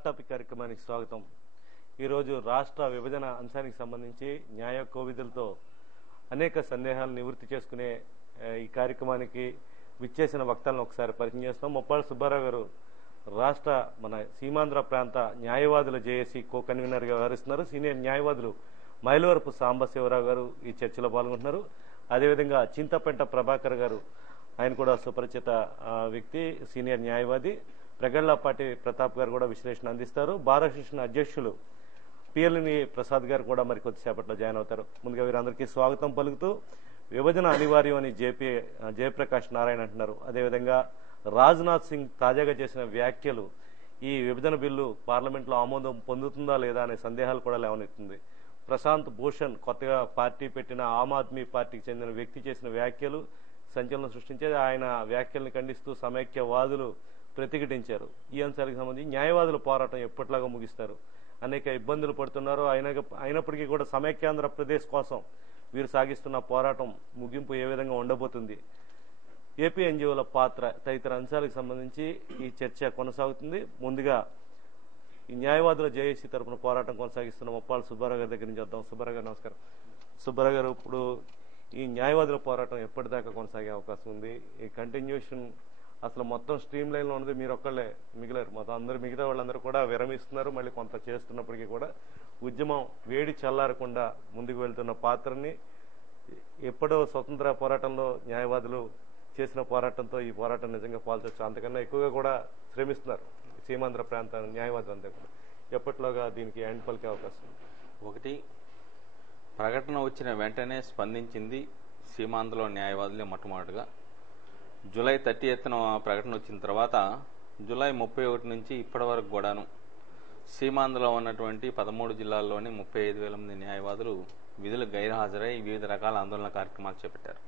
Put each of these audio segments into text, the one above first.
Hot topic కార్యక్రమానికి స్వాగతం. ఈరోజు రాష్ట్ర విభజన అంశానికి సంబంధించి న్యాయ కోవిధులతో అనేక సందేహాలను నివృత్తి చేసుకునే ఈ కార్యక్రమానికి విచ్చేసిన వక్తలను ఒకసారి పరిచయం చేస్తాం. ముప్పాళ్ళ సుబ్బారావు గారు రాష్ట్ర మన సీమాంధ్ర ప్రాంత న్యాయవాదుల జేఏసీ కో కన్వీనర్ గా వ్యవహరిస్తున్నారు. సీనియర్ న్యాయవాదులు మైలవరపు సాంబశివరావు గారు ఈ చర్చలో పాల్గొంటున్నారు. అదేవిధంగా చింతపెంట ప్రభాకర్ గారు, ఆయన కూడా సుపరిచిత వ్యక్తి, సీనియర్ న్యాయవాది. ప్రగళ్లపాటి ప్రతాప్ గారు కూడా విశ్లేషణ అందిస్తారు. బార్ అసోసియేషన్ అధ్యక్షులు పిఎల్ని ప్రసాద్ గారు కూడా మరి కొద్దిసేపట్లో జాయిన్ అవుతారు. ముందుగా వీరందరికీ స్వాగతం పలుకుతూ, విభజన అనివార్యం అని జయప్రకాష్ నారాయణ అంటున్నారు. అదేవిధంగా రాజ్నాథ్ సింగ్ తాజాగా చేసిన వ్యాఖ్యలు ఈ విభజన బిల్లు పార్లమెంట్లో ఆమోదం పొందుతుందా లేదా అనే సందేహాలు కూడా లేవనెత్తుంది. ప్రశాంత్ భూషణ్ కొత్తగా పార్టీ పెట్టిన ఆమ్ ఆద్మీ పార్టీకి చెందిన వ్యక్తి చేసిన వ్యాఖ్యలు సంచలనం సృష్టించేది. ఆయన వ్యాఖ్యల్ని ఖండిస్తూ సమైక్యవాదులు ప్రతిఘటించారు. ఈ అంశాలకు సంబంధించి న్యాయవాదుల పోరాటం ఎప్పటిలాగా ముగిస్తారు, అనేక ఇబ్బందులు పడుతున్నారు. అయినప్పటికీ కూడా సమైక్యాంధ్రప్రదేశ్ కోసం వీరు సాగిస్తున్న పోరాటం ముగింపు ఏ విధంగా ఉండబోతుంది, ఏపీ ఎన్జిఓల పాత్ర తదితర అంశాలకు సంబంధించి ఈ చర్చ కొనసాగుతుంది. ముందుగా ఈ న్యాయవాదుల జేఏసీ తరఫున పోరాటం కొనసాగిస్తున్న ముప్పాళ్ళ సుబ్బారావు గారి దగ్గర నుంచి వద్దాం. సుబ్బారావు గారు నమస్కారం. సుబ్బారావు గారు, ఇప్పుడు ఈ న్యాయవాదుల పోరాటం ఎప్పటిదాకా కొనసాగే అవకాశం ఉంది? ఈ కంటిన్యూషన్ అసలు మొత్తం స్ట్రీమ్ లైన్ లో ఉన్నది మీరు ఒక్కళ్ళే మిగిలారు. మొత్తం అందరూ మిగతా వాళ్ళందరూ కూడా విరమిస్తున్నారు. మళ్ళీ కొంత చేస్తున్నప్పటికీ కూడా ఉద్యమం వేడి చల్లారకుండా ముందుకు వెళ్తున్న పాత్రని ఎప్పుడో స్వతంత్ర పోరాటంలో న్యాయవాదులు చేసిన పోరాటంతో ఈ పోరాటం నిజంగా పోల్చొచ్చు. అంతకన్నా ఎక్కువగా కూడా శ్రమిస్తున్నారు సీమాంధ్ర ప్రాంత న్యాయవాదులు అంతా కూడా. ఎప్పటిలోగా దీనికి ఎండ్ పలికే అవకాశం? ఒకటి, ప్రకటన వచ్చిన వెంటనే స్పందించింది సీమాంధ్రలో న్యాయవాదులే. మొట్టమొదటిగా జూలై 30న ప్రకటన వచ్చిన తర్వాత జూలై 31 నుంచి ఇప్పటి వరకు కూడాను సీమాంధ్రలో ఉన్నటువంటి 13 జిల్లాల్లోని 35,000 మంది న్యాయవాదులు విధులకు గైర్హాజరై వివిధ రకాల ఆందోళన కార్యక్రమాలు చేపట్టారు.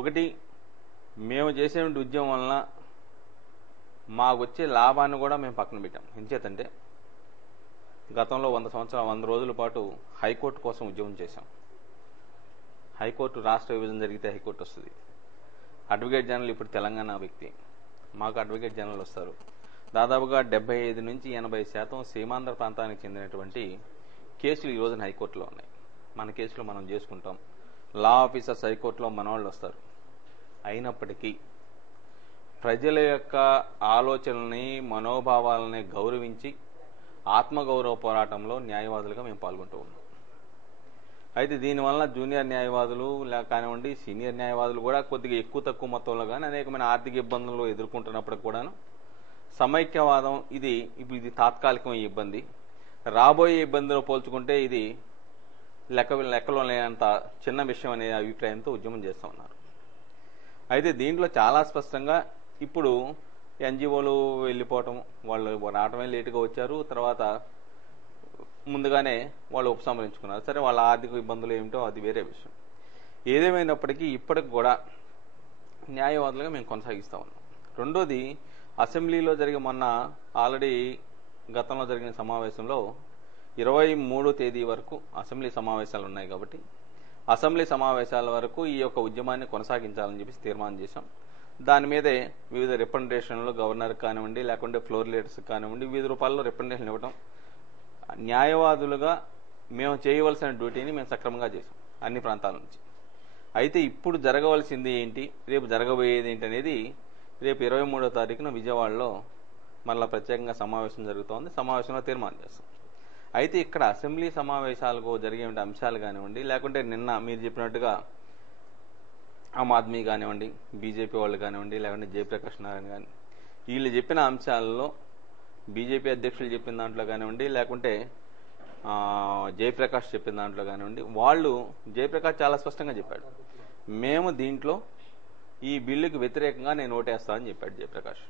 ఒకటి, మేము చేసే ఉద్యమం వలన మాకు వచ్చే లాభాన్ని కూడా మేము పక్కన పెట్టాం. ఎంచేతంటే గతంలో 100 రోజుల పాటు హైకోర్టు కోసం ఉద్యమం చేశాం. హైకోర్టు రాష్ట్ర విభజన జరిగితే హైకోర్టు వస్తుంది. అడ్వకేట్ జనరల్ ఇప్పుడు తెలంగాణ వ్యక్తి, మాకు అడ్వకేట్ జనరల్ వస్తారు. దాదాపుగా 75 నుంచి 80% సీమాంధ్ర ప్రాంతానికి చెందినటువంటి కేసులు ఈ రోజున హైకోర్టులో ఉన్నాయి. మన కేసులు మనం చేసుకుంటాం. లా ఆఫీసర్స్ హైకోర్టులో మన వాళ్ళు వస్తారు. అయినప్పటికీ ప్రజల యొక్క ఆలోచనల్ని, మనోభావాలని గౌరవించి ఆత్మగౌరవ పోరాటంలో న్యాయవాదులుగా మేము పాల్గొంటూ ఉన్నాం. అయితే దీనివల్ల జూనియర్ న్యాయవాదులు కానివ్వండి, సీనియర్ న్యాయవాదులు కూడా కొద్దిగా ఎక్కువ తక్కువ మొత్తంలో కానీ అనేకమైన ఆర్థిక ఇబ్బందులు ఎదుర్కొంటున్నప్పటికి కూడాను సమైక్యవాదం ఇది తాత్కాలికమైన ఇబ్బంది, రాబోయే ఇబ్బందులు పోల్చుకుంటే ఇది లెక్కలో లేనంత చిన్న విషయం అనే అభిప్రాయంతో ఉద్యమం చేస్తూ ఉన్నారు. అయితే దీంట్లో చాలా స్పష్టంగా ఇప్పుడు ఎన్జిఓలు వెళ్ళిపోవటం, వాళ్ళు రావటమే లేటుగా వచ్చారు, తర్వాత ముందుగానే వాళ్ళు ఉపసంహరించుకున్నారు. సరే, వాళ్ళ ఆర్థిక ఇబ్బందులు ఏమిటో అది వేరే విషయం. ఏదేమైనప్పటికీ ఇప్పటికి కూడా న్యాయవాదులుగా మేము కొనసాగిస్తూ ఉన్నాం. రెండోది, అసెంబ్లీలో జరిగే మొన్న ఆల్రెడీ గతంలో జరిగిన సమావేశంలో 23వ తేదీ వరకు అసెంబ్లీ సమావేశాలు ఉన్నాయి కాబట్టి అసెంబ్లీ సమావేశాల వరకు ఈ యొక్క ఉద్యమాన్ని కొనసాగించాలని చెప్పేసి తీర్మానం చేశాం. దాని మీదే వివిధ రిప్రజెంటేషన్లు గవర్నర్ కానివ్వండి, లేకుంటే ఫ్లోర్ లీడర్స్ కానివ్వండి, వివిధ రూపాల్లో రిప్రజెంటేషన్ ఇవ్వడం, న్యాయవాదులుగా మేము చేయవలసిన డ్యూటీని మేము సక్రమంగా చేసాం అన్ని ప్రాంతాల నుంచి. అయితే ఇప్పుడు జరగవలసింది ఏంటి, రేపు జరగబోయేది ఏంటి అనేది రేపు 23వ తారీఖున విజయవాడలో మళ్ళా ప్రత్యేకంగా సమావేశం జరుగుతోంది. సమావేశంలో తీర్మానం చేస్తాం. అయితే ఇక్కడ అసెంబ్లీ సమావేశాలకు జరిగే అంశాలు కానివ్వండి, లేకుంటే నిన్న మీరు చెప్పినట్టుగా ఆమ్ ఆద్మీ కానివ్వండి, బీజేపీ వాళ్ళు కానివ్వండి, లేకుంటే జయప్రకాష్ నారాయణ కానీ, వీళ్ళు చెప్పిన అంశాలలో బీజేపీ అధ్యక్షులు చెప్పిన దాంట్లో కానివ్వండి, లేకుంటే జయప్రకాష్ చెప్పిన దాంట్లో కానివ్వండి, జయప్రకాష్ చాలా స్పష్టంగా చెప్పాడు, మేము దీంట్లో ఈ బిల్లుకి వ్యతిరేకంగా నేను ఓటేస్తానని చెప్పాడు జయప్రకాష్.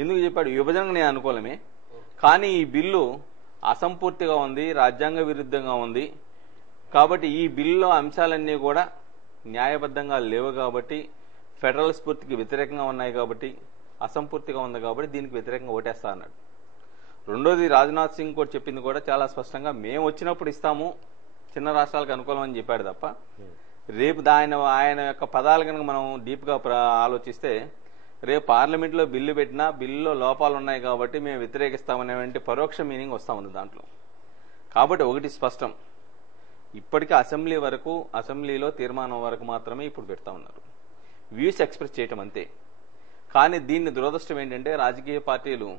ఎందుకు చెప్పాడు? విభజనకు నేను అనుకూలమే, కానీ ఈ బిల్లు అసంపూర్తిగా ఉంది, రాజ్యాంగ విరుద్ధంగా ఉంది, కాబట్టి ఈ బిల్లులో అంశాలన్నీ కూడా న్యాయబద్ధంగా లేవు, కాబట్టి ఫెడరల్ స్ఫూర్తికి వ్యతిరేకంగా ఉన్నాయి, కాబట్టి అసంపూర్తిగా ఉంది, కాబట్టి దీనికి వ్యతిరేకంగా ఓటేస్తా అన్నాడు. రెండోది, రాజ్నాథ్ సింగ్ కూడా చెప్పింది కూడా చాలా స్పష్టంగా, మేము వచ్చినప్పుడు ఇస్తాము, చిన్న రాష్ట్రాలకు అనుకూలం అని చెప్పాడు తప్ప, రేపు ఆయన యొక్క పదాలు కనుక మనం డీప్ గా ఆలోచిస్తే రేపు పార్లమెంట్లో బిల్లు పెట్టినా బిల్లులో లోపాలు ఉన్నాయి కాబట్టి మేము వ్యతిరేకిస్తామనేటువంటి పరోక్ష మీనింగ్ వస్తూ ఉంది దాంట్లో. కాబట్టి ఒకటి స్పష్టం, ఇప్పటికీ అసెంబ్లీలో తీర్మానం వరకు మాత్రమే ఇప్పుడు పెడతా ఉన్నారు, వ్యూస్ ఎక్స్ప్రెస్ చేయటం అంతే. కానీ దీన్ని దురదృష్టం ఏంటంటే రాజకీయ పార్టీలు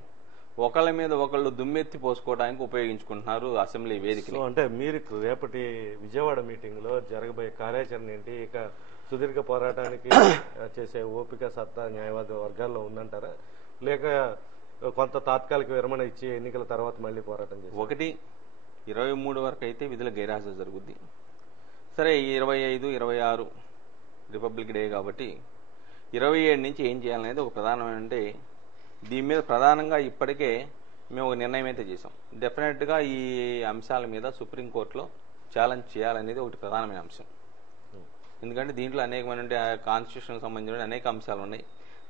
ఒకళ్ళ మీద ఒకళ్ళు దుమ్మెత్తి పోసుకోవడానికి ఉపయోగించుకుంటున్నారు అసెంబ్లీ వేదికలు. అంటే మీరు రేపటి విజయవాడ మీటింగ్ లో జరగబోయే కార్యాచరణ ఏంటి? ఇక సుదీర్ఘ పోరాటానికి చేసే ఓపిక సత్తా న్యాయవాద వర్గాల్లో ఉందంటారా, లేక కొంత తాత్కాలిక విరమణ ఇచ్చి ఎన్నికల తర్వాత మళ్ళీ పోరాటం చేస్తారు? ఒకటి 23 వరకు అయితే విధుల గైర్హాజరు జరుగుద్ది. సరే 25, 26 రిపబ్లిక్ డే కాబట్టి 27 నుంచి ఏం చేయాలనేది ఒక ప్రధానమైన, దీని మీద ప్రధానంగా ఇప్పటికే మేము ఒక నిర్ణయం అయితే చేసాం. డెఫినెట్గా ఈ అంశాల మీద సుప్రీంకోర్టులో ఛాలెంజ్ చేయాలనేది ఒకటి ప్రధానమైన అంశం. ఎందుకంటే దీంట్లో అనేకమైన కాన్స్టిట్యూషన్ సంబంధించిన అనేక అంశాలు ఉన్నాయి.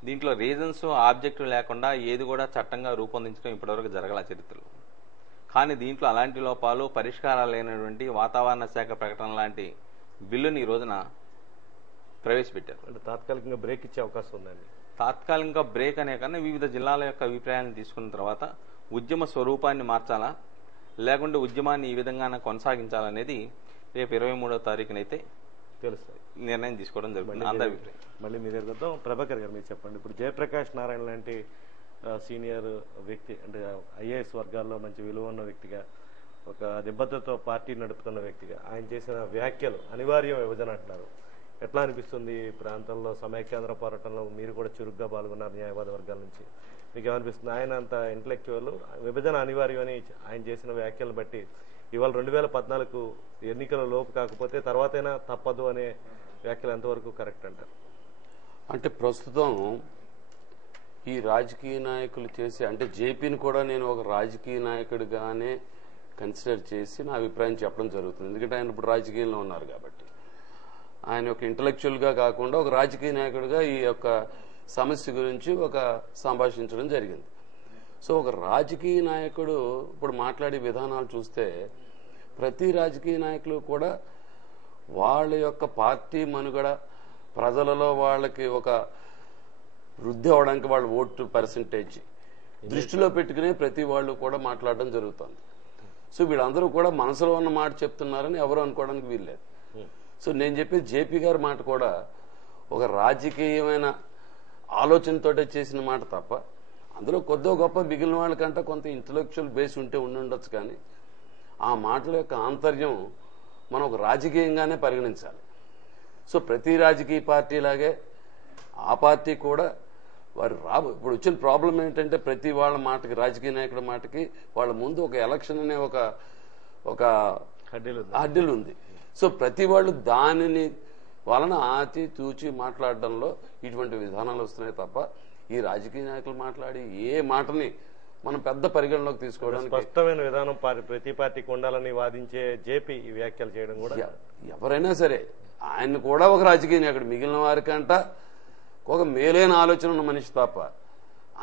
దీంట్లో రీజన్స్ ఆబ్జెక్టివ్ లేకుండా ఏది కూడా చట్టంగా రూపొందించడం ఇప్పటివరకు జరగల చరిత్రలో. కానీ దీంట్లో అలాంటి లోపాలు పరిష్కారాలు లేనటువంటి వాతావరణ శాఖ ప్రకటన లాంటి బిల్లుని ఈ రోజున ప్రవేశపెట్టారు. అంటే తాత్కాలికంగా బ్రేక్ ఇచ్చే అవకాశం ఉందండి. తాత్కాలికంగా బ్రేక్ అనే కన్నా వివిధ జిల్లాల యొక్క అభిప్రాయాలను తీసుకున్న తర్వాత ఉద్యమ స్వరూపాన్ని మార్చాలా లేకుంటే ఉద్యమాన్ని ఈ విధంగానే కొనసాగించాలనేది రేపు 23వ తారీఖునైతే తెలుస్తుంది, నిర్ణయం తీసుకోవడం జరుగుతుంది. అందరి అభిప్రాయం. మళ్ళీ మీ దగ్గర ప్రభాకర్ గారు మీరు చెప్పండి. ఇప్పుడు జయప్రకాష్ నారాయణ లాంటి సీనియర్ వ్యక్తి, అంటే ఐఏఎస్ వర్గాల్లో మంచి విలువ ఉన్న వ్యక్తిగా, ఒక నిబద్ధతతో పార్టీ నడుపుతున్న వ్యక్తిగా ఆయన చేసిన వ్యాఖ్యలు అనివార్యం విభజన అంటున్నారు. ఎట్లా అనిపిస్తుంది? ఈ ప్రాంతంలో సమైక్యాంధ్ర పోరాటంలో మీరు కూడా చురుగ్గా పాల్గొన్నారు న్యాయవాద వర్గాల నుంచి, మీకు ఏమనిపిస్తుంది? ఆయన అంత ఇంటలెక్చువల్, విభజన అనివార్యం అని ఆయన చేసిన వ్యాఖ్యలను బట్టి ఇవాళ 2014 ఎన్నికల లోపు కాకపోతే తర్వాతైనా తప్పదు అనే వ్యాఖ్యలు ఎంతవరకు కరెక్ట్ అంటారు? అంటే ప్రస్తుతం ఈ రాజకీయ నాయకులు చేసే, అంటే జేపీని కూడా నేను ఒక రాజకీయ నాయకుడిగానే కన్సిడర్ చేసి నా అభిప్రాయం చెప్పడం జరుగుతుంది. ఎందుకంటే ఆయన ఇప్పుడు రాజకీయంలో ఉన్నారు కాబట్టి. ఆయన ఒక ఇంటలెక్చువల్ గా కాకుండా ఒక రాజకీయ నాయకుడిగా ఈ యొక్క సమస్య గురించి ఒక సంభాషించడం జరిగింది. సో ఒక రాజకీయ నాయకుడు ఇప్పుడు మాట్లాడే విధానాలు చూస్తే ప్రతి రాజకీయ నాయకులు కూడా వాళ్ళ యొక్క పార్టీ మనుగడ, ప్రజలలో వాళ్ళకి ఒక వృద్ధి అవడానికి వాళ్ళ ఓటు పర్సంటేజ్ దృష్టిలో పెట్టుకునే ప్రతి వాళ్ళు కూడా మాట్లాడడం జరుగుతుంది. సో వీళ్ళందరూ కూడా మనసులో ఉన్న మాట చెప్తున్నారని ఎవరు అనుకోవడానికి వీల్లేదు. సో నేను చెప్పేది జేపీ గారి మాట కూడా ఒక రాజకీయమైన ఆలోచనతోటే చేసిన మాట తప్ప అందులో కొద్దో గొప్ప మిగిలిన వాళ్ళకంటే కొంత ఇంటలెక్చువల్ బేస్ ఉంటే ఉండొచ్చు. కానీ ఆ మాటల యొక్క ఆంతర్యం మనం ఒక రాజకీయంగానే పరిగణించాలి. సో ప్రతి రాజకీయ పార్టీలాగే ఆ పార్టీ కూడా వారు ఇప్పుడు వచ్చిన ప్రాబ్లం ఏంటంటే ప్రతి వాళ్ళ మాటకి, రాజకీయ నాయకుడి మాటకి వాళ్ళ ముందు ఒక ఎలక్షన్ అనే ఒక హడ్డిల్ ఉంది. సో ప్రతి వాళ్ళు దానిని వలన ఆచి తూచి మాట్లాడడంలో ఇటువంటి విధానాలు వస్తున్నాయి తప్ప ఈ రాజకీయ నాయకులు మాట్లాడి ఏ మాటని మనం పెద్ద పరిగణలోకి తీసుకోవడానికి స్పష్టమైన విధానం ప్రతి పార్టీకి ఉండాలని వాదించే జేపీ ఈ వ్యాఖ్యలు చేయడం కూడా, ఎవరైనా సరే ఆయన కూడా ఒక రాజకీయ నాయకుడు, మిగిలిన వారికంట ఒక మేలైన ఆలోచన ఉన్న మనిషి తప్ప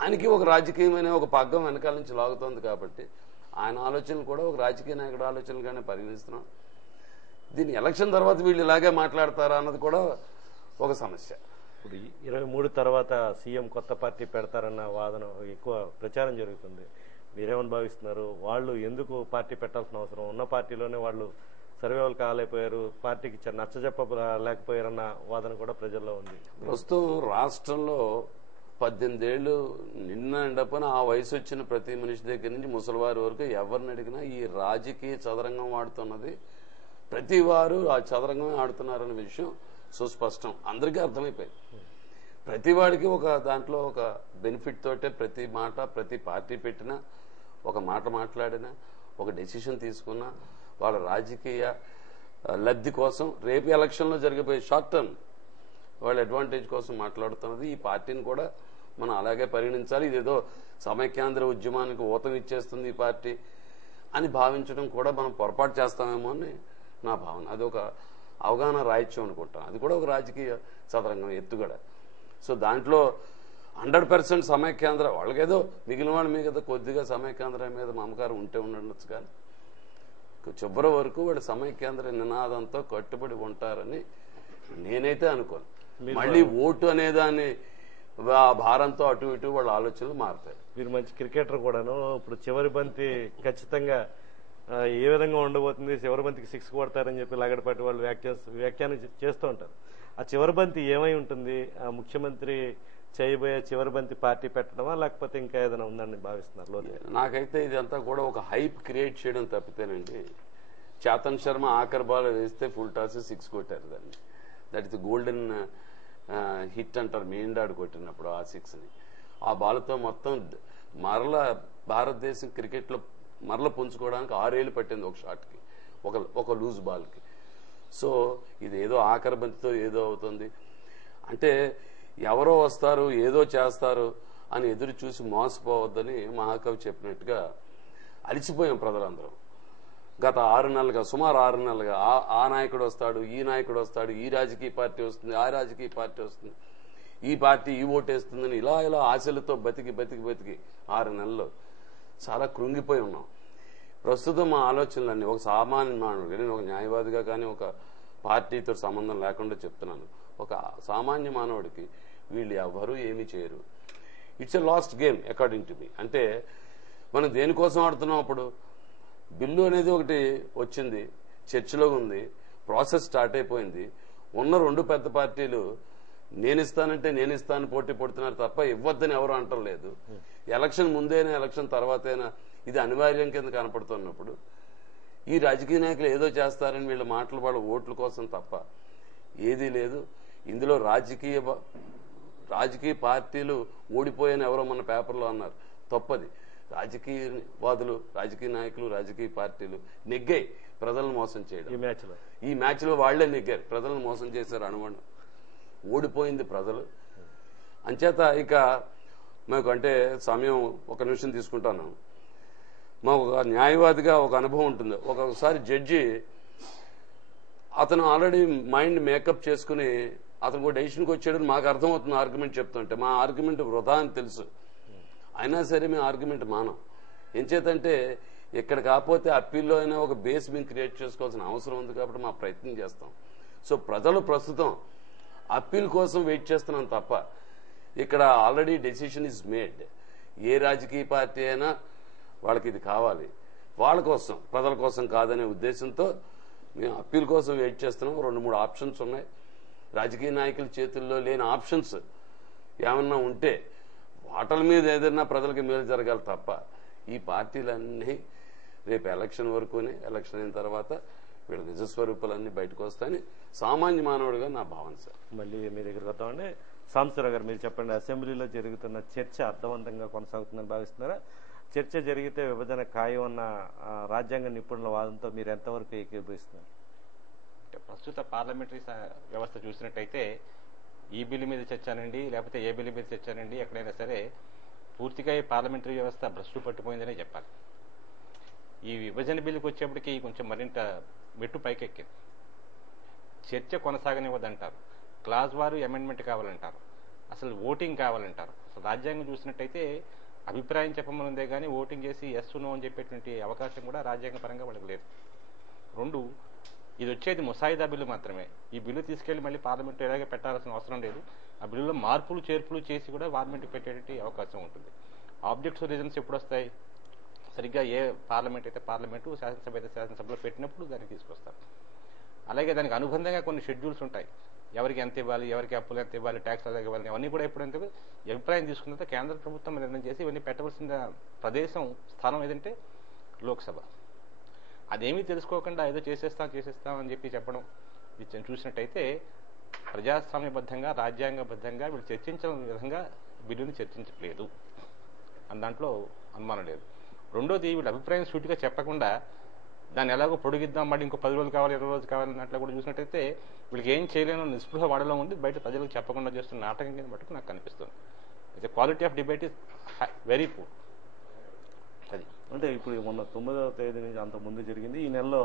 ఆయనకి ఒక రాజకీయమైన ఒక పగ్గం వెనకాల నుంచి లాగుతోంది కాబట్టి ఆయన ఆలోచనలు కూడా ఒక రాజకీయ నాయకుడు ఆలోచనలుగానే పరిగణిస్తున్నాం. దీన్ని ఎలక్షన్ తర్వాత వీళ్ళు ఇలాగే మాట్లాడతారా అన్నది కూడా ఒక సమస్య. ఇప్పుడు 23 తర్వాత సీఎం కొత్త పార్టీ పెడతారన్న వాదన ఎక్కువ ప్రచారం జరుగుతుంది. మీరేమని భావిస్తున్నారు? వాళ్ళు ఎందుకు పార్టీ పెట్టాల్సిన అవసరం? ఉన్న పార్టీలోనే వాళ్ళు సర్వేలు కాలేకపోయారు, పార్టీకి నచ్చజెప్పలేకపోయారన్న వాదన కూడా ప్రజల్లో ఉంది. ప్రస్తుతం రాష్ట్రంలో 18 ఏళ్లు నిండపని ఆ వయసు వచ్చిన ప్రతి మనిషి దగ్గర నుంచి ముసలివారి వరకు ఎవరిని అడిగినా ఈ రాజకీయ చదరంగం ఆడుతున్నది ప్రతి వారు ఆ చదరంగమే ఆడుతున్నారనే విషయం సుస్పష్టం, అందరికీ అర్థమైపోయింది. ప్రతి వాడికి ఒక దాంట్లో ఒక బెనిఫిట్ తోటే ప్రతి మాట, ప్రతి పార్టీ పెట్టినా, ఒక మాట మాట్లాడినా, ఒక డెసిషన్ తీసుకున్నా వాళ్ళ రాజకీయ లబ్ధి కోసం రేపు ఎలక్షన్లో జరిగిపోయే షార్ట్ టర్మ్ వాళ్ళ అడ్వాంటేజ్ కోసం మాట్లాడుతున్నది. ఈ పార్టీని కూడా మనం అలాగే పరిగణించాలి. ఇదేదో సమైక్యాంధ్ర ఉద్యమానికి ఊతం ఇచ్చేస్తుంది ఈ పార్టీ అని భావించడం కూడా మనం పొరపాటు చేస్తామేమో అని నా భావన. అది ఒక అవగాహన రాయిత్యం అనుకుంటాను. అది కూడా ఒక రాజకీయ చదరంగం ఎత్తుగడ. సో దాంట్లో 100% సమైక్యాంధ్ర వాళ్ళకేదో మిగిలిన వాళ్ళ మీద కొద్దిగా సమైక్యాంధ్ర మీద మమకారం ఉంటే ఉండొచ్చు, కానీ చివరి వరకు వాడు సమైక్యాంధ్ర నినాదంతో కట్టుబడి ఉంటారని నేనైతే అనుకోను. మళ్ళీ ఓటు అనేదాన్ని ఆ భారంతో అటు ఇటు వాళ్ళ ఆలోచనలు మారుతాయి. మీరు మంచి క్రికెటర్ కూడాను. ఇప్పుడు చివరి బంతి ఖచ్చితంగా ఏ విధంగా ఉండబోతుంది, చివరి బంతికి 6 కొడతారని చెప్పి లగడపాటి వాళ్ళు వ్యాఖ్యానం చేస్తూ ఉంటారు. ఆ చివరి బంతి ఏమై ఉంటుంది? ఆ ముఖ్యమంత్రి చేయబోయే చివరి బంతి పార్టీ పెట్టడమా, లేకపోతే ఇంకా ఏదైనా ఉందని భావిస్తున్నారు లోతు? నాకైతే ఇదంతా కూడా ఒక హైప్ క్రియేట్ చేయడం తప్పితేనండి. చేతన్ శర్మ ఆఖరి బాల్ వేస్తే ఫుల్ టాస్ 6 కొట్టారు దాన్ని. దట్ ఇస్ గోల్డెన్ హిట్ అంటారు, మెయిన్ డాడ్ కొట్టినప్పుడు ఆ 6ని. ఆ బాల్తో మొత్తం మరలా భారతదేశం క్రికెట్లో మరల పుంజుకోవడానికి 6 ఏళ్ళు పట్టింది ఒక షాట్కి, ఒక లూజ్ బాల్కి. సో ఇది ఏదో ఆఖరి బంతితో ఏదో అవుతుంది అంటే ఎవరో వస్తారు ఏదో చేస్తారు అని ఎదురు చూసి మోసపోవద్దని మహాకవి చెప్పినట్టుగా అలిసిపోయాం ప్రజలందరం. గత 6 నెలలుగా, సుమారు 6 నెలలుగా ఆ నాయకుడు వస్తాడు, ఈ నాయకుడు వస్తాడు, ఈ రాజకీయ పార్టీ వస్తుంది, ఆ రాజకీయ పార్టీ వస్తుంది, ఈ పార్టీ ఈ ఓటేస్తుందని ఇలా ఆశలతో బతికి 6 నెలలు చాలా కృంగిపోయి ఉన్నాం. ప్రస్తుతం మా ఆలోచనలన్నీ ఒక సామాన్య మానవుడు, నేను ఒక న్యాయవాదిగా కానీ ఒక పార్టీతో సంబంధం లేకుండా చెప్తున్నాను. ఒక సామాన్య మానవుడికి వీళ్ళు ఎవరు ఏమీ చేయరు. It's a lost game according to me. అంటే మనం దేనికోసం ఆడుతున్నాం? అప్పుడు బిల్లు అనేది ఒకటి వచ్చింది, చర్చలో ఉంది, ప్రాసెస్ స్టార్ట్ అయిపోయింది. ఉన్న 2 పెద్ద పార్టీలు నేను ఇస్తాను పోటీ పడుతున్నారు తప్ప ఇవ్వద్దని ఎవరు అంటలేదు. ఎలక్షన్ ముందైనా ఎలక్షన్ తర్వాతైనా ఇది అనివార్యం కింద కనపడుతున్నప్పుడు ఈ రాజకీయ నాయకులు ఏదో చేస్తారని వీళ్ళ మాటలు వాళ్ళ ఓట్ల కోసం తప్ప ఏదీ లేదు. ఇందులో రాజకీయ పార్టీలు ఓడిపోయాయని ఎవరో మన పేపర్లో అన్నారు, తప్పది. రాజకీయవాదులు, రాజకీయ నాయకులు, రాజకీయ పార్టీలు నెగ్గాయి ప్రజలను మోసం చేయడం. ఈ మ్యాచ్ లో వాళ్లే నెగ్గారు, ప్రజలను మోసం చేశారు. అనుమానం ఓడిపోయింది ప్రజలు. అంచేత ఇక మాకు అంటే సమయం ఒక నిమిషం తీసుకుంటాను. మాకు ఒక న్యాయవాదిగా ఒక అనుభవం ఉంటుంది. ఒకసారి జడ్జి అతను ఆల్రెడీ మైండ్ మేకప్ చేసుకుని అతను ఒక డెసిషన్కి వచ్చాడని మాకు అర్థమవుతుంది ఆర్గ్యుమెంట్ చెప్తుంటే. మా ఆర్గ్యుమెంట్ వృధా అని తెలుసు, అయినా సరే మేము ఆర్గ్యుమెంట్ మానం. ఎంచేతంటే ఇక్కడ కాకపోతే అప్పీల్లో అయినా ఒక బేస్ మేము క్రియేట్ చేసుకోవాల్సిన అవసరం ఉంది కాబట్టి మా ప్రయత్నం చేస్తాం. సో ప్రజలు ప్రస్తుతం అప్పీల్ కోసం వెయిట్ చేస్తున్నాం తప్ప ఇక్కడ ఆల్రెడీ డెసిషన్ ఈజ్ మేడ్. ఏ రాజకీయ పార్టీ అయినా వాళ్ళకి ఇది కావాలి, వాళ్ళ కోసం, ప్రజల కోసం కాదనే ఉద్దేశంతో మేము అప్పీల్ కోసం వెయిట్ చేస్తున్నాం. 2-3 ఆప్షన్స్ ఉన్నాయి. రాజకీయ నాయకుల చేతుల్లో లేని ఆప్షన్స్ ఏమన్నా ఉంటే వాటల మీద ఏదైనా ప్రజలకు మేలు జరగాలి తప్ప ఈ పార్టీలన్నీ రేపు ఎలక్షన్ వరకునే, ఎలక్షన్ అయిన తర్వాత వీళ్ళ నిజస్వరూపాలన్నీ బయటకు వస్తాయని సామాన్య మానవుడిగా నా భావన. సార్ మళ్ళీ మీ దగ్గరికి వద్దామండి. సాంబశివరావు గారు మీరు చెప్పండి, అసెంబ్లీలో జరుగుతున్న చర్చ అర్థవంతంగా కొనసాగుతుందని భావిస్తున్నారా? చర్చ జరిగితే విభజన ఖాయం అన్న రాజ్యాంగ నిపుణుల వాదంతో మీరు ఎంతవరకు ఏకీభవిస్తున్నారు? ప్రస్తుత పార్లమెంటరీ వ్యవస్థ చూసినట్టయితే ఈ బిల్లు మీద చర్చనండి, లేకపోతే ఏ బిల్లు మీద చర్చనండి, ఎక్కడైనా సరే పూర్తిగా ఈ పార్లమెంటరీ వ్యవస్థ భ్రష్టు పట్టిపోయిందనే చెప్పాలి. ఈ విభజన బిల్లుకి వచ్చేప్పటికి కొంచెం మరింత మెట్టు పైకెక్కింది. చర్చ కొనసాగనివ్వదంటారు, క్లాజ్ వారు అమెండ్మెంట్ కావాలంటారు, అసలు ఓటింగ్ కావాలంటారు. అసలు రాజ్యాంగం చూసినట్టయితే అభిప్రాయం చెప్పమనుందే కానీ ఓటింగ్ చేసి ఎస్ నో అని చెప్పేటువంటి అవకాశం కూడా రాజ్యాంగ పరంగా వాళ్ళకి లేదు. 2, ఇది వచ్చేది ముసాయిదా బిల్లు మాత్రమే. ఈ బిల్లు తీసుకెళ్లి మళ్ళీ పార్లమెంట్ ఎలాగే పెట్టాల్సిన అవసరం లేదు. ఆ బిల్లులో మార్పులు చేర్పులు చేసి కూడా పార్లమెంట్కి పెట్టేటువంటి అవకాశం ఉంటుంది. ఆబ్జెక్ట్స్ రీజన్స్ ఎప్పుడు వస్తాయి? సరిగ్గా ఏ పార్లమెంట్ అయితే పార్లమెంటు, శాసనసభ అయితే శాసనసభలో పెట్టినప్పుడు దాన్ని తీసుకొస్తారు. అలాగే దానికి అనుబంధంగా కొన్ని షెడ్యూల్స్ ఉంటాయి. ఎవరికి ఎంత ఇవ్వాలి, ఎవరికి అప్పులు ఎంత ఇవ్వాలి, ట్యాక్స్ అలాగే ఇవ్వాలి, అవన్నీ కూడా ఎప్పుడంటే అభిప్రాయం తీసుకున్న తర్వాత కేంద్ర ప్రభుత్వం నిర్ణయం చేసి ఇవన్నీ పెట్టవలసిన ప్రదేశం, స్థానం ఏదంటే లోక్సభ. అదేమీ తెలుసుకోకుండా ఏదో చేసేస్తాం అని చెప్పి చెప్పడం చూసినట్టయితే ప్రజాస్వామ్యబద్ధంగా, రాజ్యాంగబద్ధంగా వీళ్ళు చర్చించిన విధంగా బిల్లుని చర్చించట్లేదు అని దాంట్లో అనుమానం లేదు. 2వది, వీళ్ళ అభిప్రాయం సూటిగా చెప్పకుండా దాన్ని ఎలాగో పొడిగిద్దాం, మళ్ళీ ఇంకో 10 రోజులు కావాలి, 20 రోజులు కావాలి అన్నట్లు కూడా చూసినట్టయితే వీళ్ళకి ఏం చేయలేని నిస్పృహ వాడలో ఉంది. బయట ప్రజలకు చెప్పకుండా చేస్తున్న నాటకం కింద మటుకు నాకు కనిపిస్తుంది. అయితే quality of debate is very poor. అది అంటే ఇప్పుడు మొన్న 9వ తేదీ నుంచి అంత ముందు జరిగింది. ఈ నెలలో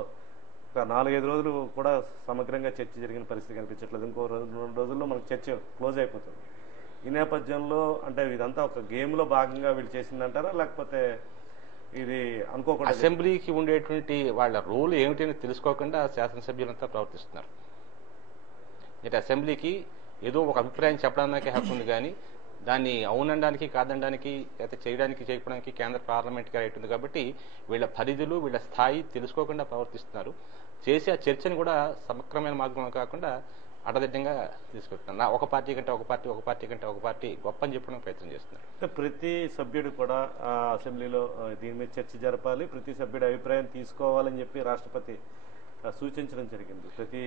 ఒక 4-5 రోజులు కూడా సమగ్రంగా చర్చ జరిగిన పరిస్థితి కనిపించట్లేదు. ఇంకో 2 రోజుల్లో మనకు చర్చ క్లోజ్ అయిపోతుంది. ఈ నేపథ్యంలో అంటే ఇదంతా ఒక గేమ్లో భాగంగా వీళ్ళు చేసిందంటారా, లేకపోతే ఇది అనుకోకుండా అసెంబ్లీకి ఉండేటువంటి వాళ్ళ రోల్ ఏమిటని తెలుసుకోకుండా శాసనసభ్యులంతా ప్రవర్తిస్తున్నారు? అంటే అసెంబ్లీకి ఏదో ఒక అభిప్రాయం చెప్పడానికి హక్కు ఉంది కానీ దాన్ని అవునడానికి కాదనడానికి లేకపోతే చేయడానికి చేయకపోవడానికి కేంద్ర పార్లమెంట్కి రైట్ ఉంది కాబట్టి వీళ్ళ పరిధులు వీళ్ళ స్థాయి తెలుసుకోకుండా ప్రవర్తిస్తున్నారు. చేసి ఆ చర్చను కూడా సమగ్రమైన మార్గంలో కాకుండా అడదిడ్డంగా తీసుకెళ్తున్నారు. ఒక పార్టీ కంటే ఒక పార్టీ, ఒక పార్టీ కంటే ఒక పార్టీ గొప్ప అని చెప్పడానికి ప్రయత్నం చేస్తున్నారు. ప్రతి సభ్యుడు కూడా అసెంబ్లీలో దీని మీద చర్చ జరపాలి, ప్రతి సభ్యుడి అభిప్రాయం తీసుకోవాలని చెప్పి రాష్ట్రపతి సూచించడం జరిగింది. ప్రతి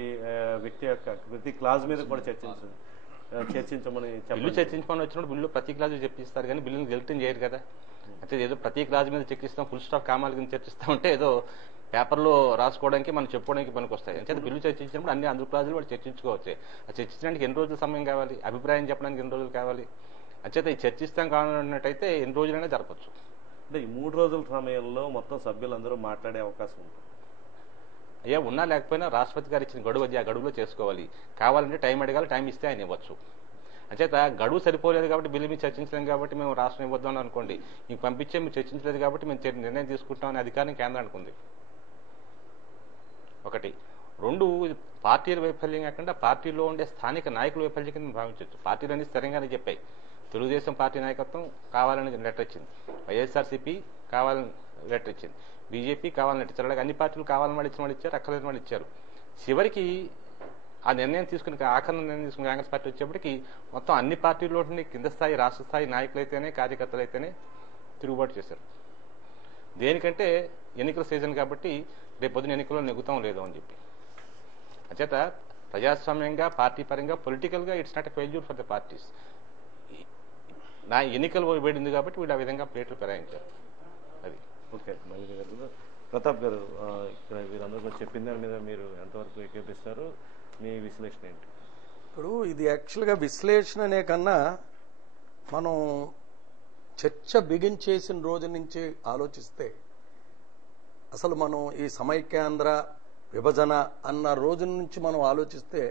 వ్యక్తి యొక్క ప్రతి క్లాజ్ మీద కూడా చర్చించమని బిల్లు చర్చించమని వచ్చినప్పుడు బిల్లు ప్రతి క్లాజు చర్చిస్తారు కానీ బిల్లుని గెలిటింగ్ చేయరు కదా. అంటే ఏదో ప్రతి క్లాజ్ మీద చర్చిస్తాం, ఫుల్ స్టాప్ కామాల కింద చర్చిస్తాం అంటే ఏదో పేపర్లో రాసుకోవడానికి మనం చెప్పుకోవడానికి పనికి వస్తాయి. అంటే బిల్లు చర్చించినప్పుడు అన్ని అందరు క్లాజులు వాడు చర్చించుకోవచ్చు. ఆ చర్చించడానికి ఎన్ని రోజుల సమయం కావాలి, అభిప్రాయం చెప్పడానికి ఎన్ని రోజులు కావాలి, అంచేత ఈ చర్చిస్తాం కావాలన్నట్టయితే ఎన్ని రోజులైనా జరపచ్చు. అంటే ఈ 3 రోజుల సమయంలో మొత్తం సభ్యులందరూ మాట్లాడే అవకాశం ఉంటుంది. అయ్యా ఉన్నా లేకపోయినా రాష్ట్రపతి గారు ఇచ్చిన గడువు అది, ఆ గడువులో చేసుకోవాలి. కావాలంటే టైం అడగాలి, టైం ఇస్తే ఆయన ఇవ్వచ్చు. అంచేత గడువు సరిపోలేదు కాబట్టి బిల్లు మీద చర్చించలేం కాబట్టి మేము రాష్ట్రం ఇవ్వద్దాం అనుకోండి, మీకు పంపించే మీరు చర్చించలేదు కాబట్టి మేము నిర్ణయం తీసుకుంటామని అధికారం కేంద్రానికి ఉంది. ఒకటి. 2, పార్టీల వైఫల్యం కాకుండా పార్టీలో ఉండే స్థానిక నాయకుల వైఫల్యం కింద భావించవచ్చు. పార్టీలన్నీ స్థిరంగానే చెప్పాయి. తెలుగుదేశం పార్టీ నాయకత్వం కావాలని లెటర్ ఇచ్చింది, వైఎస్ఆర్సీపీ కావాలని లెటర్ ఇచ్చింది, బీజేపీ కావాలని లెటర్ ఇచ్చారు. అలాగే అన్ని పార్టీలు కావాలని వాళ్ళు ఇచ్చిన వాళ్ళు ఇచ్చారు, అక్కర్లేని వాళ్ళు ఇచ్చారు. చివరికి ఆ నిర్ణయం తీసుకుని ఆఖరి నిర్ణయం తీసుకుని కాంగ్రెస్ పార్టీ వచ్చేప్పటికి మొత్తం అన్ని పార్టీల్లో కింద స్థాయి రాష్ట్ర స్థాయి నాయకులైతేనే కార్యకర్తలైతేనే తిరుగుబాటు చేశారు. దేనికంటే ఎన్నికల సీజన్ కాబట్టి రేపు పొద్దున ఎన్నికల్లో నెగ్గుతాం లేదో అని చెప్పి. అంచేత ప్రజాస్వామ్యంగా పార్టీ పరంగా పొలిటికల్గా it's not a failure for the parties. నా ఎన్నికలు వేడింది కాబట్టి వీళ్ళు ఆ విధంగా ప్లేట్లు ఫిరాయించారు. అది ఓకే. మళ్ళీ ప్రతాప్ గారు, ఇక్కడ వీరందరూ చెప్పిన దాని మీద మీరు ఎంతవరకు ఏకీపిస్తారు, మీ విశ్లేషణ ఏంటి? ఇప్పుడు ఇది యాక్చువల్గా విశ్లేషణ అనే కన్నా మనం చర్చ బిగిన్ చేసిన రోజు నుంచి ఆలోచిస్తే అసలు మనం ఈ సమైక్యాంధ్ర విభజన అన్న రోజు నుంచి మనం ఆలోచిస్తే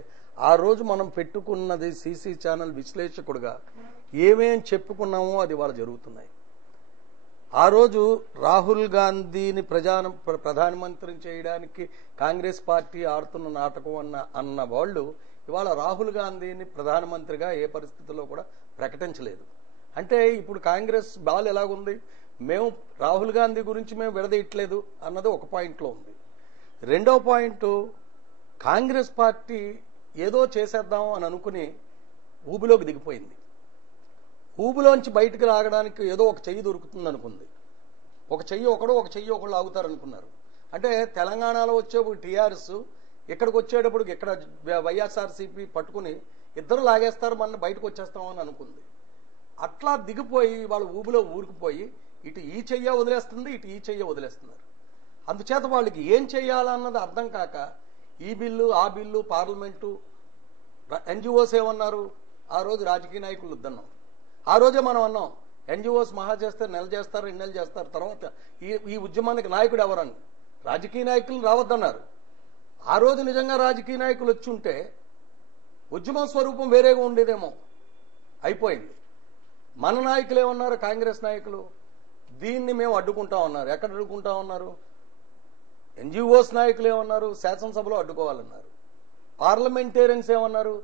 ఆ రోజు మనం పెట్టుకున్నది సిసి ఛానల్ విశ్లేషకుడుగా ఏమేం చెప్పుకున్నామో అది వాళ్ళు జరుగుతున్నాయి. ఆ రోజు రాహుల్ గాంధీని ప్రధానమంత్రిని చేయడానికి కాంగ్రెస్ పార్టీ ఆడుతున్న నాటకం అన్న వాళ్ళు ఇవాళ రాహుల్ గాంధీని ప్రధానమంత్రిగా ఏ పరిస్థితుల్లో కూడా ప్రకటించలేదు. అంటే ఇప్పుడు కాంగ్రెస్ బాల్ ఎలాగుంది, మేము రాహుల్ గాంధీ గురించి మేము విడదీయట్లేదు అన్నది ఒక పాయింట్లో ఉంది. రెండో పాయింట్, కాంగ్రెస్ పార్టీ ఏదో చేసేద్దాం అని అనుకుని ఊబిలోకి దిగిపోయింది. ఊబిలోంచి బయటకు రాగడానికి ఏదో ఒక చెయ్యి దొరుకుతుంది అనుకుంది. ఒక చెయ్యి ఒకడు, ఒక చెయ్యి ఒకళ్ళు ఆగుతారనుకున్నారు. అంటే తెలంగాణలో వచ్చేప్పుడు టీఆర్ఎస్, ఇక్కడికి వచ్చేటప్పుడు ఇక్కడ వైఎస్ఆర్సీపీ పట్టుకుని ఇద్దరు లాగేస్తారు, మన బయటకు వచ్చేస్తామని అనుకుంది. అట్లా దిగిపోయి వాళ్ళు ఊబిలో ఊరుకుపోయి ఇటు ఈ చెయ్య వదిలేస్తుంది, ఇటు ఈ చెయ్య వదిలేస్తున్నారు. అందుచేత వాళ్ళకి ఏం చెయ్యాలన్నది అర్థం కాక ఈ బిల్లు ఆ బిల్లు పార్లమెంటు ఎన్జిఓస్ ఏమన్నారు, ఆ రోజు రాజకీయ నాయకులు వద్దన్నాం. ఆ రోజే మనం అన్నాం ఎన్జిఓస్ మహా చేస్తే నెల చేస్తారు, 2 నెలలు చేస్తారు, తర్వాత ఈ ఉద్యమానికి నాయకుడు ఎవరని రాజకీయ నాయకులు రావద్దన్నారు. ఆ రోజు నిజంగా రాజకీయ నాయకులు వచ్చి ఉంటే ఉద్యమం స్వరూపం వేరేగా ఉండేదేమో. అయిపోయింది. మన నాయకులు ఏమన్నారు, కాంగ్రెస్ నాయకులు దీన్ని మేము అడ్డుకుంటా ఉన్నారు. ఎక్కడ అడ్డుకుంటా ఉన్నారు? ఎన్జిఓస్ నాయకులు ఏమన్నారు, శాసనసభలో అడ్డుకోవాలన్నారు. పార్లమెంటేరియన్స్ ఏమన్నారు,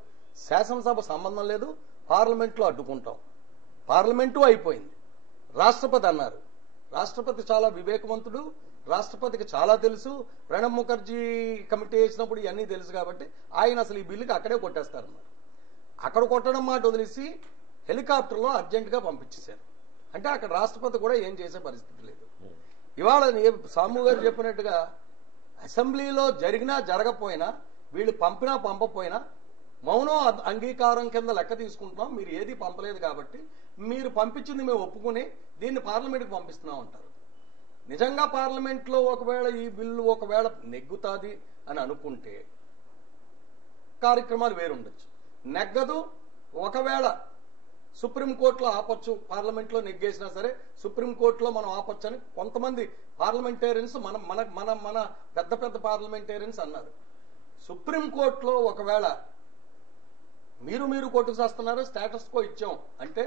శాసనసభ సంబంధం లేదు, పార్లమెంట్లో అడ్డుకుంటాం. పార్లమెంటు అయిపోయింది. రాష్ట్రపతి అన్నారు. రాష్ట్రపతి చాలా వివేకవంతుడు, రాష్ట్రపతికి చాలా తెలుసు. ప్రణబ్ ముఖర్జీ కమిటీ వేసినప్పుడు ఇవన్నీ తెలుసు కాబట్టి ఆయన అసలు ఈ బిల్లుకి అక్కడే కొట్టేస్తారన్నారు. అక్కడ కొట్టడం మాట వదిలేసి హెలికాప్టర్లో అర్జెంటుగా పంపించేశారు. అంటే అక్కడ రాష్ట్రపతి కూడా ఏం చేసే పరిస్థితి లేదు. ఇవాళ సాము గారు చెప్పినట్టుగా అసెంబ్లీలో జరిగినా జరగపోయినా వీళ్ళు పంపినా పంపపోయినా మౌనం అంగీకారం కింద లెక్క తీసుకుంటున్నాం. మీరు ఏది పంపలేదు కాబట్టి మీరు పంపించింది మేము ఒప్పుకుని దీన్ని పార్లమెంట్కి పంపిస్తున్నాం అంటారు. నిజంగా పార్లమెంట్లో ఒకవేళ ఈ బిల్లు ఒకవేళ నెగ్గుతాది అని అనుకుంటే కార్యక్రమాలు వేరుండొచ్చు. నెగ్గదు, ఒకవేళ సుప్రీంకోర్టులో ఆపొచ్చు, పార్లమెంట్లో నెగ్గేసినా సరే సుప్రీంకోర్టులో మనం ఆపొచ్చు అని కొంతమంది పార్లమెంటేరియన్స్ మన పెద్ద పెద్ద పార్లమెంటేరియన్స్ అన్నారు. సుప్రీంకోర్టులో ఒకవేళ మీరు కొట్టుకు చేస్తున్నారు, స్టేటస్ కో ఇచ్చాం అంటే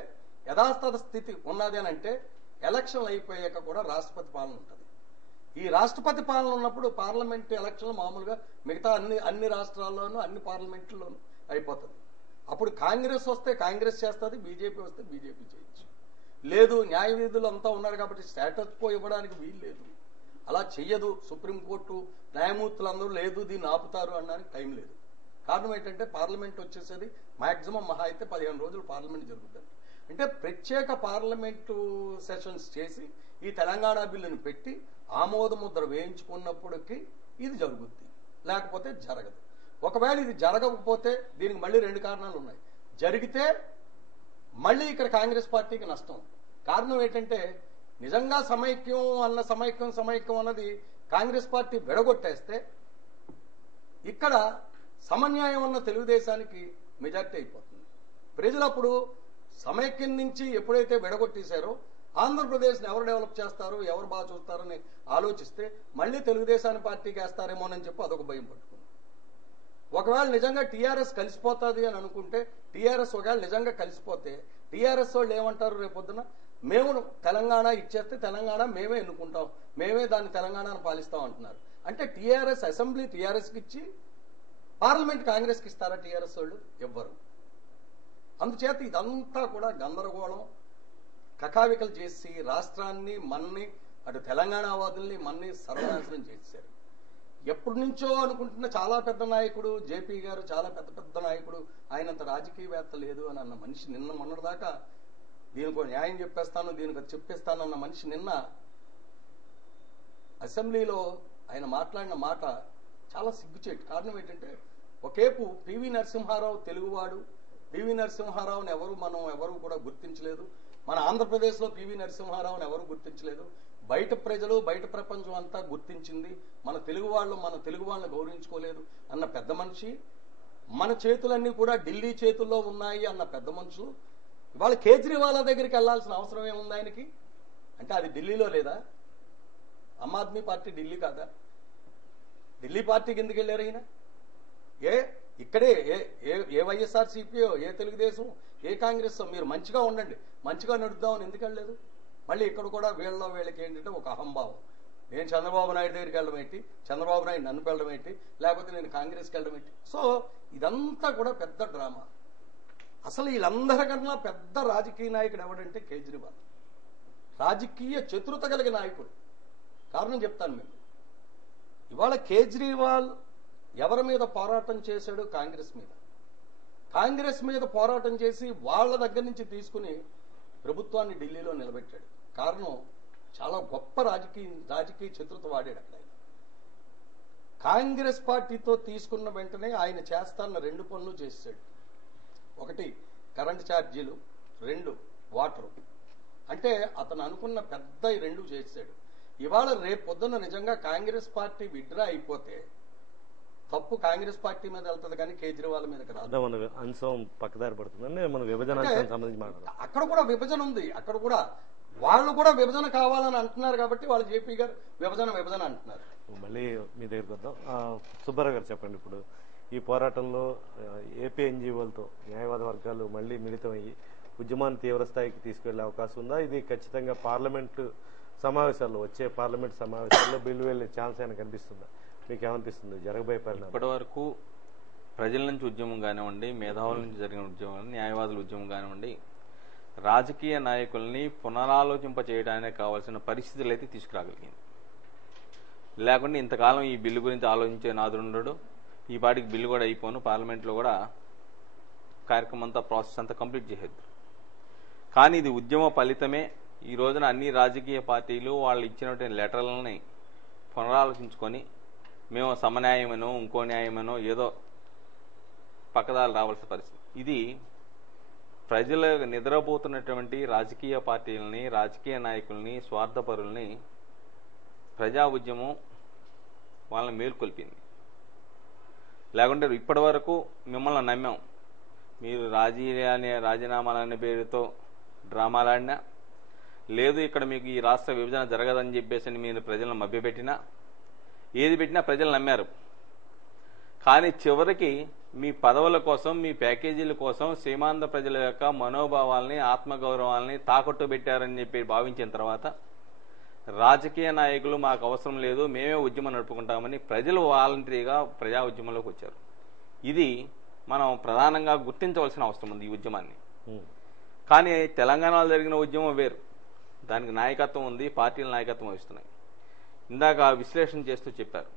యథాస్థిత స్థితి ఉన్నది అని అంటే ఎలక్షన్లు అయిపోయాక కూడా రాష్ట్రపతి పాలన ఉంటుంది. ఈ రాష్ట్రపతి పాలన ఉన్నప్పుడు పార్లమెంట్ ఎలక్షన్లు మామూలుగా మిగతా అన్ని రాష్ట్రాల్లోనూ అన్ని పార్లమెంట్లోనూ అయిపోతుంది. అప్పుడు కాంగ్రెస్ వస్తే కాంగ్రెస్ చేస్తుంది, బీజేపీ వస్తే బీజేపీ చేయొచ్చు. లేదు, న్యాయ విధులు అంతా ఉన్నారు కాబట్టి స్టేటస్ కో ఇవ్వడానికి వీలు లేదు, అలా చెయ్యదు సుప్రీంకోర్టు న్యాయమూర్తులందరూ, లేదు దీన్ని ఆపుతారు అనడానికి టైం లేదు. కారణం ఏంటంటే పార్లమెంట్ వచ్చేసేది మాక్సిమం మహా అయితే 15 రోజులు పార్లమెంట్ జరుగుతుంది. అంటే ప్రత్యేక పార్లమెంటు సెషన్స్ చేసి ఈ తెలంగాణ బిల్లును పెట్టి ఆమోద ముద్ర వేయించుకున్నప్పటికీ ఇది జరుగుద్ది, లేకపోతే జరగదు. ఒకవేళ ఇది జరగకపోతే దీనికి మళ్ళీ 2 కారణాలు ఉన్నాయి. జరిగితే మళ్ళీ ఇక్కడ కాంగ్రెస్ పార్టీకి నష్టం. కారణం ఏంటంటే నిజంగా సమైక్యం అన్నది కాంగ్రెస్ పార్టీ విడగొట్టేస్తే ఇక్కడ సమన్యాయం అన్న తెలుగుదేశానికి మెజార్టీ అయిపోతుంది. ప్రజలు అప్పుడు సమైక్యం నుంచి ఎప్పుడైతే విడగొట్టేశారో ఆంధ్రప్రదేశ్ని ఎవరు డెవలప్ చేస్తారు, ఎవరు బాగా చూస్తారని ఆలోచిస్తే మళ్ళీ తెలుగుదేశాన్ని పార్టీకి వేస్తారేమోనని చెప్పి అదొక భయం పట్టుకుంది. ఒకవేళ నిజంగా టీఆర్ఎస్ కలిసిపోతుంది అని అనుకుంటే, టీఆర్ఎస్ ఒకవేళ నిజంగా కలిసిపోతే టీఆర్ఎస్ వాళ్ళు ఏమంటారు, రేపొద్దున మేము తెలంగాణ ఇచ్చేస్తే తెలంగాణ మేమే ఎన్నుకుంటాం, మేమే దాన్ని తెలంగాణను పాలిస్తాం అంటున్నారు. అంటే టీఆర్ఎస్ అసెంబ్లీ టీఆర్ఎస్కి ఇచ్చి పార్లమెంట్ కాంగ్రెస్కి ఇస్తారా టీఆర్ఎస్ వాళ్ళు? ఎవ్వరు. అందుచేత ఇదంతా కూడా గందరగోళం, కకావికలు చేసి రాష్ట్రాన్ని మన్ని, అటు తెలంగాణ వాదుల్ని మన్ని సర్వనాశనం చేశారు. ఎప్పటి నుంచో అనుకుంటున్న చాలా పెద్ద నాయకుడు జేపీ గారు, చాలా పెద్ద నాయకుడు, ఆయనంత రాజకీయవేత్త లేదు అని అన్న మనిషి నిన్న మొన్నటిదాకా దీనికి న్యాయం చెప్పేస్తాను, దీనికి చెప్పేస్తానన్న మనిషి నిన్న అసెంబ్లీలో ఆయన మాట్లాడిన మాట చాలా సిగ్గుచేటు. కారణం ఏంటంటే ఒకేపు పివి నరసింహారావు తెలుగువాడు, పివి నరసింహారావుని ఎవరు కూడా గుర్తించలేదు. మన ఆంధ్రప్రదేశ్లో పివి నరసింహారావుని ఎవరు గుర్తించలేదు. బయట ప్రజలు, బయట ప్రపంచం అంతా గుర్తించింది, మన తెలుగు వాళ్ళని గౌరవించుకోలేదు అన్న పెద్ద మనిషి. మన చేతులన్నీ కూడా ఢిల్లీ చేతుల్లో ఉన్నాయి అన్న పెద్ద మనుషులు ఇవాళ కేజ్రీవాల్ దగ్గరికి వెళ్లాల్సిన అవసరం ఏముంది ఆయనకి? అంటే అది ఢిల్లీలో లేదా? ఆమ్ ఆద్మీ పార్టీ ఢిల్లీ కాదా? ఢిల్లీ పార్టీకి ఎందుకు వెళ్ళారు ఈయన? ఇక్కడే ఏ వైఎస్ఆర్సీపీయో, ఏ తెలుగుదేశం, ఏ కాంగ్రెస్ మీరు మంచిగా ఉండండి, మంచిగా నడుద్దామని ఎందుకు వెళ్ళలేదు? మళ్ళీ ఇక్కడ కూడా వీళ్ళకి ఏంటంటే ఒక అహంభావం. నేను చంద్రబాబు నాయుడు దగ్గరికి వెళ్ళడం ఏంటి, చంద్రబాబు నాయుడు నన్ను వెళ్ళడం ఏంటి, లేకపోతే నేను కాంగ్రెస్కి వెళ్ళడం ఏంటి? సో ఇదంతా కూడా పెద్ద డ్రామా. అసలు వీళ్ళందరికన్నా పెద్ద రాజకీయ నాయకుడు ఎవడంటే కేజ్రీవాల్. రాజకీయ చతురత కలిగిన నాయకుడు. కారణం చెప్తాను మీకు. ఇవాళ కేజ్రీవాల్ ఎవరి మీద పోరాటం చేశాడు? కాంగ్రెస్ మీద పోరాటం చేసి వాళ్ళ దగ్గర నుంచి తీసుకుని ప్రభుత్వాన్ని ఢిల్లీలో నిలబెట్టాడు. కారణం చాలా గొప్ప రాజకీయ చతురత వాడాడు అక్కడ. కాంగ్రెస్ పార్టీతో తీసుకున్న వెంటనే ఆయన చేస్తాన్న 2 పనులు చేశాడు. 1 కరెంట్ ఛార్జీలు, 2 వాటర్. అంటే అతను అనుకున్న పెద్ద 2 చేశాడు. ఇవాళ రేపు పొద్దున్న నిజంగా కాంగ్రెస్ పార్టీ విడ్రా అయిపోతే తప్పు కాంగ్రెస్ పార్టీ మీద వెళ్తుంది కానీ కేజ్రీవాల్ మీదకి రాదు. మన అంశం పక్కదారి పడుతుందండి. మన విభజన సంబంధించి మాట్లాడాలి. అక్కడ కూడా విభజన ఉంది. అక్కడ కూడా వాళ్ళు కూడా విభజన కావాలని అంటున్నారు కాబట్టి వాళ్ళు జేపీ గారు విభజన అంటున్నారు. మళ్ళీ మీ దగ్గరికి వద్దాం. సుబ్బారావు గారు చెప్పండి. ఇప్పుడు ఈ పోరాటంలో ఏపీ ఎన్జీఓలతో న్యాయవాద వర్గాలు మళ్ళీ మిళితమయ్యి ఉద్యమాన్ని తీవ్ర స్థాయికి తీసుకెళ్లే అవకాశం ఉందా? ఇది ఖచ్చితంగా వచ్చే పార్లమెంట్ సమావేశాల్లో బిల్లు వెళ్లే ఛాన్స్ అయినా కనిపిస్తుందా? మీకు ఏమనిపిస్తుంది జరగబోయే పరిణామం? ఇప్పటి వరకు ప్రజల నుంచి ఉద్యమం కానివ్వండి, మేధావుల నుంచి జరిగిన ఉద్యమం, న్యాయవాదుల ఉద్యమం కానివ్వండి, రాజకీయ నాయకుల్ని పునరాలోచింప చేయడానికి కావాల్సిన పరిస్థితులు అయితే తీసుకురాగలిగింది. లేకుంటే ఇంతకాలం ఈ బిల్లు గురించి ఆలోచించే నాదుండడు, ఈ పాటికి బిల్లు కూడా అయిపోను, పార్లమెంట్లో కూడా కార్యక్రమం అంతా ప్రాసెస్ అంతా కంప్లీట్ చేసేద్దు. కానీ ఇది ఉద్యమ ఫలితమే. ఈ రోజున అన్ని రాజకీయ పార్టీలు వాళ్ళు ఇచ్చినటువంటి లెటర్లని పునరాలోచించుకొని మేము సమన్యాయమనో ఇంకో న్యాయమనో ఏదో పక్కదాలు రావాల్సిన పరిస్థితి. ఇది ప్రజలు నిద్రపోతున్నటువంటి రాజకీయ పార్టీలని, రాజకీయ నాయకుల్ని, స్వార్థపరుల్ని ప్రజా ఉద్యమం వాళ్ళని మేల్కొల్పింది. లేకుంటే ఇప్పటి వరకు మిమ్మల్ని నమ్మాం, మీరు రాజీనామాలనే పేరుతో డ్రామాలాడినా, లేదు ఇక్కడ మీకు ఈ రాష్ట్ర విభజన జరగదని చెప్పేసి మీరు ప్రజలను మభ్యపెట్టినా, ఏది పెట్టినా ప్రజలు నమ్మారు. కానీ చివరికి మీ పదవుల కోసం, మీ ప్యాకేజీల కోసం సీమాంధ్ర ప్రజల యొక్క మనోభావాల్ని, ఆత్మగౌరవాల్ని తాకట్టు పెట్టారని చెప్పి భావించిన తర్వాత రాజకీయ నాయకులు మాకు అవసరం లేదు, మేమే ఉద్యమం నడుపుకుంటామని ప్రజలు వాలంటరీగా ప్రజా ఉద్యమంలోకి వచ్చారు. ఇది మనం ప్రధానంగా గుర్తించవలసిన అవసరం ఉంది ఈ ఉద్యమాన్ని. కానీ తెలంగాణలో జరిగిన ఉద్యమం వేరు, దానికి నాయకత్వం ఉంది, పార్టీల నాయకత్వం వహిస్తున్నాయి. ఇందాక విశ్లేషణ చేస్తూ చెప్పారు,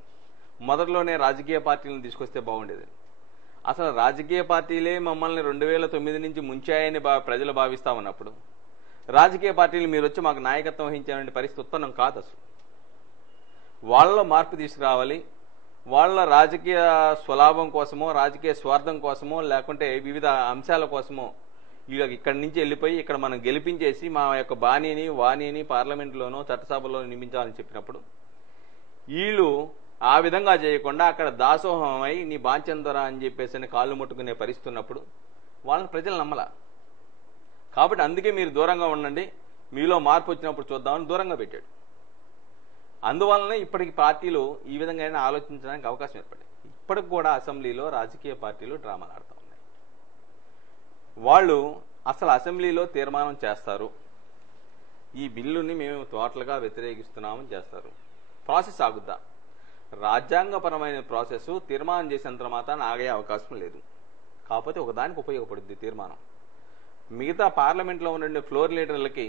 మొదట్లోనే రాజకీయ పార్టీలను తీసుకొస్తే బాగుండేది. అసలు రాజకీయ పార్టీలే మమ్మల్ని 2009 నుంచి ముంచాయని ప్రజలు భావిస్తా ఉన్నప్పుడు రాజకీయ పార్టీలు మీరు వచ్చి మాకు నాయకత్వం వహించాలనే పరిస్థితి ఉత్పన్నం కాదు. అసలు వాళ్ళలో మార్పు తీసుకురావాలి. వాళ్ళ రాజకీయ స్వలాభం కోసమో, రాజకీయ స్వార్థం కోసమో, లేకుంటే వివిధ అంశాల కోసమో వీళ్ళకి ఇక్కడి నుంచి వెళ్ళిపోయి ఇక్కడ మనం గెలిపించేసి మా యొక్క వాణిని పార్లమెంట్లోనో చట్టసభలోనో నియమించాలని చెప్పినప్పుడు వీళ్ళు ఆ విధంగా చేయకుండా అక్కడ దాసోహమై నీ బాంచందరా అని చెప్పేసి కాళ్ళు ముట్టుకునే పరిస్థితి ఉన్నప్పుడు వాళ్ళని ప్రజలు నమ్మలా. కాబట్టి అందుకే మీరు దూరంగా ఉండండి, మీలో మార్పు వచ్చినప్పుడు చూద్దామని దూరంగా పెట్టాడు. అందువలన ఇప్పటికి పార్టీలు ఈ విధంగా ఆలోచించడానికి అవకాశం ఏర్పడింది. ఇప్పటికి కూడా అసెంబ్లీలో రాజకీయ పార్టీలు డ్రామాలు ఆడుతూ ఉన్నాయి. వాళ్ళు అసలు అసెంబ్లీలో తీర్మానం చేస్తారు, ఈ బిల్లుని మేము టోటల్గా వ్యతిరేకిస్తున్నామని చేస్తారు. ప్రాసెస్ ఆగుద్దా? రాజ్యాంగపరమైన ప్రాసెస్ తీర్మానం చేసేంత మాత్రం ఆగే అవకాశం లేదు. కాకపోతే ఒకదానికి ఉపయోగపడుద్ది తీర్మానం. మిగతా పార్లమెంట్లో ఉండే ఫ్లోర్ లీడర్లకి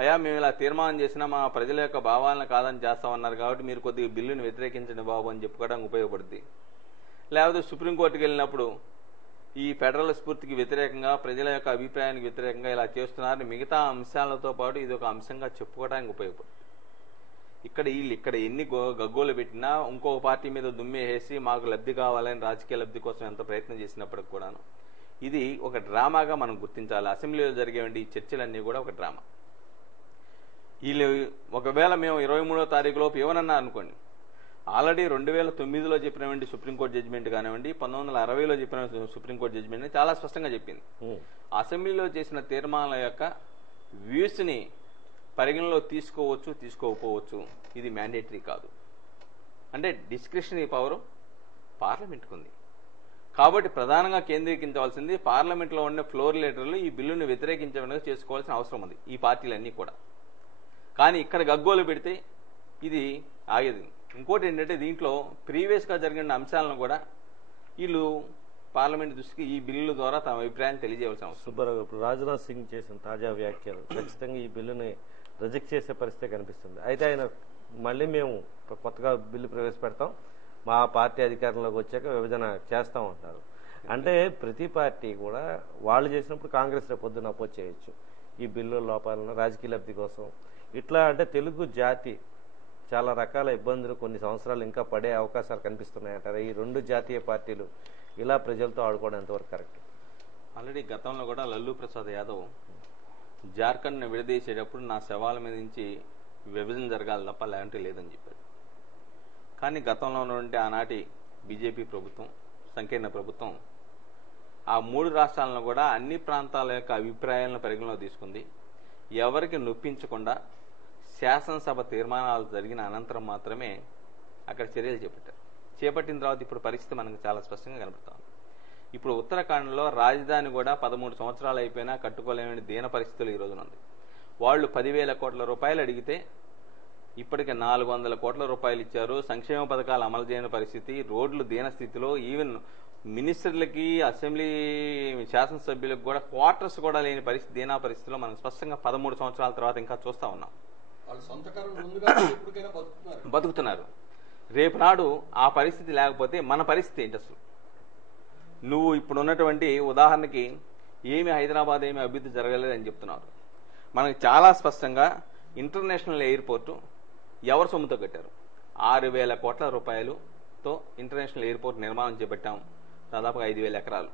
అయ్యా మేము ఇలా తీర్మానం చేసినా మా ప్రజల యొక్క భావాలను కాదని చేస్తామన్నారు కాబట్టి మీరు కొద్దిగా బిల్లుని వ్యతిరేకించండి బాబు అని చెప్పుకోవడానికి ఉపయోగపడుద్ది. లేకపోతే సుప్రీంకోర్టుకి వెళ్ళినప్పుడు ఈ ఫెడరల్ స్ఫూర్తికి వ్యతిరేకంగా, ప్రజల యొక్క అభిప్రాయానికి వ్యతిరేకంగా ఇలా చేస్తున్నారని మిగతా అంశాలతో పాటు ఇది ఒక అంశంగా చెప్పుకోవడానికి ఉపయోగపడుతుంది. ఇక్కడ ఎన్ని గగ్గోలు పెట్టినా ఇంకో పార్టీ మీద దుమ్మేసి మాకు లబ్ధి కావాలని రాజకీయ లబ్ధి కోసం ఎంత ప్రయత్నం చేసినప్పటికి కూడాను ఇది ఒక డ్రామాగా మనం గుర్తించాలి. అసెంబ్లీలో జరిగేవంటి ఈ చర్చలన్నీ కూడా ఒక డ్రామా. వీళ్ళు ఒకవేళ మేము 23వ తారీఖులోపు ఏమన్నా అనుకోండి, ఆల్రెడీ 2009లో చెప్పినటువంటి సుప్రీంకోర్టు జడ్జిమెంట్ కానివ్వండి, 1960లో చెప్పిన సుప్రీంకోర్టు జడ్జిమెంట్ చాలా స్పష్టంగా చెప్పింది. అసెంబ్లీలో చేసిన తీర్మానాల యొక్క వ్యూస్ ని పరిగణలో తీసుకోవచ్చు, తీసుకోకపోవచ్చు. ఇది మ్యాండేటరీ కాదు. అంటే డిస్క్రిషనరీ పవర్ పార్లమెంట్కు ఉంది. కాబట్టి ప్రధానంగా కేంద్రీకరించవలసింది పార్లమెంట్లో ఉండే ఫ్లోర్ లీడర్లు ఈ బిల్లును వ్యతిరేకించే విధంగా చేసుకోవాల్సిన అవసరం ఉంది, ఈ పార్టీలన్నీ కూడా. కానీ ఇక్కడ గగ్గోలు పెడితే ఇది ఆగేది. ఇంకోటి ఏంటంటే దీంట్లో ప్రీవియస్గా జరిగిన అంశాలను కూడా వీళ్ళు పార్లమెంట్ దృష్టికి ఈ బిల్లుల ద్వారా తమ అభిప్రాయాన్ని తెలియజేయవలసిన అవసరం. సుబ్బారావు, ఇప్పుడు రాజ్నాథ్ సింగ్ చేసిన తాజా వ్యాఖ్యలు ఖచ్చితంగా ఈ బిల్లుని రిజెక్ట్ చేసే పరిస్థితి కనిపిస్తుంది. అయితే ఆయన మళ్ళీ మేము కొత్తగా బిల్లు ప్రవేశపెడతాం, మా పార్టీ అధికారంలోకి వచ్చాక విభజన చేస్తాం అంటారు. అంటే ప్రతి పార్టీ కూడా వాళ్ళు చేసినప్పుడు కాంగ్రెస్ రేపు పొద్దున అపోజ్ చేయొచ్చు ఈ బిల్లు లోపాలను రాజకీయ లబ్ధి కోసం. ఇట్లా అంటే తెలుగు జాతి చాలా రకాల ఇబ్బందులు కొన్ని సంవత్సరాలు ఇంకా పడే అవకాశాలు కనిపిస్తున్నాయంటారు. ఈ రెండు జాతీయ పార్టీలు ఇలా ప్రజలతో ఆడుకోవడం ఎంతవరకు కరెక్ట్? ఆల్రెడీ గతంలో కూడా లల్లూ ప్రసాద్ యాదవ్ జార్ఖండ్ను విడదీసేటప్పుడు నా శవాల మీద నుంచి విభజన జరగాలి తప్ప అలాంటి లేదని చెప్పాడు. కానీ గతంలో ఉన్నటువంటి ఆనాటి బీజేపీ ప్రభుత్వం, సంకీర్ణ ప్రభుత్వం ఆ 3 రాష్ట్రాలను కూడా అన్ని ప్రాంతాల యొక్క అభిప్రాయాలను పరిగణలో తీసుకుంది. ఎవరికి నొప్పించకుండా శాసనసభ తీర్మానాలు జరిగిన అనంతరం మాత్రమే అక్కడ చర్యలు చేపట్టారు. చేపట్టిన తర్వాత ఇప్పుడు పరిస్థితి మనకు చాలా స్పష్టంగా కనబడుతుంది. ఇప్పుడు ఉత్తరాఖండ్లో రాజధాని కూడా 13 సంవత్సరాలు అయిపోయినా కట్టుకోలేని దీన పరిస్థితులు ఈ రోజున ఉంది. వాళ్ళు 10,000 కోట్ల రూపాయలు అడిగితే ఇప్పటికే 400 కోట్ల రూపాయలు ఇచ్చారు. సంక్షేమ పథకాలు అమలు చేయని పరిస్థితి, రోడ్లు దీన స్థితిలో, ఈవెన్ మినిస్టర్లకి, అసెంబ్లీ శాసనసభ్యులకు కూడా క్వార్టర్స్ కూడా లేని పరిస్థితి, దీనా పరిస్థితిలో మనం స్పష్టంగా 13 సంవత్సరాల తర్వాత ఇంకా చూస్తా ఉన్నాం. బతుకుతున్నారు. రేపు నాడు ఆ పరిస్థితి లేకపోతే మన పరిస్థితి ఏంటి? అసలు నువ్వు ఇప్పుడు ఉన్నటువంటి ఉదాహరణకి ఏమి హైదరాబాద్ ఏమి అభివృద్ధి జరగలేదని చెప్తున్నారు. మనకి చాలా స్పష్టంగా ఇంటర్నేషనల్ ఎయిర్పోర్టు ఎవరు సొమ్ముతో కట్టారు? 6,000 కోట్ల రూపాయలతో ఇంటర్నేషనల్ ఎయిర్పోర్ట్ నిర్మాణం చేపట్టాం, దాదాపుగా 5,000 ఎకరాలు.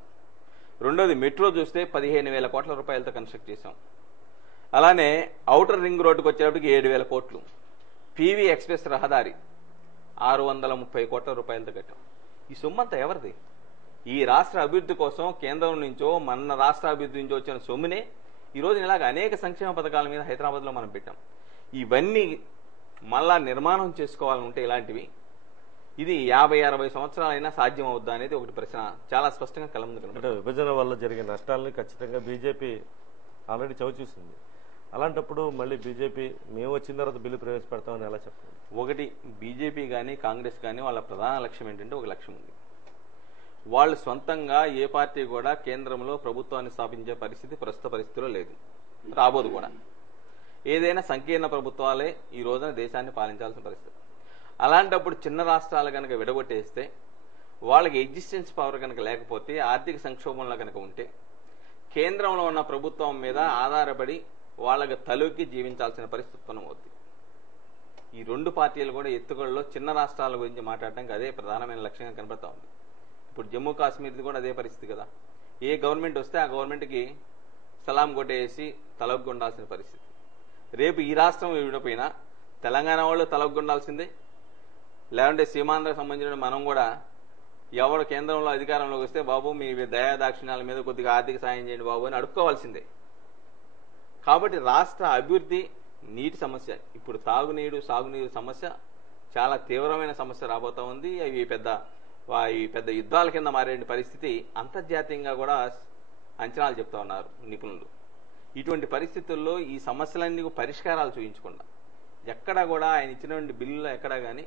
రెండోది మెట్రో చూస్తే 15,000 కోట్ల రూపాయలతో కన్స్ట్రక్ట్ చేశాం. అలానే ఔటర్ రింగ్ రోడ్డుకు వచ్చేటప్పటికి 7,000 కోట్లు. పీవీ ఎక్స్ప్రెస్ రహదారి 630 కోట్ల రూపాయలతో కట్టాం. ఈ సొమ్మంతా ఎవరిది? ఈ రాష్ట్ర అభివృద్ధి కోసం కేంద్రం నుంచో మన రాష్ట్ర అభివృద్ధి నుంచో వచ్చిన సొమ్మునే ఈ రోజు ఇలాగ అనేక సంక్షేమ పథకాల మీద హైదరాబాద్లో మనం పెట్టాం. ఇవన్నీ మళ్ళా నిర్మాణం చేసుకోవాలంటే ఇలాంటివి ఇది 50-60 సంవత్సరాలైనా సాధ్యం అవుద్దా అనేది ఒకటి ప్రశ్న చాలా స్పష్టంగా కలముందు. అంటే విభజన వల్ల జరిగే నష్టాలని ఖచ్చితంగా బీజేపీ ఆల్రెడీ చవిచూసింది. అలాంటప్పుడు మళ్ళీ బీజేపీ మేము వచ్చిన తర్వాత బిల్లు ప్రవేశపెడతామని ఎలా చెప్పండి? ఒకటి, బీజేపీ కానీ కాంగ్రెస్ కానీ వాళ్ళ ప్రధాన లక్ష్యం ఏంటంటే ఒక లక్ష్యం ఉంది. వాళ్ళు సొంతంగా ఏ పార్టీ కూడా కేంద్రంలో ప్రభుత్వాన్ని స్థాపించే పరిస్థితి ప్రస్తుత పరిస్థితిలో లేదు, రాబోదు కూడా. ఏదైనా సంకీర్ణ ప్రభుత్వాలే ఈ రోజున దేశాన్ని పాలించాల్సిన పరిస్థితి. అలాంటప్పుడు చిన్న రాష్ట్రాలు కనుక విడగొట్టేస్తే, వాళ్ళకి ఎగ్జిస్టెన్స్ పవర్ కనుక లేకపోతే, ఆర్థిక సంక్షోభంలో కనుక ఉంటే, కేంద్రంలో ఉన్న ప్రభుత్వం మీద ఆధారపడి వాళ్ళకి తలూకి జీవించాల్సిన పరిస్థితి ఉత్పన్నమవుతుంది. ఈ రెండు పార్టీలు కూడా ఎత్తుగడలో చిన్న రాష్ట్రాల గురించి మాట్లాడడానికి అదే ప్రధానమైన లక్ష్యంగా కనబడతా ఉంది. ఇప్పుడు జమ్మూ కాశ్మీర్ది కూడా అదే పరిస్థితి కదా. ఏ గవర్నమెంట్ వస్తే ఆ గవర్నమెంట్కి సలాం కొట్టేసి తలొగ్గుండాల్సిన పరిస్థితి. రేపు ఈ రాష్ట్రం విడిపోయినా తెలంగాణ వాళ్ళు తలొగ్గుండాల్సిందే, లేదంటే సీమాంధ్రకు సంబంధించిన మనం కూడా ఎవరు కేంద్రంలో అధికారంలోకి వస్తే బాబు మీ దయాదాక్షిణ్యాల మీద కొద్దిగా ఆర్థిక సాయం చేయండి బాబు అని అడుక్కోవాల్సిందే. కాబట్టి రాష్ట్ర అభివృద్ధి, నీటి సమస్య, ఇప్పుడు తాగునీరు సాగునీరు సమస్య చాలా తీవ్రమైన సమస్య రాబోతా ఉంది. అవి పెద్ద యుద్ధాల కింద మారే పరిస్థితి అంతర్జాతీయంగా కూడా అంచనాలు చెప్తా ఉన్నారు నిపుణులు. ఇటువంటి పరిస్థితుల్లో ఈ సమస్యలన్నీ పరిష్కారాలు చూపించకుండా ఎక్కడా కూడా ఆయన ఇచ్చినటువంటి బిల్లులో ఎక్కడా కానీ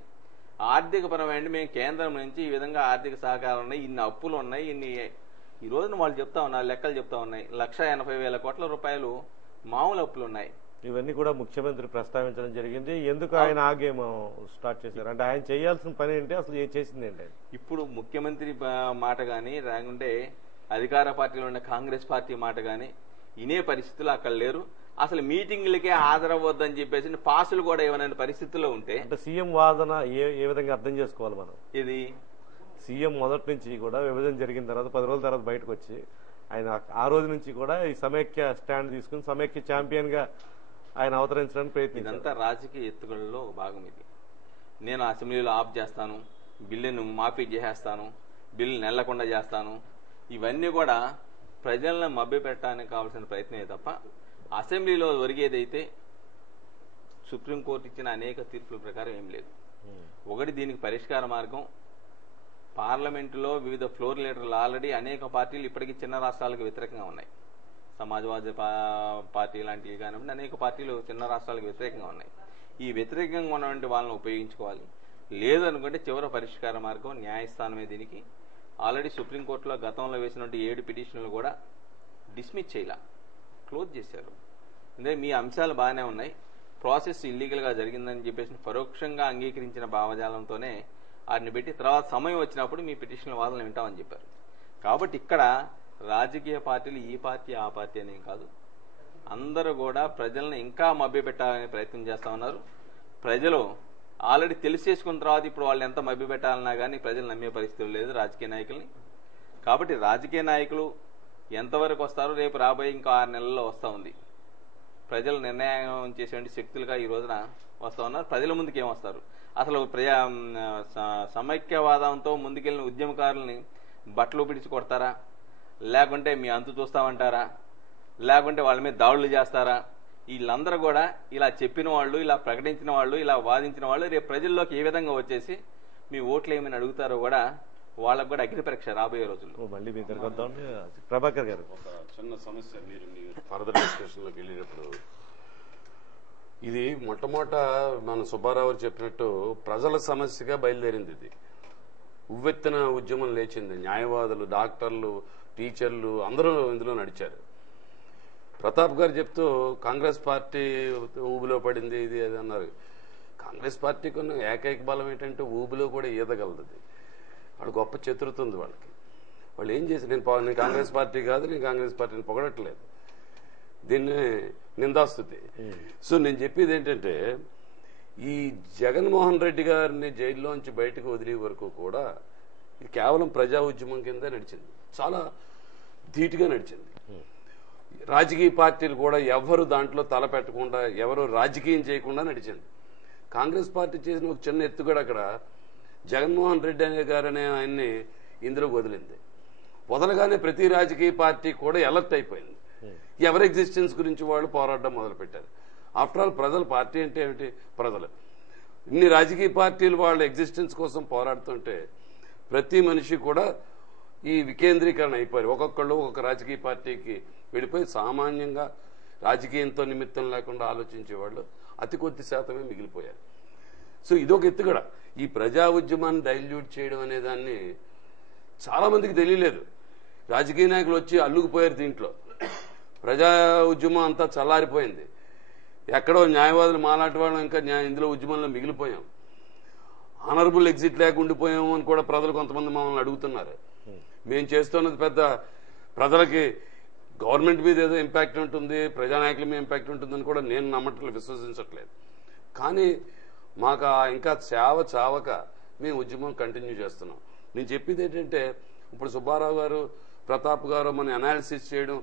ఆర్థికపరమైన మేము కేంద్రం నుంచి ఈ విధంగా ఆర్థిక సహకారం ఉన్నాయి, ఇన్ని అప్పులు ఉన్నాయి, ఇన్ని ఈ రోజున వాళ్ళు చెప్తా ఉన్నారు, లెక్కలు చెప్తా ఉన్నాయి, 1,80,000 కోట్ల రూపాయలు మామూలు అప్పులు ఉన్నాయి. ఇవన్నీ కూడా ముఖ్యమంత్రి ప్రస్తావించడం జరిగింది. ఎందుకు ఆయన ఆ గేమ్ స్టార్ట్ చేశారు అంటే ఆయన చేయాల్సిన పని ఏంటి, అసలు చేసింది ఏంటి? ఇప్పుడు ముఖ్యమంత్రి మాట కానీ లేకుంటే అధికార పార్టీలో ఉన్న కాంగ్రెస్ పార్టీ మాట కానీ ఇనే పరిస్థితులు అక్కడ లేరు. అసలు మీటింగ్లకే హాజరవ్వద్దని చెప్పేసి పాసులు కూడా ఏమైనా పరిస్థితుల్లో ఉంటే అంటే సీఎం వాదన ఏ విధంగా అర్థం చేసుకోవాలి మనం? ఇది సీఎం మొదటి నుంచి కూడా విభజన జరిగిన తర్వాత 10 రోజుల తర్వాత బయటకు వచ్చి ఆయన ఆ రోజు నుంచి కూడా ఈ సమైక్య స్టాండ్ తీసుకుని సమైక్య ఛాంపియన్ గా ఆయన అవతరించడానికి ప్రయత్నించారు. ఇదంతా రాజకీయ ఎత్తుగడలో భాగం. ఇది నేను అసెంబ్లీలో ఆఫ్ చేస్తాను, బిల్లును మాఫీ చేసేస్తాను, బిల్లు నెల్లకుండా చేస్తాను, ఇవన్నీ కూడా ప్రజలను మభ్యపెట్టడానికి కావాల్సిన ప్రయత్నమే తప్ప అసెంబ్లీలో ఒరిగేదైతే సుప్రీంకోర్టు ఇచ్చిన అనేక తీర్పుల ప్రకారం ఏం లేదు. ఒకటి దీనికి పరిష్కార మార్గం, పార్లమెంటులో వివిధ ఫ్లోర్ లీడర్లు ఆల్రెడీ అనేక పార్టీలు ఇప్పటికీ చిన్న రాష్ట్రాలకు వ్యతిరేకంగా ఉన్నాయి. సమాజ్వాదీ పార్టీ లాంటివి కానివ్వండి, అనేక పార్టీలు చిన్న రాష్ట్రాలకు వ్యతిరేకంగా ఉన్నాయి. ఈ వ్యతిరేకంగా ఉన్నటువంటి వాళ్ళని ఉపయోగించుకోవాలి. లేదనుకుంటే చివరి పరిష్కార మార్గం న్యాయస్థానమే. దీనికి ఆల్రెడీ సుప్రీంకోర్టులో గతంలో వేసినటువంటి 7 పిటిషన్లు కూడా డిస్మిస్ చేయాల, క్లోజ్ చేశారు. అంటే మీ అంశాలు బాగానే ఉన్నాయి, ప్రాసెస్ ఇల్లీగల్ గా జరిగిందని చెప్పేసి పరోక్షంగా అంగీకరించిన భావజాలంతోనే వాటిని పెట్టి తర్వాత సమయం వచ్చినప్పుడు మీ పిటిషన్ల వాదనలు వింటామని చెప్పారు. కాబట్టి ఇక్కడ రాజకీయ పార్టీలు ఈ పార్టీ ఆ పార్టీ అనేం కాదు, అందరూ కూడా ప్రజలను ఇంకా మభ్యపెట్టాలనే ప్రయత్నం చేస్తా ఉన్నారు. ప్రజలు ఆల్రెడీ తెలిసేసుకున్న తర్వాత ఇప్పుడు వాళ్ళు ఎంత మభ్యపెట్టాలన్నా కానీ ప్రజలు నమ్మే పరిస్థితులు లేదు రాజకీయ నాయకుల్ని. కాబట్టి రాజకీయ నాయకులు ఎంతవరకు వస్తారో రేపు రాబోయే ఇంకా 6 నెలల్లో వస్తూ ఉంది. ప్రజలు నిర్ణయం చేసే శక్తులుగా ఈ రోజున వస్తూ ఉన్నారు. ప్రజల ముందుకు ఏమొస్తారు? అసలు సమైక్యవాదంతో ముందుకెళ్లిన ఉద్యమకారుల్ని బట్టలు పిడిచి కొడతారా, లేకుంటే మీ అంతు చూస్తామంటారా, లేకుంటే వాళ్ళ మీద దాడులు చేస్తారా? వీళ్ళందరూ కూడా ఇలా చెప్పిన వాళ్ళు, ఇలా ప్రకటించిన వాళ్ళు, ఇలా వాదించిన వాళ్ళు రేపు ప్రజల్లోకి ఏ విధంగా వచ్చేసి మీ ఓట్లు ఏమని అడుగుతారో కూడా వాళ్ళకు కూడా అగ్ని పరీక్ష రాబోయే రోజుల్లో. మళ్ళీ మీ దగ్గరకు వద్దాం. ప్రభాకర్ గారు, ఒక చిన్న సమస్య, మీరు ఫర్దర్ డిస్కషన్ లోకి వెళ్ళేటప్పుడు ఇది మొట్టమొదట మన సుబ్బారావు చెప్పినట్టు ప్రజల సమస్యగా బయలుదేరింది. ఇది ఉవ్వెత్తున ఉద్యమం లేచింది. న్యాయవాదులు, డాక్టర్లు, టీచర్లు అందరూ ఇందులో నడిచారు. ప్రతాప్ గారు చెప్తూ కాంగ్రెస్ పార్టీ ఊబిలో పడింది ఇది అది అన్నారు. కాంగ్రెస్ పార్టీకి ఉన్న ఏకైక బలం ఏంటంటే ఊబిలో కూడా ఈదగలదు. వాళ్ళు గొప్ప చతురత ఉంది వాళ్ళకి. వాళ్ళు ఏం చేసి నేను కాంగ్రెస్ పార్టీ కాదు, నేను కాంగ్రెస్ పార్టీని పొగడట్లేదు, దీన్ని నిందాస్తుతి. సో నేను చెప్పేది ఏంటంటే ఈ జగన్మోహన్ రెడ్డి గారిని జైల్లోంచి బయటకు వదిలే వరకు కూడా ఇది కేవలం ప్రజా ఉద్యమం కింద నడిచింది, చాలా ధీటుగా నడిచింది. రాజకీయ పార్టీలు కూడా ఎవరు దాంట్లో తల పెట్టకుండా, ఎవరు రాజకీయం చేయకుండా నడిచింది. కాంగ్రెస్ పార్టీ చేసిన ఒక చిన్న ఎత్తుగడ అక్కడ జగన్మోహన్ రెడ్డి అనే గారనే ఆయన్ని ఇందులోకి వదిలింది. వదలగానే ప్రతి రాజకీయ పార్టీ కూడా అలర్ట్ అయిపోయింది. ఎవరి ఎగ్జిస్టెన్స్ గురించి వాళ్ళు పోరాడడం మొదలుపెట్టారు. ఆఫ్టర్ ఆల్ ప్రజల పార్టీ అంటే ఏమిటి? ప్రజలు. ఇన్ని రాజకీయ పార్టీలు వాళ్ళ ఎగ్జిస్టెన్స్ కోసం పోరాడుతుంటే ప్రతి మనిషి కూడా ఈ వికేంద్రీకరణ అయిపోయారు. ఒక్కొక్కళ్ళు ఒక్కొక్క రాజకీయ పార్టీకి వెళ్ళిపోయి సామాన్యంగా రాజకీయంతో నిమిత్తం లేకుండా ఆలోచించేవాళ్ళు అతి కొద్ది శాతమే మిగిలిపోయారు. సో ఇదొక ఎత్తుగడ. ఈ ప్రజా ఉద్యమాన్ని డైల్యూట్ చేయడం అనే దాన్ని చాలా మందికి తెలియలేదు. రాజకీయ నాయకులు వచ్చి అల్లుకుపోయారు దీంట్లో. ప్రజా ఉద్యమం అంతా చల్లారిపోయింది. ఎక్కడో న్యాయవాదులు మాలాంటి వాళ్ళం ఇంకా ఇందులో ఉద్యమంలో మిగిలిపోయాం. ఆనరబుల్ ఎగ్జిట్ లేక ఉండిపోయాము అని కూడా ప్రజలు కొంతమంది మమ్మల్ని అడుగుతున్నారు. మేము చేస్తున్నది పెద్ద ప్రజలకి గవర్నమెంట్ మీద ఏదో ఇంపాక్ట్ ఉంటుంది, ప్రజానాయకుల మీద ఇంపాక్ట్ ఉంటుందని కూడా నేను నమ్మట్లేదు, విశ్వసించట్లేదు. కానీ మాకు ఇంకా చావక మేము ఉద్యమం కంటిన్యూ చేస్తున్నాం. నేను చెప్పేది ఏంటంటే, ఇప్పుడు సుబ్బారావు గారు, ప్రతాప్ గారు మన అనాలిసిస్ చేయడం,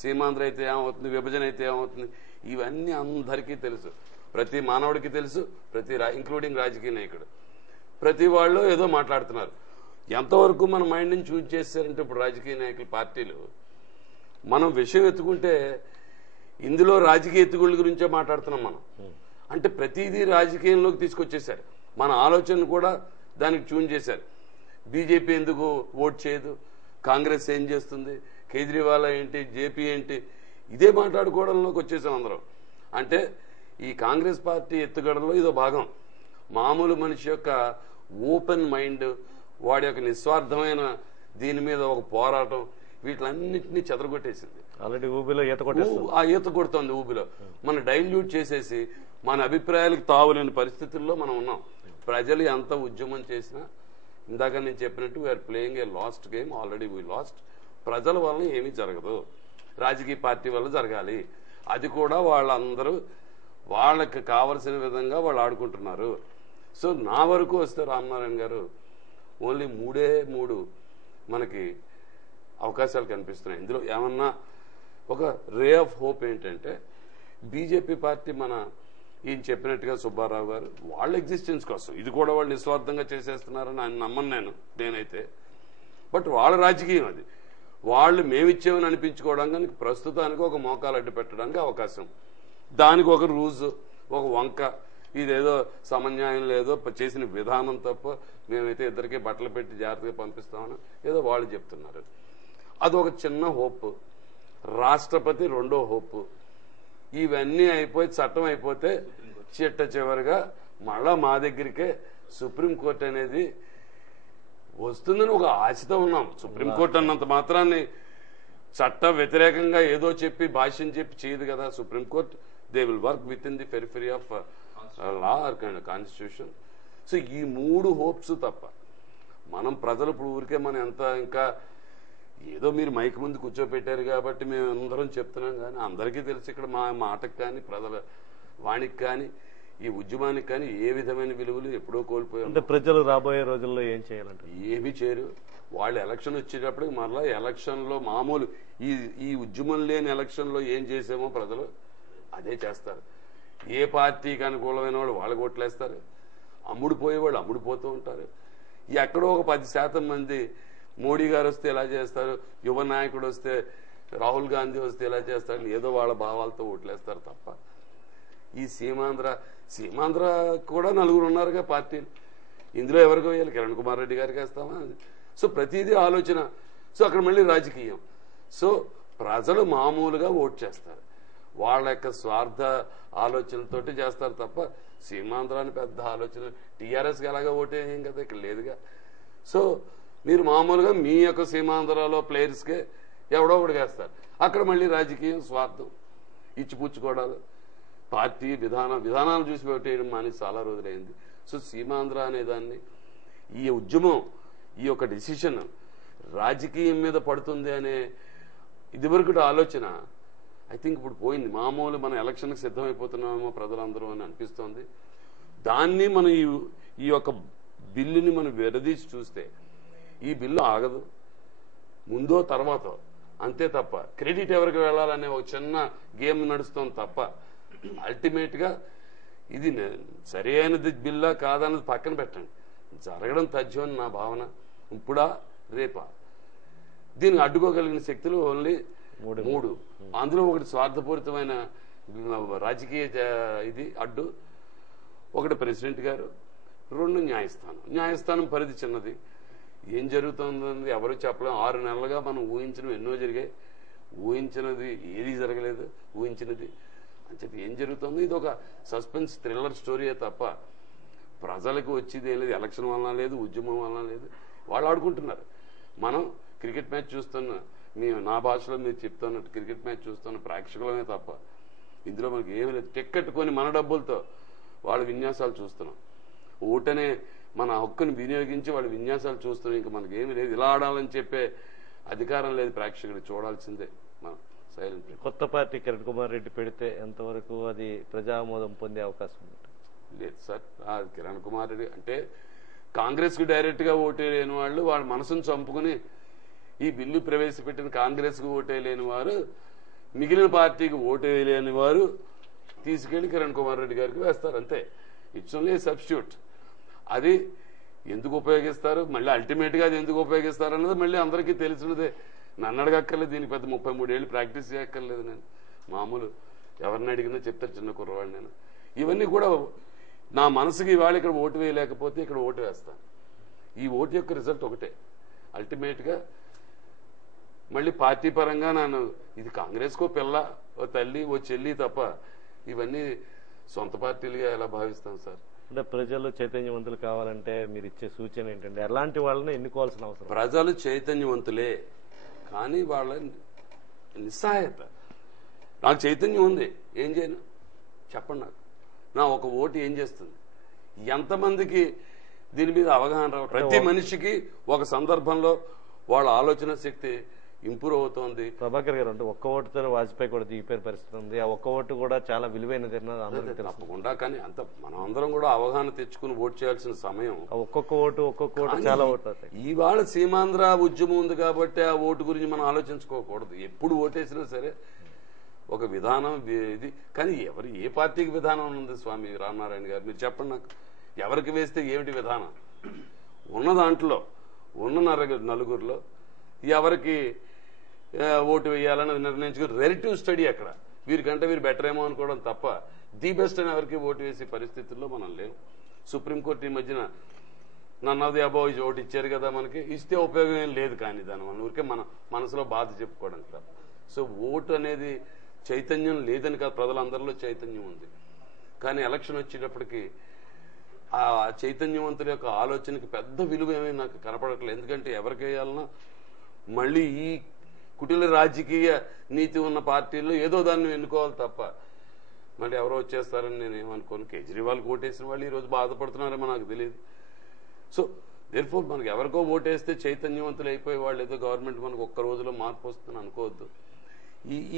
సీమాంధ్ర అయితే ఏమవుతుంది, విభజన అయితే ఏమవుతుంది, ఇవన్నీ అందరికీ తెలుసు. ప్రతి మానవుడికి తెలుసు, ఇంక్లూడింగ్ రాజకీయ నాయకుడు. ప్రతి వాళ్ళు ఏదో మాట్లాడుతున్నారు. ఎంతవరకు మన మైండ్ నుంచి చూజ్ చేశారంటే, ఇప్పుడు రాజకీయ నాయకులు, పార్టీలు మనం విషయం ఎత్తుకుంటే ఇందులో రాజకీయ ఎత్తుగుళ్ళ గురించే మాట్లాడుతున్నాం మనం. అంటే ప్రతిదీ రాజకీయంలోకి తీసుకొచ్చేశారు. మన ఆలోచన కూడా దానికి ట్యూన్ చేశారు. బీజేపీ ఎందుకు ఓట్ చేయదు, కాంగ్రెస్ ఏం చేస్తుంది, కేజ్రీవాల్ ఏంటి, జేపీ ఏంటి, ఇదే మాట్లాడుకోవడంలోకి వచ్చేసాం అందరం. అంటే ఈ కాంగ్రెస్ పార్టీ ఎత్తుగడలో ఇదో భాగం. మామూలు మనిషి యొక్క ఓపెన్ మైండ్, వాడి యొక్క నిస్వార్థమైన దీని మీద ఒక పోరాటం, వీటిలన్నింటినీ చెదరగొట్టేసింది. ఆల్రెడీ ఊబిలో ఈత కొట్టేస్తుంది. ఆ ఈత కొడుతోంది ఊబిలో. మనం డైల్యూట్ చేసేసి మన అభిప్రాయాలకు తావులేని పరిస్థితుల్లో మనం ఉన్నాం. ప్రజలు ఎంత ఉద్యమం చేసినా, ఇందాక నేను చెప్పినట్టు we're playing a lost game, already we lost. ప్రజల వల్ల ఏమీ జరగదు, రాజకీయ పార్టీ వల్ల జరగాలి. అది కూడా వాళ్ళందరూ వాళ్ళకి కావలసిన విధంగా వాళ్ళు ఆడుకుంటున్నారు. సో నా వరకు వస్తే రామనారాయణ గారు ఓన్లీ మూడు మనకి అవకాశాలు కనిపిస్తున్నాయి. ఇందులో ఏమన్నా ఒక రే ఆఫ్ హోప్ ఏంటంటే, బీజేపీ పార్టీ మన ఈయన చెప్పినట్టుగా సుబ్బారావు గారు వాళ్ళ ఎగ్జిస్టెన్స్ కోసం ఇది కూడా వాళ్ళు నిస్వార్థంగా చేసేస్తున్నారని ఆయన నమ్మను నేనైతే. బట్ వాళ్ళ రాజకీయం అది. వాళ్ళు మేమిచ్చామని అనిపించుకోవడానికి ప్రస్తుతానికి ఒక మోకాలు అడ్డు పెట్టడానికి అవకాశం, దానికి ఒక రూజు, ఒక వంక, ఇదేదో సమన్యాయం లేదో చేసిన విధానం తప్ప మేమైతే ఇద్దరికీ బట్టలు పెట్టి జాగ్రత్తగా పంపిస్తామని ఏదో వాళ్ళు చెప్తున్నారు. అదొక చిన్న హోప్. రాష్ట్రపతి రెండో హోప్. ఇవన్నీ అయిపోయి చట్టం అయిపోతే చివరిగా మళ్ళా మా దగ్గరికే సుప్రీంకోర్టు అనేది వస్తుందని ఒక ఆశతో ఉన్నాం. సుప్రీంకోర్టు అన్నంత మాత్రాన్ని చట్ట వ్యతిరేకంగా ఏదో చెప్పి భాష్యం చెప్పి చేయదు కదా supreme court. They will work with in the periphery of law or constitution. So ఈ మూడు హోప్స్ తప్ప మనం ప్రజలు ఇప్పుడు ఊరికే మనం ఎంత ఇంకా ఏదో మీరు మైక్ ముందు కూర్చోపెట్టారు కాబట్టి మేము అందరం చెప్తున్నాం. కానీ అందరికీ తెలుసు ఇక్కడ మా మాటకు కానీ, ప్రజల వాణికి కానీ, ఈ ఉద్యమానికి కానీ ఏ విధమైన విలువలు ఎప్పుడో కోల్పోయారు. అంటే ప్రజలు రాబోయే రోజుల్లో ఏం చేయాలంటే ఏమీ చేయరు. వాళ్ళు ఎలక్షన్ వచ్చేటప్పటికి మరలా ఎలక్షన్లో మామూలు ఈ ఉద్యమం లేని ఎలక్షన్లో ఏం చేసామో ప్రజలు అదే చేస్తారు. ఏ పార్టీకి అనుకూలమైన వాళ్ళు వాళ్ళకి ఓట్లేస్తారు, అమ్ముడుపోయేవాళ్ళు అమ్ముడుపోతూ ఉంటారు. ఎక్కడో ఒక 10% మంది మోడీ గారు వస్తే ఎలా చేస్తారు, యువ నాయకుడు వస్తే, రాహుల్ గాంధీ వస్తే ఎలా చేస్తారు, ఏదో వాళ్ళ భావాలతో ఓట్లేస్తారు తప్ప ఈ సీమాంధ్ర కూడా నలుగురు ఉన్నారుగా పార్టీలు. ఇందులో ఎవరికి వేయాలి, కిరణ్ కుమార్ రెడ్డి గారికి వేస్తామా? సో ప్రతిదీ ఆలోచన. సో అక్కడ మళ్ళీ రాజకీయం. సో ప్రజలు మామూలుగా ఓట్ చేస్తారు, వాళ్ళ యొక్క స్వార్థ ఆలోచనలతోటి చేస్తారు తప్ప సీమాంధ్రాన్ని పెద్ద ఆలోచన టీఆర్ఎస్కి ఎలాగా ఓటేయం కదా, ఇక్కడ లేదుగా. సో మీరు మామూలుగా మీ యొక్క సీమాంధ్రలో ప్లేయర్స్కే ఎవడో ఒకటి వేస్తారు. అక్కడ మళ్ళీ రాజకీయం, స్వార్థం, ఇచ్చిపుచ్చుకోవడాలు, పార్టీ విధానాలు చూసి పెట్టేయడం మాని చాలా రోజులైంది. సో సీమాంధ్ర అనేదాన్ని, ఈ ఉద్యమం, ఈ యొక్క డిసిషన్ రాజకీయం మీద పడుతుంది అనే ఇదివరకు ఆలోచన ఐ థింక్ ఇప్పుడు పోయింది. మామూలు మనం ఎలక్షన్కి సిద్ధమైపోతున్నామేమో ప్రజలందరూ అని అనిపిస్తోంది. దాన్ని మనం ఈ యొక్క బిల్లుని మనం విడదీసి చూస్తే ఈ బిల్లు ఆగదు, ముందో తర్వాత అంతే తప్ప క్రెడిట్ ఎవరికి వెళ్ళాలనే ఒక చిన్న గేమ్ నడుస్తోంది తప్ప అల్టిమేట్ గా ఇది సరి అయినది బిల్లా కాదన్నది పక్కన పెట్టండి, జరగడం తథ్యం అని నా భావన. ఇప్పుడా రేపా దీనికి అడ్డుకోగలిగిన శక్తులు ఓన్లీ మూడు. అందులో ఒకటి స్వార్థపూరితమైన రాజకీయ ఇది అడ్డు, ఒకటి ప్రెసిడెంట్ గారు, రెండు న్యాయస్థానం పరిధి చిన్నది. ఏం జరుగుతుందని ఎవరు చెప్పలేం. 6 నెలలుగా మనం ఊహించినవి ఎన్నో జరిగాయి, ఊహించినది ఏది జరగలేదు, ఊహించినది అంచేది ఏం జరుగుతుందో ఇది ఒక సస్పెన్స్ థ్రిల్లర్ స్టోరీయే తప్ప ప్రజలకు వచ్చేది ఏం లేదు. ఎలక్షన్ వలన లేదు, ఉద్యమం వలన లేదు, వాళ్ళు ఆడుకుంటున్నారు. మనం క్రికెట్ మ్యాచ్ చూస్తున్న నా భాషలో మీరు చెప్తున్నట్టు క్రికెట్ మ్యాచ్ చూస్తున్న ప్రేక్షకులమే తప్ప ఇందులో మనకి ఏమీ లేదు. టిక్కెట్ కొని మన డబ్బులతో వాళ్ళ విన్యాసాలు చూస్తున్నాం. ఓటనే మన హక్కుని వినియోగించి వాళ్ళ విన్యాసాలు చూస్తున్నాం. ఇంకా మనకి ఏమీ లేదు. ఇలా ఆడాలని చెప్పే అధికారం లేదు ప్రేక్షకుడు, చూడాల్సిందే మనం సైలెంట్. కొత్త పార్టీ కిరణ్ కుమార్ రెడ్డి పెడితే ఎంతవరకు అది ప్రజామోదం పొందే అవకాశం ఉంది? లేదు సార్, కిరణ్ కుమార్ రెడ్డి అంటే కాంగ్రెస్ కు డైరెక్ట్ గా ఓటేయలేని వాళ్ళు వాళ్ళ మనసును చంపుకుని ఈ బిల్లు ప్రవేశపెట్టిన కాంగ్రెస్ కు ఓటేయలేని వారు మిగిలిన పార్టీకి ఓటేయలేని వారు తీసుకెళ్లి కిరణ్ కుమార్ రెడ్డి గారికి వేస్తారు అంతే. It's only substitute. అది ఎందుకు ఉపయోగిస్తారు, మళ్ళీ అల్టిమేట్ గా అది ఎందుకు ఉపయోగిస్తారు అన్నది మళ్ళీ అందరికీ తెలిసినదే. నన్ను అడగక్కర్లేదు, దీనికి పెద్ద 33 ఏళ్ళు ప్రాక్టీస్ చేయక్కర్లేదు. నేను మామూలు ఎవరిని అడిగినా చెప్తారు, చిన్న కుర్రవాడు నేను. ఇవన్నీ కూడా నా మనసుకి ఇవాళ ఇక్కడ ఓటు వేయలేకపోతే ఇక్కడ ఓటు వేస్తాను. ఈ ఓటు యొక్క రిజల్ట్ ఒకటే. అల్టిమేట్ గా మళ్ళీ పార్టీ పరంగా నన్ను ఇది కాంగ్రెస్ కో పిల్ల, ఓ తల్లి, ఓ చెల్లి తప్ప ఇవన్నీ సొంత పార్టీలుగా ఎలా భావిస్తాం సార్? అంటే ప్రజలు చైతన్యవంతులు కావాలంటే మీరు ఇచ్చే సూచన ఏంటంటే ఎలాంటి వాళ్ళని ఎన్నుకోవాల్సిన అవసరం? ప్రజలు చైతన్యవంతులే, కానీ వాళ్ళ నిస్సహాయత. నాకు చైతన్యం ఉంది, ఏం చేయను చెప్పండి. నాకు నా ఒక ఓటు ఏం చేస్తుంది? ఎంతమందికి దీని మీద అవగాహన రావు? ప్రతి మనిషికి ఒక సందర్భంలో వాళ్ళ ఆలోచన శక్తి ఇంప్రూవ్ అవుతోంది. ప్రభాకర్ గారు అంటే ఒక్క ఓటుతో వాజ్పేయి కూడా దిగిపోయిన పరిస్థితి ఉంది. ఆ ఒక్క ఓటు కూడా చాలా విలువైనది అందరికీ తప్పకుండా. కానీ అంత మనం అందరం కూడా అవగాహన తెచ్చుకుని ఓటు చేయాల్సిన సమయం. ఒక్కొక్క ఓటు చాలా ఓటు అవుతాయి. ఇవాళ సీమాంధ్ర ఉద్యమం ఉంది కాబట్టి ఆ ఓటు గురించి మనం ఆలోచించుకోకూడదు. ఎప్పుడు ఓటేసినా సరే ఒక విధానం ఇది. కానీ ఏ పార్టీకి విధానం ఉంది స్వామి రామనారాయణ గారు? మీరు చెప్పండి నాకు. ఎవరికి వేస్తే ఏమిటి విధానం? ఉన్న దాంట్లో ఉన్న నలుగురిలో ఎవరికి ఓటు వేయాలని నిర్ణయించుకుని రిలేటివ్ స్టడీ అక్కడ వీరికంటే వీరు బెటర్ ఏమో అనుకోవడం తప్ప ది బెస్ట్ అని ఎవరికి ఓటు వేసే పరిస్థితుల్లో మనం లేవు. సుప్రీంకోర్టు ఈ మధ్యన నన్నది అబౌవ్ ఓటు ఇచ్చారు కదా, మనకి ఇస్తే ఉపయోగం ఏం లేదు. కానీ దాని మన ఊరికే మన మనసులో బాధ చెప్పుకోవడం తప్ప. సో ఓటు అనేది చైతన్యం లేదని కాదు, ప్రజలందరిలో చైతన్యం ఉంది. కానీ ఎలక్షన్ వచ్చేటప్పటికి ఆ చైతన్యవంతుల యొక్క ఆలోచనకి పెద్ద విలువ ఏమీ నాకు కనపడట్లేదు. ఎందుకంటే ఎవరికి వేయాలన్నా మళ్ళీ ఈ కుటిల రాజకీయ నీతి ఉన్న పార్టీల్లో ఏదో దాన్ని ఎన్నుకోవాలి తప్ప మళ్ళీ ఎవరో వచ్చేస్తారని నేను ఏమనుకోను. కేజ్రీవాల్ ఓటేసిన వాళ్ళు ఈరోజు బాధపడుతున్నారేమో నాకు తెలియదు. సో దేర్ఫోర్ మనకి ఎవరికో ఓటేస్తే చైతన్యవంతులు అయిపోయే వాళ్ళు ఏదో గవర్నమెంట్ మనకు ఒక్క రోజులో మార్పు వస్తుందని అనుకోవద్దు.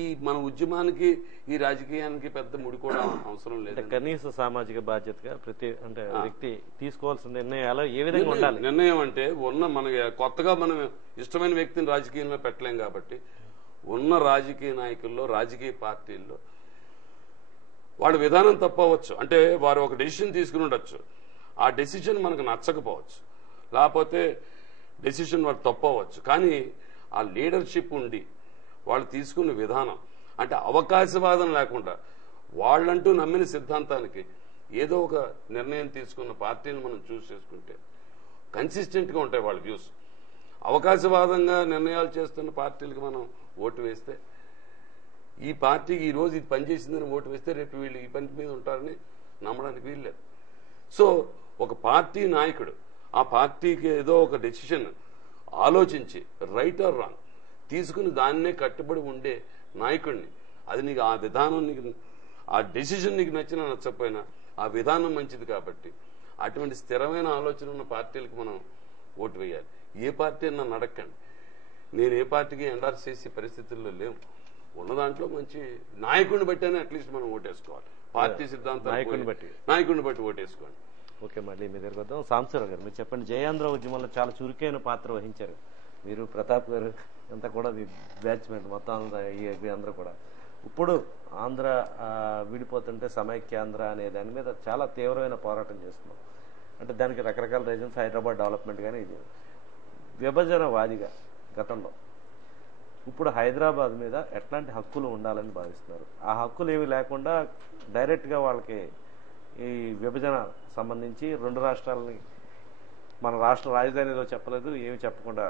ఈ మన ఉద్యమానికి ఈ రాజకీయానికి పెద్ద ముడి కూడా అవసరం లేదు. కనీస సామాజిక బాధ్యతగా ప్రతి వ్యక్తి తీసుకోవాల్సిన నిర్ణయాలు ఏ విధంగా ఉండాలి? నిర్ణయం అంటే మనకి కొత్తగా మనం ఇష్టమైన వ్యక్తిని రాజకీయంలో పెట్టలేం కాబట్టి ఉన్న రాజకీయ నాయకుల్లో రాజకీయ పార్టీల్లో వాళ్ళ విధానం తప్పవచ్చు. అంటే వారు ఒక డెసిషన్ తీసుకుని ఉండొచ్చు, ఆ డెసిషన్ మనకు నచ్చకపోవచ్చు, లేకపోతే డెసిషన్ వాడు తప్పవచ్చు. కానీ ఆ లీడర్షిప్ ఉండి వాళ్ళు తీసుకున్న విధానం అంటే అవకాశవాదం లేకుండా వాళ్ళంటూ నమ్మిన సిద్ధాంతానికి ఏదో ఒక నిర్ణయం తీసుకున్న పార్టీని మనం చూస్ చేసుకుంటే కన్సిస్టెంట్ గా ఉంటాయి వాళ్ళ వ్యూస్. అవకాశవాదంగా నిర్ణయాలు చేస్తున్న పార్టీలకు మనం ఓటు వేస్తే ఈ పార్టీకి ఈ రోజు ఇది పనిచేసిందని ఓటు వేస్తే రేపు వీళ్ళు ఈ పని మీద ఉంటారని నమ్మడానికి వీల్లేదు. సో ఒక పార్టీ నాయకుడు ఆ పార్టీకి ఏదో ఒక డెసిషన్ ఆలోచించి రైట్ ఆర్ రాంగ్ తీసుకుని దాన్నే కట్టుబడి ఉండే నాయకుడిని, అది నీకు ఆ విధానం నీకు ఆ డెసిషన్ నీకు నచ్చినా నచ్చకపోయినా ఆ విధానం మంచిది కాబట్టి అటువంటి స్థిరమైన ఆలోచన ఉన్న పార్టీలకు మనం ఓటు వేయాలి. ఏ పార్టీ అన్నా నడక్కండి. నేను ఏ పార్టీకి ఎండార్స్ చేసే పరిస్థితుల్లో లేవు. ఉన్న దాంట్లో మంచి నాయకుడిని బట్టి అట్లీస్ట్ మనం ఓటేసుకోవాలి. పార్టీ సిద్ధాంతం నాయకుడిని బట్టి ఓటేసుకోండి. ఓకే, మళ్ళీ మీ దగ్గర వద్దాం. సాంబశివరావు గారు మీరు చెప్పండి. జయాంధ్ర ఉద్యమంలో చాలా చురుకైన పాత్ర వహించారు మీరు, ప్రతాప్ గారు అంతా కూడా బ్యాచ్మెంట్ మొత్తం అందరూ కూడా. ఇప్పుడు ఆంధ్ర విడిపోతుంటే సమైక్యాంధ్ర అనే దాని మీద చాలా తీవ్రమైన పోరాటం చేస్తున్నాం. అంటే దానికి రకరకాల రీజన్స్, హైదరాబాద్ డెవలప్మెంట్ కానీ ఇది విభజనవాదిగా గతంలో. ఇప్పుడు హైదరాబాద్ మీద ఎట్లాంటి హక్కులు ఉండాలని భావిస్తున్నారు? ఆ హక్కులు ఏమి లేకుండా డైరెక్ట్గా వాళ్ళకి ఈ విభజన సంబంధించి రెండు రాష్ట్రాలని మన రాష్ట్ర రాజధానిలో చెప్పలేదు, ఏమి చెప్పకుండా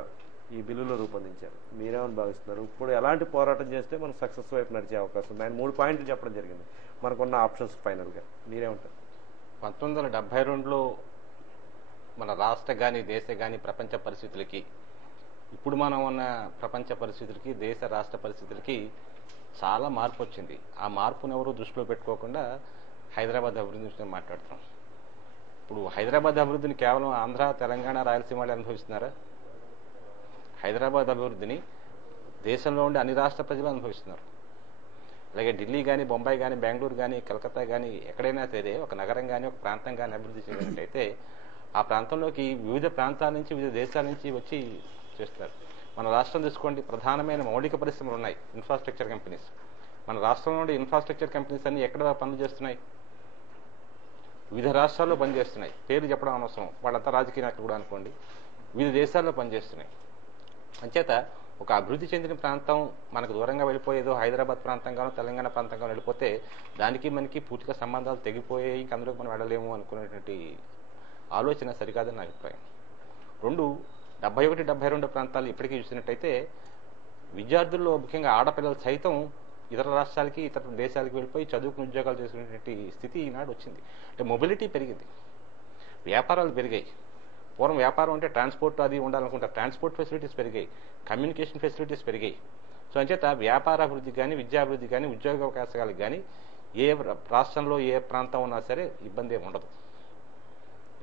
ఈ బిల్లులో రూపొందించారు. మీరేమని భావిస్తున్నారు? ఇప్పుడు ఎలాంటి పోరాటం చేస్తే మనం సక్సెస్ వైపు నడిచే అవకాశం ఉంది? ఆయన 3 పాయింట్లు చెప్పడం జరిగింది. మనకున్న ఆప్షన్స్ ఫైనల్గా మీరేమంటారు? 1972లో మన రాష్ట్ర కానీ దేశ కానీ ప్రపంచ పరిస్థితులకి ఇప్పుడు మనం ఉన్న ప్రపంచ పరిస్థితులకి, దేశ రాష్ట్ర పరిస్థితులకి చాలా మార్పు వచ్చింది. ఆ మార్పును ఎవరు దృష్టిలో పెట్టుకోకుండా హైదరాబాద్ అభివృద్ధి గురించి మాట్లాడుతున్నాం. ఇప్పుడు హైదరాబాద్ అభివృద్ధిని కేవలం ఆంధ్ర, తెలంగాణ, రాయలసీమ వాళ్ళు అనుభవిస్తున్నారా? హైదరాబాద్ అభివృద్ధిని దేశంలో ఉండే అన్ని రాష్ట్ర ప్రజలు అనుభవిస్తున్నారు. అలాగే ఢిల్లీ కానీ, బొంబాయి కానీ, బెంగళూరు కానీ, కలకత్తా కానీ, ఎక్కడైనా సరే ఒక నగరం కానీ, ఒక ప్రాంతం కానీ అభివృద్ధి చెందినట్టయితే ఆ ప్రాంతంలోకి వివిధ ప్రాంతాల నుంచి, వివిధ దేశాల నుంచి వచ్చి చేస్తారు. మన రాష్ట్రం తీసుకోండి, ప్రధానమైన మౌలిక పరిశ్రమలు ఉన్నాయి, ఇన్ఫ్రాస్ట్రక్చర్ కంపెనీస్. మన రాష్ట్రంలో ఉండే ఇన్ఫ్రాస్ట్రక్చర్ కంపెనీస్ అన్ని ఎక్కడ పనులు చేస్తున్నాయి? వివిధ రాష్ట్రాల్లో పనిచేస్తున్నాయి. పేరు చెప్పడం అనవసరం, వాళ్ళంతా రాజకీయ నాయకులు కూడా అనుకోండి. వివిధ దేశాల్లో పనిచేస్తున్నాయి. అంచేత ఒక అభివృద్ధి చెందిన ప్రాంతం మనకు దూరంగా వెళ్ళిపోయేదో హైదరాబాద్ ప్రాంతంగానో తెలంగాణ ప్రాంతంగానో వెళ్ళిపోతే దానికి మనకి పూర్తిగా సంబంధాలు తెగిపోయాయి, ఇంక అందులోకి మనం వెళ్ళలేము అనుకునేటువంటి ఆలోచన సరికాదని నా అభిప్రాయం. 71, 72 ప్రాంతాలు ఇప్పటికీ చూసినట్టయితే విద్యార్థుల్లో ముఖ్యంగా ఆడపిల్లలు సైతం ఇతర రాష్ట్రాలకి, ఇతర దేశాలకు వెళ్ళిపోయి చదువుకుని ఉద్యోగాలు చేసుకునేటువంటి స్థితి ఈనాడు వచ్చింది. అంటే మొబిలిటీ పెరిగింది, వ్యాపారాలు పెరిగాయి. పూర్వం వ్యాపారం అంటే ట్రాన్స్పోర్ట్ అది ఉండాలనుకుంటారు, ట్రాన్స్పోర్ట్ ఫెసిలిటీస్ పెరిగాయి, కమ్యూనికేషన్ ఫెసిలిటీస్ పెరిగాయి. సో అంచేత వ్యాపార అభివృద్ధి కానీ, విద్యాభివృద్ధి కానీ, ఉద్యోగ అవకాశాలకు కానీ ఏ రాష్ట్రంలో ఏ ప్రాంతం ఉన్నా సరే ఇబ్బంది ఏమి ఉండదు.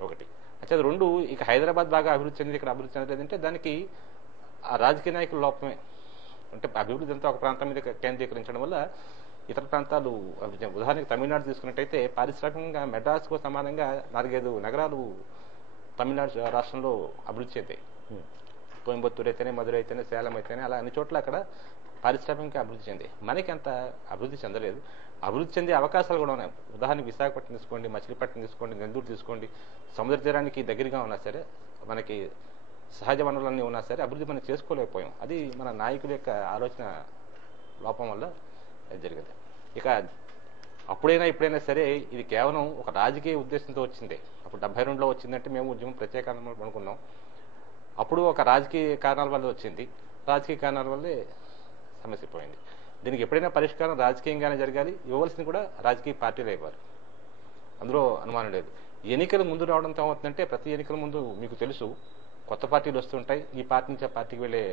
ఒకటి. అంటే 2, ఇక హైదరాబాద్ బాగా అభివృద్ధి చెందింది, ఇక్కడ అభివృద్ధి చెందలేదంటే దానికి ఆ రాజకీయ నాయకుల లోపమే. అంటే అభివృద్ధి అంతా ఒక ప్రాంతం మీద కేంద్రీకరించడం వల్ల ఇతర ప్రాంతాలు, ఉదాహరణకి తమిళనాడు తీసుకున్నట్టయితే పారిశ్రామికంగా మెడ్రాస్కు సమానంగా 4-5 నగరాలు తమిళనాడు రాష్ట్రంలో అభివృద్ధి చెందాయి. కోయంబత్తూరు అయితేనే, మధుర అయితేనే, సేలం అయితేనే, అలా అన్ని చోట్ల అక్కడ పారిశ్రామికంగా అభివృద్ధి చెందాయి. మనకి అంత అభివృద్ధి చెందలేదు. అభివృద్ధి చెందే అవకాశాలు కూడా ఉన్నాయి. ఉదాహరణకి విశాఖపట్నం తీసుకోండి, మచిలీపట్నం తీసుకోండి, నెల్లూరు తీసుకోండి, సముద్ర తీరానికి దగ్గరగా ఉన్నా సరే, మనకి సహజ వనరులన్నీ ఉన్నా సరే అభివృద్ధి మనం చేసుకోలేకపోయాం. అది మన నాయకుల యొక్క ఆలోచన లోపం వల్ల జరిగింది. ఇక అప్పుడైనా ఇప్పుడైనా సరే ఇది కేవలం ఒక రాజకీయ ఉద్దేశంతో వచ్చింది. అప్పుడు 72లో వచ్చిందంటే మేము ఉద్యమం ప్రత్యేకంగా అనుకున్నాం. అప్పుడు ఒక రాజకీయ కారణాల వల్ల వచ్చింది, రాజకీయ కారణాల వల్లే సమస్య పోయింది. దీనికి ఎప్పుడైనా పరిష్కారం రాజకీయంగానే జరగాలి, ఇవ్వవలసింది కూడా రాజకీయ పార్టీలు ఇవ్వాలి, అందులో అనుమానం లేదు. ఎన్నికల ముందు రావడంతో ఏమవుతుందంటే ప్రతి ఎన్నికల ముందు మీకు తెలుసు కొత్త పార్టీలు వస్తుంటాయి, ఈ పార్టీ నుంచి ఆ పార్టీకి వెళ్ళే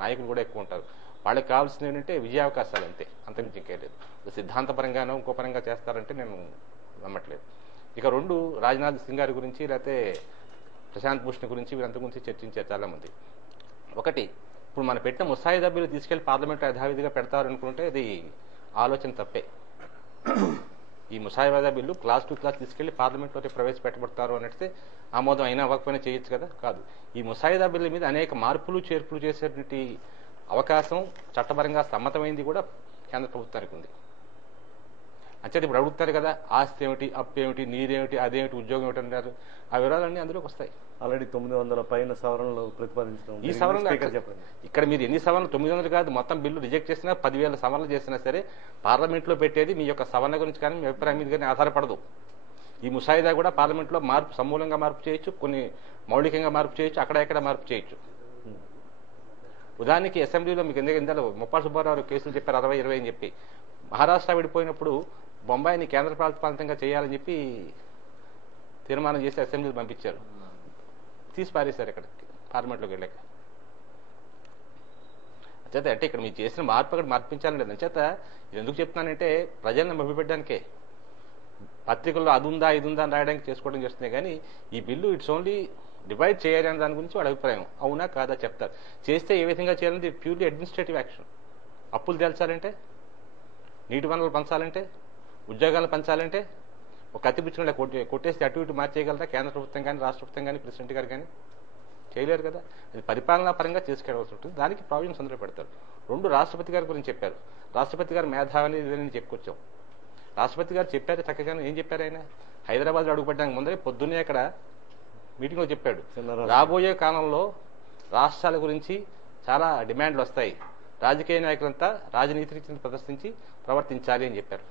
నాయకులు కూడా ఎక్కువ ఉంటారు. వాళ్ళకి కావాల్సింది ఏంటంటే విజయావకాశాలు, అంతే, అంతకుమించి ఇంకేం లేదు. సిద్ధాంతపరంగానో ఇంకో పరంగా చేస్తారంటే నేను నమ్మట్లేదు. ఇక 2, రాజ్నాథ్ సింగ్ గారి గురించి లేకపోతే ప్రశాంత్ భూషణ్ గురించి వీరంత గురించి చర్చించారు చాలా మంది. ఒకటి, ఇప్పుడు మనం పెట్టిన ముసాయిదా బిల్లు తీసుకెళ్లి పార్లమెంట్లో యథావిధిగా పెడతారనుకుంటే అది ఆలోచన తప్పే. ఈ ముసాయిదా బిల్లు క్లాస్ టు క్లాస్ తీసుకెళ్లి పార్లమెంట్లో ప్రవేశపెట్టబడతారు అన్నట్టే ఆమోదం అయినా అవ్వకపోయినా చేయొచ్చు కదా, కాదు. ఈ ముసాయిదా బిల్లు మీద అనేక మార్పులు చేర్పులు చేసేటువంటి అవకాశం చట్టపరంగా సమ్మతమైంది కూడా కేంద్ర ప్రభుత్వానికి ఉంది. అంటే ఇప్పుడు అడుగుతారు కదా, ఆస్తి ఏమిటి, అప్పు ఏమిటి, నీరేమిటి, అదేమిటి, ఉద్యోగం ఏమిటి అంటారు. ఆ వివరాలన్నీ అందులోకి వస్తాయి. ఆల్రెడీ 900 పైన సవరణలు ప్రతిపాదించడం. ఈ సవరణలు చెప్పండి, ఇక్కడ మీరు ఎన్ని సవరణలు, 900 కాదు, మొత్తం బిల్లు రిజెక్ట్ చేసినా 10,000 సవరణలు చేసినా సరే పార్లమెంట్లో పెట్టేది మీ యొక్క సవరణ గురించి కానీ మీ అభిప్రాయం మీద కానీ ఆధారపడదు. ఈ ముసాయిదా కూడా పార్లమెంట్లో మార్పు, సమూలంగా మార్పు చేయొచ్చు, కొన్ని మౌలికంగా మార్పు చేయొచ్చు, అక్కడ మార్పు చేయొచ్చు. ఉదాహరణకి అసెంబ్లీలో మీకు ఎందుకంటే ముప్పాల సుబ్బారావు కేసులు చెప్పారు 60, 20 అని చెప్పి. మహారాష్ట్ర విడిపోయినప్పుడు బొంబాయిని కేంద్ర పాలిత ప్రాంతంగా చేయాలని చెప్పి తీర్మానం చేసి అసెంబ్లీకి పంపించారు, తీసి పారేశారు ఇక్కడికి పార్లమెంట్లోకి వెళ్ళాక. అంచేత అంటే ఇక్కడ మీరు చేసిన మార్పు అక్కడ మార్పించాలని లేదు. అంచేత ఇది ఎందుకు చెప్తున్నానంటే ప్రజలను మభ్యపెట్టడానికే, పత్రికల్లో అది ఉందా ఇది ఉందా అని రాయడానికి చేసుకోవడం చేస్తున్నాయి. కానీ ఈ బిల్లు ఇట్స్ ఓన్లీ డివైడ్ చేయాలి అనే దాని గురించి వాడి అభిప్రాయం, అవునా కాదా చెప్తారు. చేస్తే ఏ విధంగా చేయాలంటే ప్యూర్లీ అడ్మినిస్ట్రేటివ్ యాక్షన్. అప్పులు తేల్చాలంటే, నీటి వనరులు పంచాలంటే, ఉద్యోగాలు పంచాలంటే ఒక కత్తిపుచ్చుకుంటే కొట్టేసి అటు ఇటు మార్చేయగలరా కేంద్ర ప్రభుత్వం కానీ, రాష్ట్ర ప్రభుత్వం కానీ, ప్రెసిడెంట్ గారు కానీ? చేయలేరు కదా. అది పరిపాలనా పరంగా చేసుకెళ్ళవలసి ఉంటుంది. దానికి ప్రావిజన్స్ అందులో పెడతారు. 2, రాష్ట్రపతి గారి గురించి చెప్పారు. రాష్ట్రపతి గారు మేధావని ఇదని చెప్పుకొచ్చాం. రాష్ట్రపతి గారు చెప్పారు చక్కగా. ఏం చెప్పారు ఆయన? హైదరాబాద్లో అడుగుపెట్టడానికి ముందరే పొద్దున్నే అక్కడ మీటింగ్లో చెప్పాడు, రాబోయే కాలంలో రాష్ట్రాల గురించి చాలా డిమాండ్లు వస్తాయి, రాజకీయ నాయకులంతా రాజనీతిని ప్రదర్శించి ప్రవర్తించాలి అని చెప్పారు.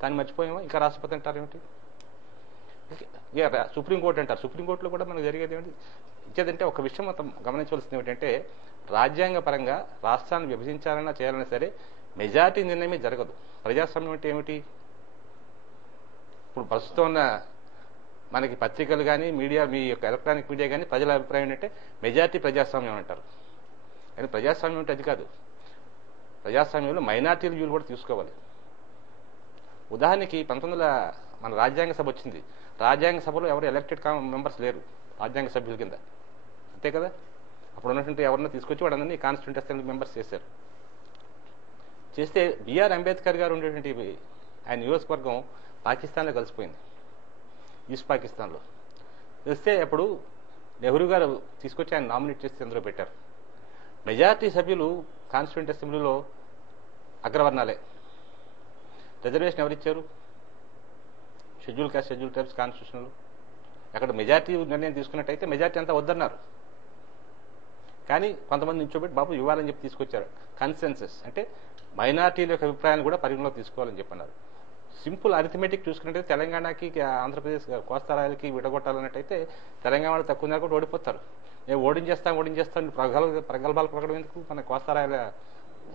దాన్ని మర్చిపోయామా? ఇంకా రాష్ట్రపతి అంటారు ఏమిటి? సుప్రీంకోర్టు అంటారు. సుప్రీంకోర్టులో కూడా మనకు జరిగేది ఏమిటి ఇచ్చేదంటే ఒక విషయం మొత్తం గమనించవలసింది ఏమిటంటే రాజ్యాంగ పరంగా రాష్ట్రాన్ని విభజించాలన్నా చేయాలన్నా సరే మెజారిటీ నిర్ణయమే జరగదు. ప్రజాస్వామ్యం అంటే ఏమిటి? ఇప్పుడు ప్రస్తుతం ఉన్న మనకి పత్రికలు కానీ మీడియా, మీ యొక్క ఎలక్ట్రానిక్ మీడియా కానీ ప్రజల అభిప్రాయం ఏంటంటే మెజారిటీ ప్రజాస్వామ్యం అంటారు. కానీ ప్రజాస్వామ్యం అంటే అది కాదు. ప్రజాస్వామ్యంలో మైనార్టీల వ్యూలు కూడా తీసుకోవాలి. ఉదాహరణకి 1900 మన రాజ్యాంగ సభ వచ్చింది. రాజ్యాంగ సభలో ఎవరు ఎలక్టెడ్ మెంబర్స్ లేరు రాజ్యాంగ సభ్యుల కింద, అంతే కదా. అప్పుడు ఉన్నటువంటి ఎవరన్నా తీసుకొచ్చి వాళ్ళందరినీ కాన్స్టిట్యూంట్ అసెంబ్లీ మెంబర్స్ చేశారు. చేస్తే బిఆర్ అంబేద్కర్ గారు ఉండేటువంటి ఆయన నియోజకవర్గం పాకిస్తాన్లో కలిసిపోయింది, ఈస్ట్ పాకిస్తాన్లో. తెలిస్తే అప్పుడు నెహ్రూ గారు తీసుకొచ్చి ఆయన నామినేట్ చేసి అందులో పెట్టారు. మెజారిటీ సభ్యులు కాన్స్టిట్యూంట్ అసెంబ్లీలో అగ్రవర్ణాలే. రిజర్వేషన్ ఎవరిచ్చారు? షెడ్యూల్ కాస్ట్, షెడ్యూల్ ట్రైబ్స్ కాన్స్టిట్యూషన్లో. అక్కడ మెజారిటీ నిర్ణయం తీసుకున్నట్టయితే మెజారిటీ అంతా వద్దన్నారు. కానీ కొంతమంది నించోబెట్టి బాబు ఇవ్వాలని చెప్పి తీసుకొచ్చారు. కన్సెన్సస్ అంటే మైనార్టీల యొక్క అభిప్రాయాన్ని కూడా పరిగణలో తీసుకోవాలని చెప్పన్నారు. సింపుల్ అరిథమెటిక్ చూసుకున్నట్టయితే తెలంగాణకి, ఆంధ్రప్రదేశ్, కోస్తారాయలకి విడగొట్టాలన్నట్టయితే తెలంగాణ వాళ్ళు తక్కువ కూడా ఓడిపోతారు. నేను ఓడించేస్తాను ప్రగల్భాలు ప్రకటన ఎందుకు? మన కోస్తారాయల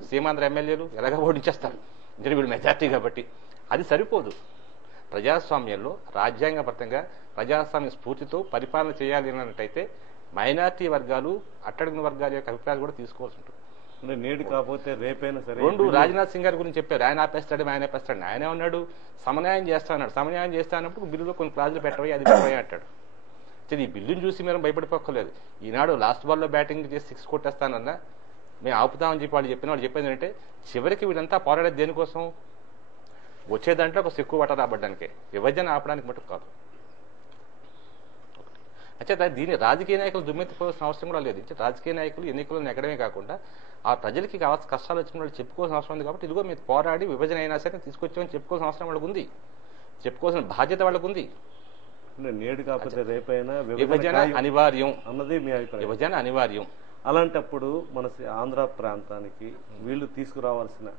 సీమాంధ్ర ఎమ్మెల్యేలు ఎలాగ ఓడించేస్తారు, ఎందుకంటే వీళ్ళు మెజార్టీ కాబట్టి. అది సరిపోదు. ప్రజాస్వామ్యంలో రాజ్యాంగబద్ధంగా ప్రజాస్వామ్య స్ఫూర్తితో పరిపాలన చేయాలి అన్నట్టయితే మైనార్టీ వర్గాలు, అట్టడుగున వర్గాల యొక్క అభిప్రాయాలు కూడా తీసుకోవాల్సి ఉంటుంది. నేడు కాకపోతే రేపైనా సరే. రెండు రాజ్నాథ్ సింగ్ గారి గురించి చెప్పారు, ఆయన ఆపేస్తాడు, ఆయన ఆపేస్తాడు. ఆయనే ఉన్నాడు సమన్యాయం చేస్తా అన్నాడు. సమన్యాయం చేస్తా అన్నప్పుడు బిల్లులో కొన్ని క్లాజులు పెట్టబోయి అది పెట్టబోయి అంటాడు. ఈ బిల్లును చూసి మీరు భయపడిపోక్కర్లేదు. ఈనాడు లాస్ట్ బాల్లో బ్యాటింగ్ చేసి 6 కొట్టేస్తానన్నా మేము ఆపుతామని చెప్పి వాళ్ళు చెప్పేది ఏంటంటే చివరికి వీళ్ళంతా పోరాడేది దేనికోసం? వచ్చే దాంట్లో ఒక సిక్కు వట రాబడ్డానికే, విభజన ఆపడానికి మటుకు కాదు. అంటే దీన్ని రాజకీయ నాయకులు దుమ్మెత్తిపోవాల్సిన అవసరం కూడా లేదు. రాజకీయ నాయకులు ఎన్నికల్లో నెగ్గడమే కాకుండా ఆ ప్రజలకి కష్టాలు వచ్చిన వాళ్ళు చెప్పుకోవాల్సిన అవసరం ఉంది. కాబట్టి ఇదిగో మీరు పోరాడి విభజన అయినా సరే తీసుకొచ్చామని చెప్పుకోవాల్సిన అవసరం వాళ్ళకు ఉంది, చెప్పుకోవాల్సిన బాధ్యత వాళ్ళకు ఉంది. నేడు కాకపోతే రేపైనా విభజన అనివార్యం అన్నది మీ అభిప్రాయం. విభజన అనివార్యం. అలాంటప్పుడు మన ఆంధ్ర ప్రాంతానికి వీళ్ళు తీసుకురావాల్సిన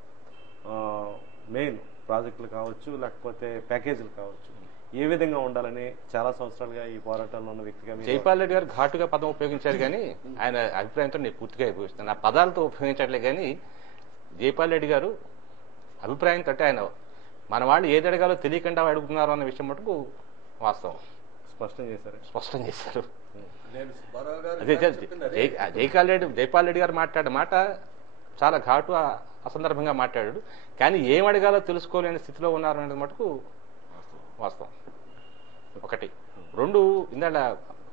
మెయిన్ ప్రాజెక్టులు కావచ్చు, లేకపోతే ప్యాకేజీలు కావచ్చు, ఏ విధంగా ఉండాలని చాలా సంవత్సరాలుగా ఈ పోరాటంలో ఉన్న వ్యక్తిగా జైపాల్ రెడ్డి గారు ఘాటుగా పదం ఉపయోగించారు, కానీ ఆయన అభిప్రాయంతో నేను పూర్తిగా ఉపయోగిస్తాను. ఆ పదాలతో ఉపయోగించట్లే, కానీ జైపాల్ రెడ్డి గారు అభిప్రాయంతో అంటే ఆయన మన వాళ్ళు ఏది అడగాలో తెలియకుండా అడుగుతున్నారు అన్న విషయం మటుకు వాస్తవం. స్పష్టం చేశారు. అదే జైపాల్ రెడ్డి గారు మాట్లాడే మాట చాలా ఘాటు, అసందర్భంగా మాట్లాడాడు. కానీ ఏం అడగాలో తెలుసుకోలేని స్థితిలో ఉన్నారు అనేది మటుకు వాస్తవం. ఒకటి. రెండు, ఇందాక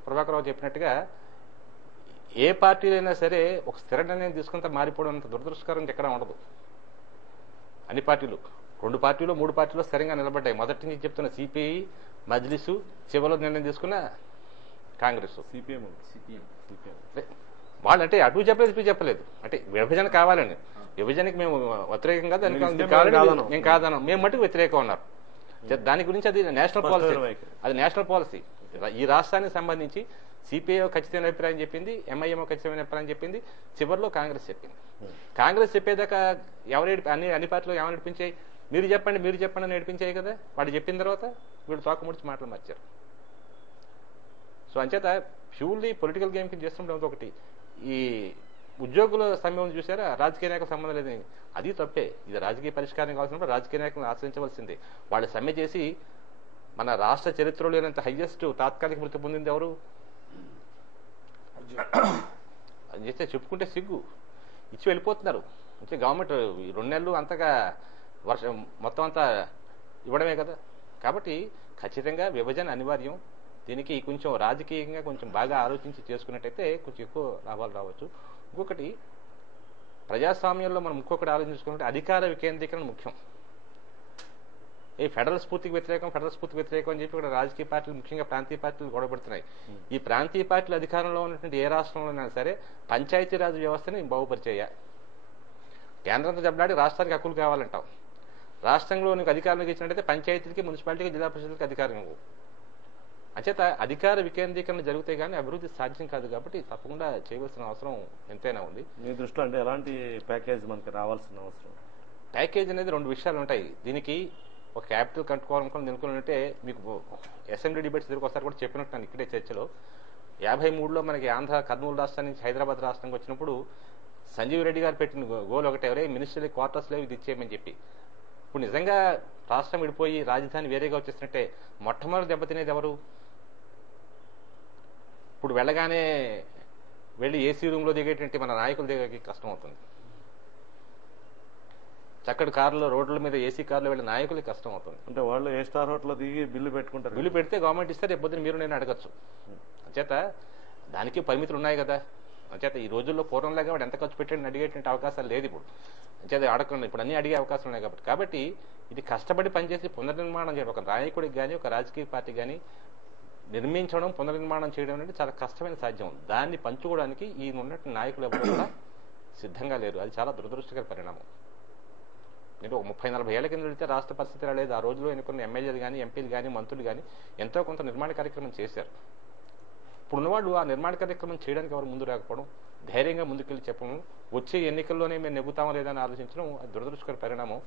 ప్రభాకరరావు చెప్పినట్టుగా ఏ పార్టీలైనా సరే ఒక స్థిర నిర్ణయం తీసుకుంటే మారిపోవడం అంత దురదృష్టకరం ఎక్కడ ఉండదు. అన్ని పార్టీలు, 2 పార్టీలు 3 పార్టీలు స్థిరంగా నిలబడ్డాయి. మొదటి నుంచి చెప్తున్న సిపిఐ, మజ్లిసు, చివరిలో నిర్ణయం తీసుకున్న కాంగ్రెస్, సిపిఎం. వాళ్ళంటే అటు చెప్పలేదు, ఇటు చెప్పలేదు. అంటే విభజన కావాలని, విభజనకి మేము వ్యతిరేకం కాదు, మేము కాదన్నాం. మేము మటుకు వ్యతిరేకం ఉన్నారు. దాని గురించి అది నేషనల్ పాలసీ, అది నేషనల్ పాలసీ. ఈ రాష్ట్రానికి సంబంధించి సిపిఐ ఖచ్చితమైన అభిప్రాయం చెప్పింది, ఎంఐఎం ఖచ్చితమైన అభిప్రాయం చెప్పింది, చివరిలో కాంగ్రెస్ చెప్పింది. కాంగ్రెస్ చెప్పేదాకా అన్ని పార్టీలు ఏమైనా నడిపించాయి? మీరు చెప్పండి నడిపించాయి కదా. వాడు చెప్పిన తర్వాత వీళ్ళు తోకముడిచి మాటలు మార్చారు. సో అంచేత ప్యూర్లీ పొలిటికల్ గేమ్ కింద చేస్తుంటే ఒకటి, ఈ ఉద్యోగుల సమ్మెను చూసారా, రాజకీయ నాయకులకు సంబంధం లేదని, అది తప్పే. ఇది రాజకీయ పరిష్కారం కావాల్సినప్పుడు రాజకీయ నాయకులను ఆశ్రయించవలసిందే. వాళ్ళు సమ్మె చేసి మన రాష్ట్ర చరిత్రలో లేనంత హైయెస్ట్ తాత్కాలిక మృతి పొందింది ఎవరు? అది చేస్తే చెప్పుకుంటే సిగ్గు. ఇచ్చి వెళ్ళిపోతున్నారు. అంటే గవర్నమెంట్ 2 నెలలు అంతగా వర్షం మొత్తం అంతా ఇవ్వడమే కదా. కాబట్టి ఖచ్చితంగా విభజన అనివార్యం. దీనికి కొంచెం రాజకీయంగా కొంచెం బాగా ఆలోచించి చేసుకున్నట్టయితే కొంచెం ఎక్కువ లాభాలు రావచ్చు. ఇంకొకటి, ప్రజాస్వామ్యంలో మనం ఇంకొకటి ఆలోచించుకుంటే అధికార వికేంద్రీకరణ ముఖ్యం. ఈ ఫెడరల్ స్ఫూర్తికి వ్యతిరేకం అని చెప్పి ఇక్కడ రాజకీయ పార్టీలు, ముఖ్యంగా ప్రాంతీయ పార్టీలు గొడవపడుతున్నాయి. ఈ ప్రాంతీయ పార్టీల అధికారంలో ఉన్నటువంటి ఏ రాష్ట్రంలోనైనా సరే పంచాయతీరాజ్ వ్యవస్థని బాగుపరిచేయ. కేంద్రంతో దెబ్బలాడి రాష్ట్రానికి హక్కులు కావాలంటాం. రాష్ట్రంలో నీకు అధికారంలోకి ఇచ్చినట్టయితే పంచాయతీలకి, మున్సిపాలిటీకి, జిల్లా పరిషత్కి అధికారం ఇవ్వు. అంచేత అధికార వికేంద్రీకరణ జరిగితే కానీ అభివృద్ధి సాధ్యం కాదు. కాబట్టి తప్పకుండా చేయవలసిన అవసరం ఎంతైనా ఉంది. మీ దృష్టిలో అంటే ఎలాంటి ప్యాకేజ్ మనకి రావాల్సిన అవసరం? ప్యాకేజ్ అనేది 2 విషయాలు ఉంటాయి. దీనికి ఒక క్యాపిటల్ కట్టుకోవాలనుకుని నిలుకున్నట్టే మీకు అసెంబ్లీ డిబేట్స్ దగ్గరికి ఒకసారి కూడా చెప్పినట్టు నేను ఇక్కడే చర్చలో 53లో మనకి కర్నూలు రాష్ట్రం నుంచి హైదరాబాద్ రాష్ట్రానికి వచ్చినప్పుడు సంజీవ్ రెడ్డి గారు పెట్టిన గోల్ ఒకటే, ఎవరే మినిస్ట్రీ క్వార్టర్స్ లేవు, ఇది ఇచ్చేయమని చెప్పి. ఇప్పుడు నిజంగా రాష్ట్రం విడిపోయి రాజధాని వేరేగా వచ్చేసినట్టే మొట్టమొదటి దెబ్బతినేది ఎవరు? ఇప్పుడు వెళ్ళగానే వెళ్ళి ఏసీ రూమ్లో దిగేటువంటి మన నాయకులు దిగకి కష్టం అవుతుంది. చక్కటి కారులో రోడ్ల మీద ఏసీ కార్లో వెళ్ళే నాయకులకి కష్టం అవుతుంది. అంటే వాళ్ళు ఏ స్టార్ హోటల్లో దిగి బిల్లు పెట్టుకుంటారు. బిల్లు పెడితే గవర్నమెంట్ ఇస్తే రేపు పొద్దున మీరు నేను అడగచ్చు. అంచేత దానికి పరిమితులు ఉన్నాయి కదా. అంచేత ఈ రోజుల్లో పూర్వంలాగా వాడు ఎంత ఖర్చు పెట్టాడని అడిగేటువంటి అవకాశాలు లేదు ఇప్పుడు. అంచేత అడగకుండా ఇప్పుడు అన్ని అడిగే అవకాశాలు ఉన్నాయి కాబట్టి ఇది కష్టపడి పనిచేసి పునర్నిర్మాణం చేయడం ఒక నాయకుడికి కానీ ఒక రాజకీయ పార్టీ కానీ నిర్మించడం పునర్నిర్మాణం చేయడం అనేది చాలా కష్టమైన సాధ్యం. దాన్ని పంచుకోవడానికి ఈ ఉన్నట్టు నాయకులు ఎవరు కూడా సిద్ధంగా లేరు. అది చాలా దురదృష్టకర పరిణామం. నేను ఒక 30-40 ఏళ్ల కింద వెళ్తే రాష్ట్ర పరిస్థితి రాలేదు. ఆ రోజులో ఎన్నుకున్న ఎమ్మెల్యేలు కానీ ఎంపీలు కానీ మంత్రులు కానీ ఎంతో కొంత నిర్మాణ కార్యక్రమం చేశారు. ఇప్పుడున్నవాళ్ళు ఆ నిర్మాణ కార్యక్రమం చేయడానికి ఎవరు ముందు రాకపోవడం, ధైర్యంగా ముందుకెళ్ళి చెప్పడం, వచ్చే ఎన్నికల్లోనే మేము నెగ్గుతామో లేదని ఆలోచించడం అది దురదృష్టకర పరిణామం.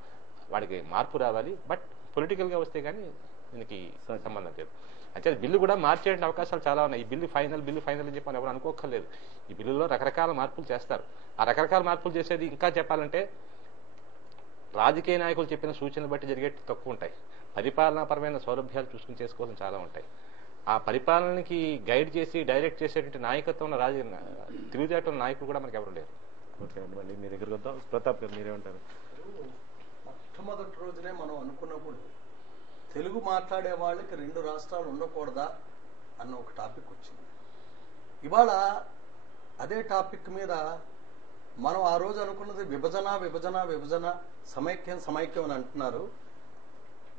వాడికి మార్పు రావాలి. బట్ పొలిటికల్గా వస్తే కానీ దీనికి సంబంధం లేదు. అంటే బిల్లు కూడా మార్చే అవకాశాలు చాలా ఉన్నాయి. ఈ బిల్లు ఫైనల్ అని చెప్పి మనం ఎవరు అనుకోక్కర్లేదు. ఈ బిల్లులో రకరకాల మార్పులు చేస్తారు. ఆ రకరకాల మార్పులు చేసేది ఇంకా చెప్పాలంటే రాజకీయ నాయకులు చెప్పిన సూచనలు బట్టి జరిగే తక్కువ ఉంటాయి. పరిపాలనాపరమైన సౌలభ్యాలు చూసుకుని చేసుకోవాల్సిన చాలా ఉంటాయి. ఆ పరిపాలనకి గైడ్ చేసి డైరెక్ట్ చేసేటువంటి నాయకత్వం ఉన్న తిరుగుదేటం నాయకులు కూడా మనకి ఎవరు లేరు. ఓకే అండి, మళ్ళీ మీ దగ్గరకు వద్దాం. ప్రతాప్ గారు మీరేమంటారు? మొట్టమొదటి రోజునే మనం అనుకున్నప్పుడు తెలుగు మాట్లాడే వాళ్ళకి 2 రాష్ట్రాలు ఉండకూడదా అన్న ఒక టాపిక్ వచ్చింది. ఇవాళ అదే టాపిక్ మీద మనం ఆ రోజు అనుకున్నది విభజన సమైక్యం అని అంటున్నారు.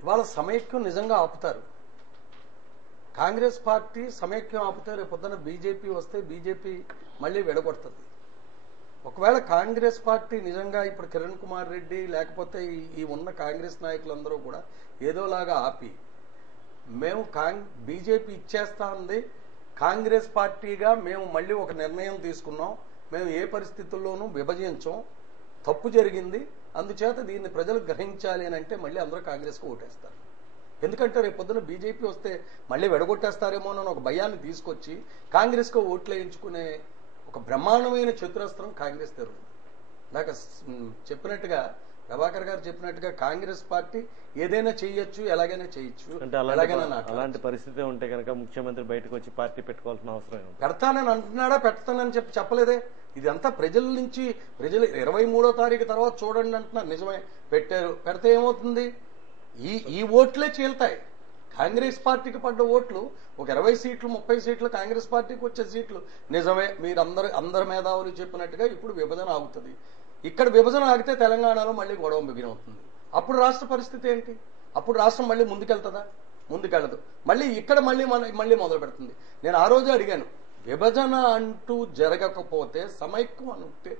ఇవాళ సమైక్యం నిజంగా ఆపుతారు. కాంగ్రెస్ పార్టీ సమైక్యం ఆపితే రేపు పొద్దున బీజేపీ వస్తే బీజేపీ మళ్ళీ విడగొడుతుంది. ఒకవేళ కాంగ్రెస్ పార్టీ నిజంగా ఇప్పుడు కిరణ్ కుమార్ రెడ్డి లేకపోతే ఈ ఉన్న కాంగ్రెస్ నాయకులందరూ కూడా ఏదోలాగా ఆపి మేము బీజేపీ ఇచ్చేస్తా ఉంది, కాంగ్రెస్ పార్టీగా మేము మళ్ళీ ఒక నిర్ణయం తీసుకున్నాం, మేము ఏ పరిస్థితుల్లోనూ విభజించం, తప్పు జరిగింది, అందుచేత దీన్ని ప్రజలు గ్రహించాలి అని అంటే మళ్ళీ అందరూ కాంగ్రెస్కు ఓటేస్తారు. ఎందుకంటే రేపు పొద్దున బీజేపీ వస్తే మళ్ళీ విడగొట్టేస్తారేమో అని ఒక భయాన్ని తీసుకొచ్చి కాంగ్రెస్కు ఓట్లు వేయించుకునే ఒక బ్రహ్మాండమైన చతురస్త్రం కాంగ్రెస్ తెరుంది. నాకు చెప్పినట్టుగా ప్రభాకర్ గారు చెప్పినట్టుగా కాంగ్రెస్ పార్టీ ఏదైనా చేయొచ్చు, ఎలాగైనా చేయొచ్చు. అంటే అలాంటి పరిస్థితి ఉంటే కనుక ముఖ్యమంత్రి బయటకు వచ్చి పార్టీ పెట్టుకోవాల్సిన అవసరం పెడతానని అంటున్నాడా, పెట్టతానని చెప్పలేదే. ఇదంతా ప్రజల నుంచి ప్రజలు 23వ తారీఖు తర్వాత చూడండి అంటున్నారు. నిజమే, పెట్టారు. పెడితే ఏమవుతుంది? ఈ ఓట్లే చీల్తాయి. కాంగ్రెస్ పార్టీకి పడ్డ ఓట్లు ఒక 20 సీట్లు 30 సీట్లు కాంగ్రెస్ పార్టీకి వచ్చే సీట్లు. నిజమే, మీరు అందరి మేధావులు చెప్పినట్టుగా ఇప్పుడు విభజన ఆగుతుంది. ఇక్కడ విభజన ఆగితే తెలంగాణలో మళ్ళీ గొడవ బిగినవుతుంది. అప్పుడు రాష్ట్ర పరిస్థితి ఏంటి? అప్పుడు రాష్ట్రం మళ్ళీ ముందుకెళ్తుందా? ముందుకెళ్ళదు. మళ్ళీ ఇక్కడ మళ్ళీ మొదలు పెడుతుంది. నేను ఆ రోజు అడిగాను, విభజన అంటూ జరగకపోతే సమైక్యం అంటే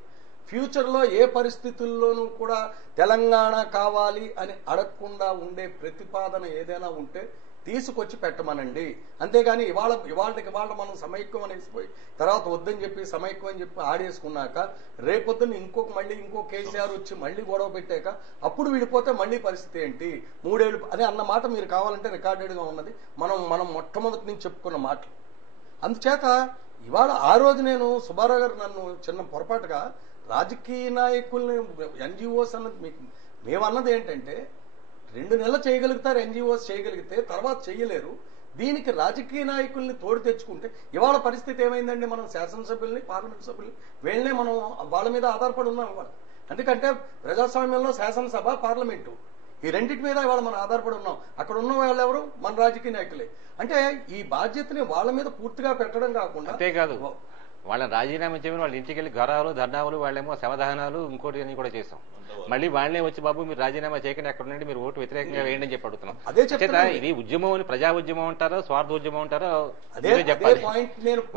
ఫ్యూచర్లో ఏ పరిస్థితుల్లోనూ కూడా తెలంగాణ కావాలి అని అడగకుండా ఉండే ప్రతిపాదన ఏదైనా ఉంటే తీసుకొచ్చి పెట్టమనండి. అంతేగాని ఇవాళకి మనం సమైక్యం అనేసిపోయి తర్వాత వద్దని చెప్పి సమైక్యం అని చెప్పి ఆడేసుకున్నాక రేపొద్దున ఇంకో కేసీఆర్ వచ్చి మళ్ళీ గొడవ పెట్టాక అప్పుడు విడిపోతే మళ్ళీ పరిస్థితి ఏంటి? 3 ఏళ్ళు అదే అన్న మాట మీరు కావాలంటే రికార్డెడ్గా ఉన్నది. మనం మొట్టమొదటి నుంచి చెప్పుకున్న మాటలు. అందుచేత ఇవాళ ఆ రోజు నేను సుబ్బారావు గారు నన్ను చిన్న పొరపాటుగా రాజకీయ నాయకుల్ని ఎన్జిఓస్ అన్నది మేమన్నది ఏంటంటే 2 నెలలు చేయగలుగుతారు ఎన్జిఓస్ చేయగలిగితే, తర్వాత చేయలేరు. దీనికి రాజకీయ నాయకుల్ని తోడు తెచ్చుకుంటే ఇవాళ పరిస్థితి ఏమైందండి? మనం శాసనసభ్యుల్ని పార్లమెంట్ సభ్యుల్ని వీళ్ళనే మనం వాళ్ళ మీద ఆధారపడి ఉన్నాం ఇవాళ. ఎందుకంటే ప్రజాస్వామ్యంలో శాసనసభ పార్లమెంటు ఈ రెండింటి మీద ఇవాళ మనం ఆధారపడి ఉన్నాం. అక్కడ ఉన్న వాళ్ళు ఎవరు? మన రాజకీయ నాయకులే. అంటే ఈ బాధ్యతని వాళ్ళ మీద పూర్తిగా పెట్టడం కాకుండా అంతేకాదు వాళ్ళని రాజీనామా చేయమని వాళ్ళ ఇంటికి వెళ్ళి గౌరవాలు ధర్నాలు వాళ్ళేమో శవదహనాలు ఇంకోటి అని కూడా చేసాం. మళ్ళీ వాళ్ళనే వచ్చి బాబు మీరు రాజీనామా చేయకుండా ఎక్కడ నుండి మీరు ఓటు వ్యతిరేకంగా వేయండి అని చెప్పి అడుగుతున్నాం. ఇది ఉద్యమం అని ప్రజా ఉద్యమం అంటారో స్వార్థ ఉద్యమం అంటారో చెప్పాలి.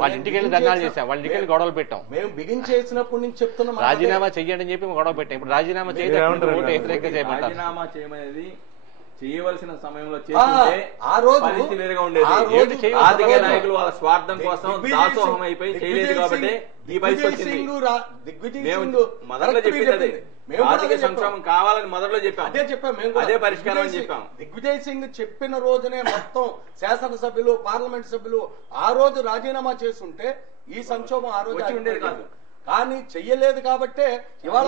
వాళ్ళ ఇంటికి వెళ్ళి ధర్నాలు చేసాం, వాళ్ళ ఇంటికి వెళ్ళి గొడవలు పెట్టాం. మేము బిగిన్ చేసినప్పటి నుంచి చెప్తున్నాం రాజీనామా చెయ్యండి అని చెప్పి గొడవ పెట్టాం. ఇప్పుడు రాజీనామా చేయడం ఓటు వ్యతిరేకంగా చేయమంటారు. రాజీనామా చేయమనేది చేయవలసిన సమయంలో చేస్తుంటే పరిస్థితి వేరుగా ఉండేది. రాజకీయ నాయకులు వాళ్ళ స్వార్థం కోసం దాసోహం అయిపోయి చేయలేదు కాబట్టి ఈ పరిస్థితి వచ్చింది. మేము మొదట్లో చెప్పింది రాజకీయ సంక్షేమం కావాలని మొదట్లో చెప్పాం, అదే పరిష్కారం అని చెప్పాం. దిగ్విజయ్ సింగ్ చెప్పిన రోజునే మొత్తం శాసనసభ్యులు పార్లమెంట్ సభ్యులు ఆ రోజు రాజీనామా చేస్తుంటే ఈ సంక్షోభం ఆ రోజు ఉండేది కాదు. కానీ చెయ్యలేదు కాబట్టే ఇవాళ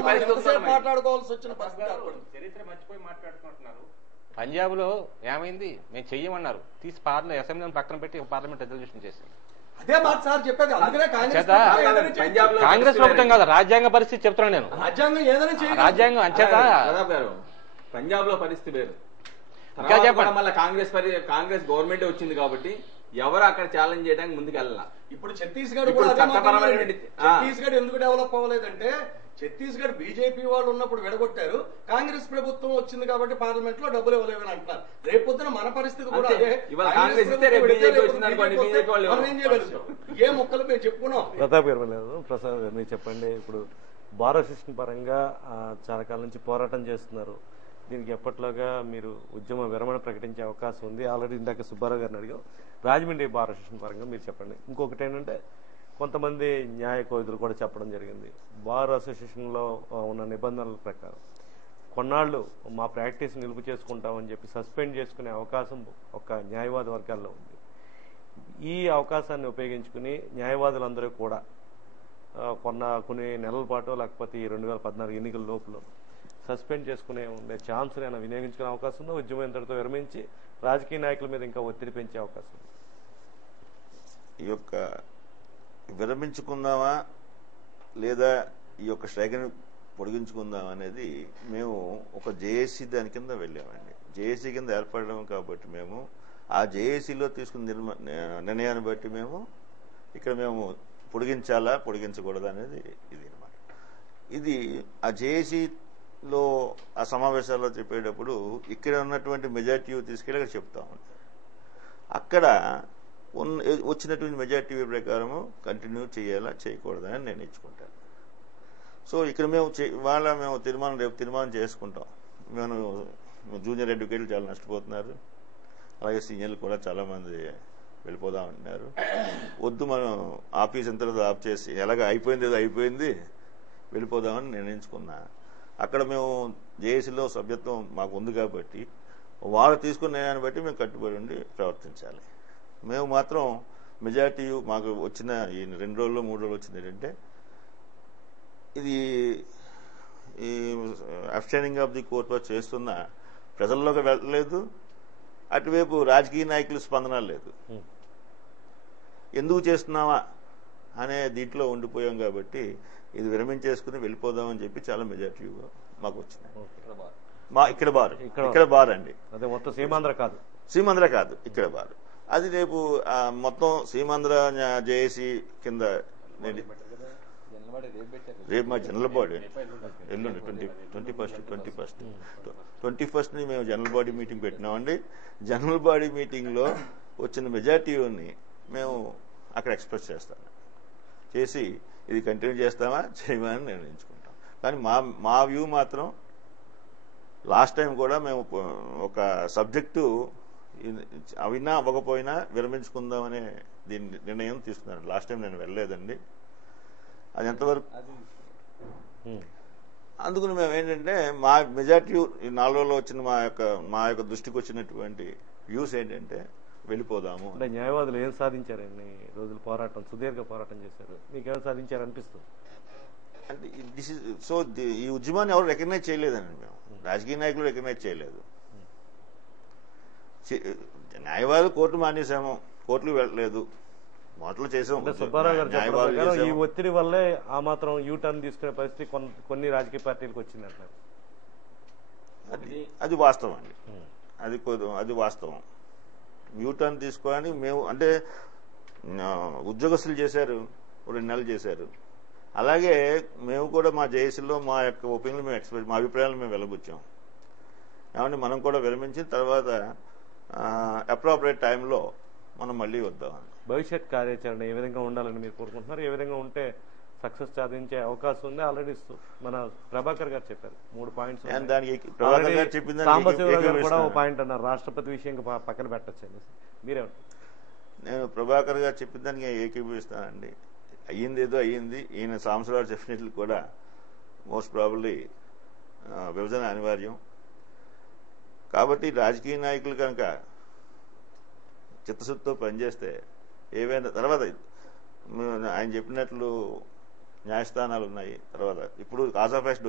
మాట్లాడుకోవాల్సి వచ్చిన పరిస్థితి. చరిత్ర మర్చిపోయి మాట్లాడుకుంటున్నారు. పంజాబ్ లో ఏమైంది? మేము చెయ్యమన్నారు, తీసి అసెంబ్లీని పక్కన పెట్టి పార్లమెంట్ రిజల్యూషన్ చేసింది. అదే మాట సార్ చెప్పేది. అందుకనే అంచేత కాంగ్రెస్ ప్రభుత్వం కాదు, రాజ్యాంగ పరిస్థితి చెప్తున్నాను నేను. రాజ్యాంగం ఏదైనా చేయాలి. రాజ్యాంగం అంచేత గారు పంజాబ్ లో పరిస్థితి వేరు. ఇంకా చెప్పండి. మళ్ళీ కాంగ్రెస్ గవర్నమెంట్ వచ్చింది కాబట్టి ఎవరు అక్కడ ఛాలెంజ్ చేయడానికి ముందుకు వెళ్ళాల. ఇప్పుడు ఛత్తీస్గఢ్ కూడా అదే మాట్లాడారు. ఛత్తీస్గఢ్ ఎందుకు డెవలప్ అవ్వలేదంటే ఛత్తీస్గఢ్ బీజేపీ వాళ్ళు ఉన్నప్పుడు విడగొట్టారు, కాంగ్రెస్ ప్రభుత్వం వచ్చింది కాబట్టి పార్లమెంట్ లో డబ్బులు ఇవ్వలేవని అంటున్నారు. రేపొద్దున మన పరిస్థితి కూడా అదే. ఏ మొక్కలు మేము చెప్పుకున్నాం. ప్రతాప్ గారు ప్రసాద్ గారు మీరు చెప్పండి. ఇప్పుడు బార్ అసోసియేషన్ పరంగా చాలా కాలం నుంచి పోరాటం చేస్తున్నారు. దీనికి ఎప్పట్లాగా మీరు ఉద్యమ విరమణ ప్రకటించే అవకాశం ఉంది. ఆల్రెడీ ఇందాక సుబ్బారావు గారిని అడిగాం. రాజమండ్రి బార్ అసోసియేషన్ పరంగా మీరు చెప్పండి. ఇంకొకటి ఏంటంటే కొంతమంది న్యాయ కోవిదులు కూడా చెప్పడం జరిగింది. బార్ అసోసియేషన్లో ఉన్న నిబంధనల ప్రకారం కొన్నాళ్ళు మా ప్రాక్టీస్ నిలుపు చేసుకుంటామని చెప్పి సస్పెండ్ చేసుకునే అవకాశం ఒక న్యాయవాద వర్గాల్లో ఉంది. ఈ అవకాశాన్ని ఉపయోగించుకుని న్యాయవాదులందరూ కూడా కొన్ని నెలల పాటు లేకపోతే ఈ 2014 ఎన్నికల లోపల సస్పెండ్ చేసుకునే ఉండే ఛాన్స్ నేను వినియోగించుకునే అవకాశం ఉందో, ఉద్యమం ఇంతటితో విరమించి రాజకీయ నాయకుల మీద ఇంకా ఒత్తిడి పెంచే అవకాశం ఉంది. ఈ యొక్క విరమించుకుందామా లేదా ఈ యొక్క స్ట్రైక్ని పొడిగించుకుందామా అనేది మేము ఒక జేఏసీ దాని కింద వెళ్ళామండి. జేఏసీ కింద ఏర్పడడం కాబట్టి మేము ఆ జేఏసీలో తీసుకున్న నిర్ణయాన్ని బట్టి మేము ఇక్కడ మేము పొడిగించాలా పొడిగించకూడదా అనేది ఇది అన్నమాట. ఇది ఆ జేఏసీలో ఆ సమావేశాల్లో చెప్పేటప్పుడు ఇక్కడ ఉన్నటువంటి మెజార్టీ తీసుకెళ్ళి అక్కడ చెప్తామండి. అక్కడ వచ్చినటువంటి మెజార్టీ ప్రకారము కంటిన్యూ చేయాలా చేయకూడదని నిర్ణయించుకుంటాను. సో ఇక్కడ మేము రేపు తీర్మానం చేసుకుంటాం. మేము జూనియర్ అడ్వకేట్లు చాలా నష్టపోతున్నారు, అలాగే సీనియర్లు కూడా చాలా మంది వెళ్ళిపోదామంటున్నారు. వద్దు, మనం ఆఫీస్ ఎంత ఆఫ్ చేసి ఎలాగ అయిపోయింది వెళ్ళిపోదామని నిర్ణయించుకున్నా. అక్కడ మేము జేఏసీలో సభ్యత్వం మాకు ఉంది కాబట్టి వాళ్ళు తీసుకున్న నిర్ణయాన్ని బట్టి మేము కట్టుబడి ఉండి ప్రవర్తించాలి. మేము మాత్రం మెజార్టీ మాకు వచ్చిన ఈ 2 రోజులు 3 రోజులు వచ్చింది ఏంటంటే ఇది ఈ అబ్స్టైనింగ్ ఆఫ్ ది కోర్ట్ చేస్తున్న ప్రజల్లోకి వెళ్ళలేదు, అటువైపు రాజకీయ నాయకులు స్పందన లేదు. ఎందుకు చేస్తున్నావా అనే దీంట్లో ఉండిపోయాం కాబట్టి ఇది విరమించేసుకుని వెళ్ళిపోదామని చెప్పి చాలా మెజార్టీ మాకు వచ్చింది. ఇక్కడ బార్ అండి, అదే మొత్తం సీమాంధ్ర కాదు ఇక్కడ బార్. అది రేపు మొత్తం సీమాంధ్ర జేఏసీ కింద రేపు మా జనరల్ బాడీ ఎల్లుండి 21st మేము జనరల్ బాడీ మీటింగ్ పెట్టినామండి. జనరల్ బాడీ మీటింగ్ లో వచ్చిన మెజార్టీని మేము అక్కడ ఎక్స్ప్రెస్ చేసి ఇది కంటిన్యూ చేస్తామా చేయమా అని నిర్ణయించుకుంటాం. కానీ మా వ్యూ మాత్రం లాస్ట్ టైం కూడా మేము ఒక సబ్జెక్టు అవినా అవ్వకపోయినా విరమించుకుందామనే దీని నిర్ణయం తీసుకున్నాను. లాస్ట్ టైం నేను వెళ్ళలేదండి. అది ఎంతవరకు అందుకని మేము ఏంటంటే మా మెజార్టీ ఈ 4 రోజుల్లో వచ్చిన మా యొక్క దృష్టికి వచ్చినటువంటి వ్యూస్ ఏంటంటే వెళ్ళిపోదాము. అంటే న్యాయవాదులు ఏం సాధించారండి? రోజులు పోరాటం, సుదీర్ఘ పోరాటం చేశారు, మీకేం సాధించారనిపిస్తుంది? అంటే ఈ ఉద్యమాన్ని ఎవరు రికగ్నైజ్ చేయలేదండి. మేము రాజకీయ నాయకులు రికగ్నైజ్ చేయలేదు. న్యాయవాదులు కోర్టు మానేసాము, కోర్టులు వెళ్ళలేదు, మాటలు చేసాం. సుబ్బారావు గారు చెప్పారు ఈ ఒత్తిడి వల్లే ఆ మాత్రం యూటర్న్ తీసుకునే పరిస్థితి కొన్ని రాజకీయ పార్టీలకు వచ్చిందంటారు. అది వాస్తవం అండి, అది వాస్తవం. యూటర్న్ తీసుకోవడానికి మేము అంటే ఉద్యోగస్తులు చేశారు, 2 నెలలు చేశారు. అలాగే మేము కూడా మా జేఏసీలో మా యొక్క ఒపీనియన్ మేము ఎక్స్ప్రెస్, మా అభిప్రాయాలు మేము వెలబుచ్చాం. ఏమంటే మనం కూడా విరమించిన తర్వాత అప్రోప్రియేట్ టైంలో మనం మళ్ళీ వద్దామని. భవిష్యత్ కార్యాచరణ ఏ విధంగా ఉండాలని మీరు కోరుకుంటున్నారు? ఏ విధంగా ఉంటే సక్సెస్ సాధించే అవకాశం ఉంది? ఆల్రెడీ మన ప్రభాకర్ గారు చెప్పారు 3 పాయింట్స్. సాంబశివరావు గారు కూడా 1 పాయింట్ అన్నారు, రాష్ట్రపతి విషయం పక్కన పెట్టచ్చు అని. మీరేమంటారు? నేను ప్రభాకర్ గారు చెప్పిన దానికి ఏకీభవిస్తానండి. అయ్యింది ఏదో అయ్యింది. ఈయన సాంబశివరావు చెప్పినట్లు కూడా మోస్ట్ ప్రాబబ్లీ విభజన అనివార్యం కాబట్టి రాజకీయ నాయకులు కనుక చిత్తశుద్ధితో పనిచేస్తే ఏవైనా తర్వాత ఆయన చెప్పినట్లు న్యాయస్థానాలు ఉన్నాయి. తర్వాత ఇప్పుడు కాజ్ ఆఫ్ యాక్షన్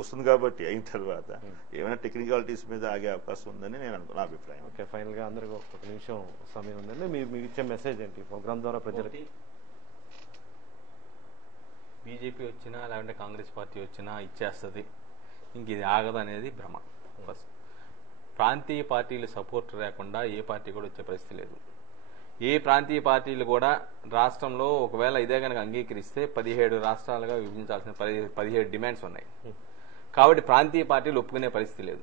వస్తుంది కాబట్టి అయిన తర్వాత ఏమైనా టెక్నికాలిటీస్ మీద ఆగే అవకాశం ఉందని నా అభిప్రాయం. ఓకే, ఫైనల్ గా అందరికి ఒక నిమిషం సమయం ఉందండి. మీకు ఇచ్చే మెసేజ్ ఏంటి ప్రోగ్రామ్ ద్వారా ప్రజలకి? బీజేపీ వచ్చినా లేదంటే కాంగ్రెస్ పార్టీ వచ్చినా ఇచ్చేస్తుంది, ఇంక ఇది ఆగదు అనేది భ్రమ. ఫస్ట్ ప్రాంతీయ పార్టీలు సపోర్ట్ లేకుండా ఏ పార్టీ కూడా వచ్చే పరిస్థితి లేదు. ఏ ప్రాంతీయ పార్టీలు కూడా రాష్ట్రంలో ఒకవేళ ఇదే కనుక అంగీకరిస్తే 17 రాష్ట్రాలుగా విభజించాల్సిన 17 డిమాండ్స్ ఉన్నాయి. కాబట్టి ప్రాంతీయ పార్టీలు ఒప్పుకునే పరిస్థితి లేదు.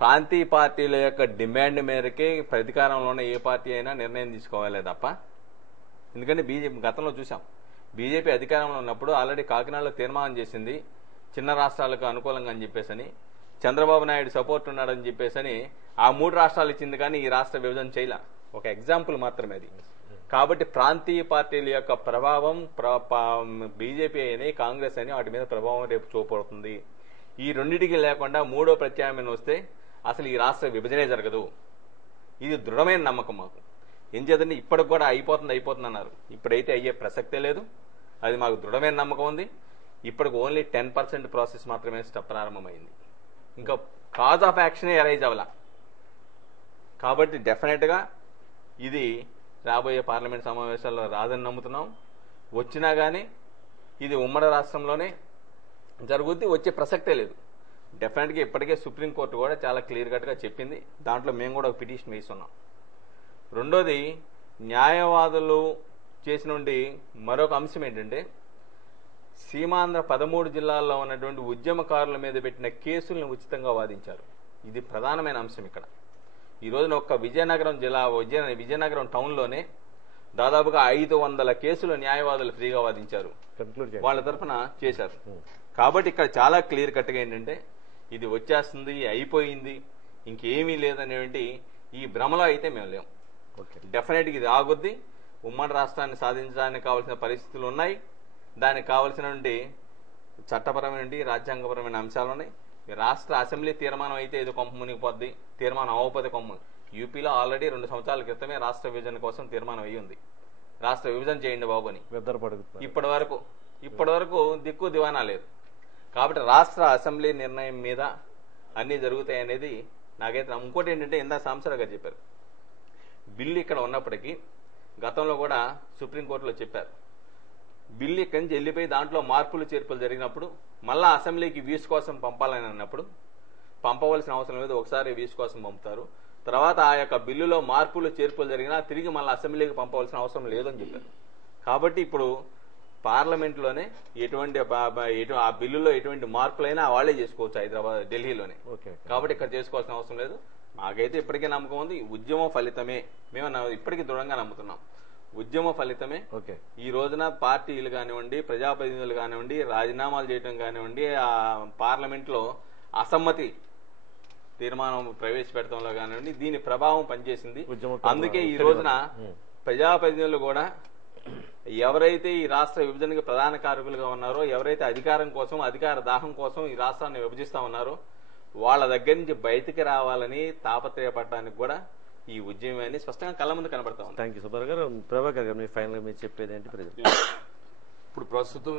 ప్రాంతీయ పార్టీల యొక్క డిమాండ్ మేరకే అధికారంలో ఉన్న ఏ పార్టీ అయినా నిర్ణయం తీసుకోవాలే తప్ప, ఎందుకంటే బీజేపీ గతంలో చూసాం, బీజేపీ అధికారంలో ఉన్నప్పుడు ఆల్రెడీ కాకినాడలో తీర్మానం చేసింది చిన్న రాష్ట్రాలకు అనుకూలంగా అని చెప్పేసని, చంద్రబాబు నాయుడు సపోర్ట్ ఉన్నాడని చెప్పేసని ఆ 3 రాష్ట్రాలు ఇచ్చింది, కానీ ఈ రాష్ట్ర విభజన చేయలే. ఒక ఎగ్జాంపుల్ మాత్రమే అది. కాబట్టి ప్రాంతీయ పార్టీల యొక్క ప్రభావం బీజేపీ అని కాంగ్రెస్ అని వాటి మీద ప్రభావం రేపు చూపడుతుంది. ఈ రెండింటికి లేకుండా మూడో ప్రత్యామ్నాయం వస్తే అసలు ఈ రాష్ట్ర విభజనే జరగదు. ఇది దృఢమైన నమ్మకం మాకు. ఏం చేద్దండి, ఇప్పటికి కూడా అయిపోతుంది అన్నారు, ఇప్పుడైతే అయ్యే ప్రసక్తే లేదు. అది మాకు దృఢమైన నమ్మకం ఉంది. ఇప్పటికి ఓన్లీ 10% ప్రాసెస్ మాత్రమే ప్రారంభమైంది. ఇంకా కాజ్ ఆఫ్ యాక్షనే అరైజ్ అవ్వాల. కాబట్టి డెఫినెట్ గా ఇది రాబోయే పార్లమెంట్ సమావేశాల్లో రాదని నమ్ముతున్నాం. వచ్చినా గానీ ఇది ఉమ్మడి రాష్ట్రంలోనే జరుగుద్ది, వచ్చే ప్రసక్తే లేదు. డెఫినెట్ గా ఇప్పటికే సుప్రీంకోర్టు కూడా చాలా క్లియర్ కట్ గా చెప్పింది. దాంట్లో మేము కూడా ఒక పిటిషన్ వేస్తున్నాం. రెండోది, న్యాయవాదులు చేసిన మరొక అంశం ఏంటంటే, సీమాంధ్ర 13 జిల్లాల్లో ఉన్నటువంటి ఉద్యమకారుల మీద పెట్టిన కేసులను ఉచితంగా వాదించారు. ఇది ప్రధానమైన అంశం. ఇక్కడ ఈ రోజున ఒక్క విజయనగరం జిల్లా విజయనగరం టౌన్ లోనే దాదాపుగా 500 కేసులు న్యాయవాదులు ఫ్రీగా వాదించారు, వాళ్ళ తరఫున చేశారు. కాబట్టి ఇక్కడ చాలా క్లియర్ కట్ గా ఏంటంటే, ఇది వచ్చేస్తుంది, అయిపోయింది, ఇంకేమీ లేదనేటువంటి ఈ భ్రమలో అయితే మేము లేము. డెఫినెట్ గా ఇది ఆగుద్ది. ఉమ్మడి రాష్ట్రాన్ని సాధించడానికి కావాల్సిన పరిస్థితులు ఉన్నాయి. దానికి కావలసినటువంటి చట్టపరమైన రాజ్యాంగపరమైన అంశాలు ఉన్నాయి. రాష్ట్ర అసెంబ్లీ తీర్మానం అయితే ఇది కొంప మునిగిపోద్ది, తీర్మానం అవ్వకపోతే కొమ్ము. యూపీలో ఆల్రెడీ 2 సంవత్సరాల క్రితమే రాష్ట్ర విభజన కోసం తీర్మానం అయ్యి ఉంది. రాష్ట్ర విభజన చేయండి బాబు అని. ఇప్పటి వరకు దిక్కు దివానా లేదు. కాబట్టి రాష్ట్ర అసెంబ్లీ నిర్ణయం మీద అన్ని జరుగుతాయి అనేది నాకైతే. ఇంకోటి ఏంటంటే, ఇందాక సాంబశివరావు గారు చెప్పారు, బిల్లు ఇక్కడ ఉన్నప్పటికీ గతంలో కూడా సుప్రీంకోర్టులో చెప్పారు, బిల్లు ఇక్కడి నుంచి వెళ్ళిపోయి దాంట్లో మార్పులు చేర్పులు జరిగినప్పుడు మళ్ళా అసెంబ్లీకి వీస్ కోసం పంపాలని అన్నప్పుడు పంపవలసిన అవసరం లేదు, ఒకసారి వీస్ కోసం పంపుతారు. తర్వాత ఆ యొక్క బిల్లులో మార్పులు చేర్పులు జరిగినా తిరిగి మళ్ళీ అసెంబ్లీకి పంపవలసిన అవసరం లేదని చెప్పారు. కాబట్టి ఇప్పుడు పార్లమెంట్లోనే ఆ బిల్లులో ఎటువంటి మార్పులైనా వాళ్ళే చేసుకోవచ్చు, హైదరాబాద్ ఢిల్లీలోనే. కాబట్టి ఇక్కడ చేసుకోవాల్సిన అవసరం లేదు. మాకైతే ఇప్పటికే నమ్మకం ఉంది, ఉద్యమం ఫలితమే. మేము ఇప్పటికీ దృఢంగా నమ్ముతున్నాం, ఉద్యమ ఫలితమే. ఈ రోజున పార్టీలు కానివ్వండి, ప్రజాప్రతినిధులు కానివ్వండి, రాజీనామాలు చేయడం కానివ్వండి, ఆ పార్లమెంట్ లో అసమ్మతి తీర్మానం ప్రవేశపెట్టడంలో కానివ్వండి, దీని ప్రభావం పనిచేసింది. అందుకే ఈ రోజున ప్రజాప్రతినిధులు కూడా ఎవరైతే ఈ రాష్ట్ర విభజనకు ప్రధాన కారకులుగా ఉన్నారో, ఎవరైతే అధికారం కోసం, అధికార దాహం కోసం ఈ రాష్ట్రాన్ని విభజిస్తా ఉన్నారో, వాళ్ళ దగ్గర నుంచి బయటికి రావాలని తాపత్రయపడడానికి కూడా ఈ ఉద్యమాన్ని స్పష్టంగా కళ్ళ ముందు కనబడతా ఉంది. థ్యాంక్ యూ సుబ్బారావు గారు. ప్రభాకర్ గారు, మీరు ఫైనల్ గా మీరు చెప్పేది ఏంటి? ఇప్పుడు ప్రస్తుతం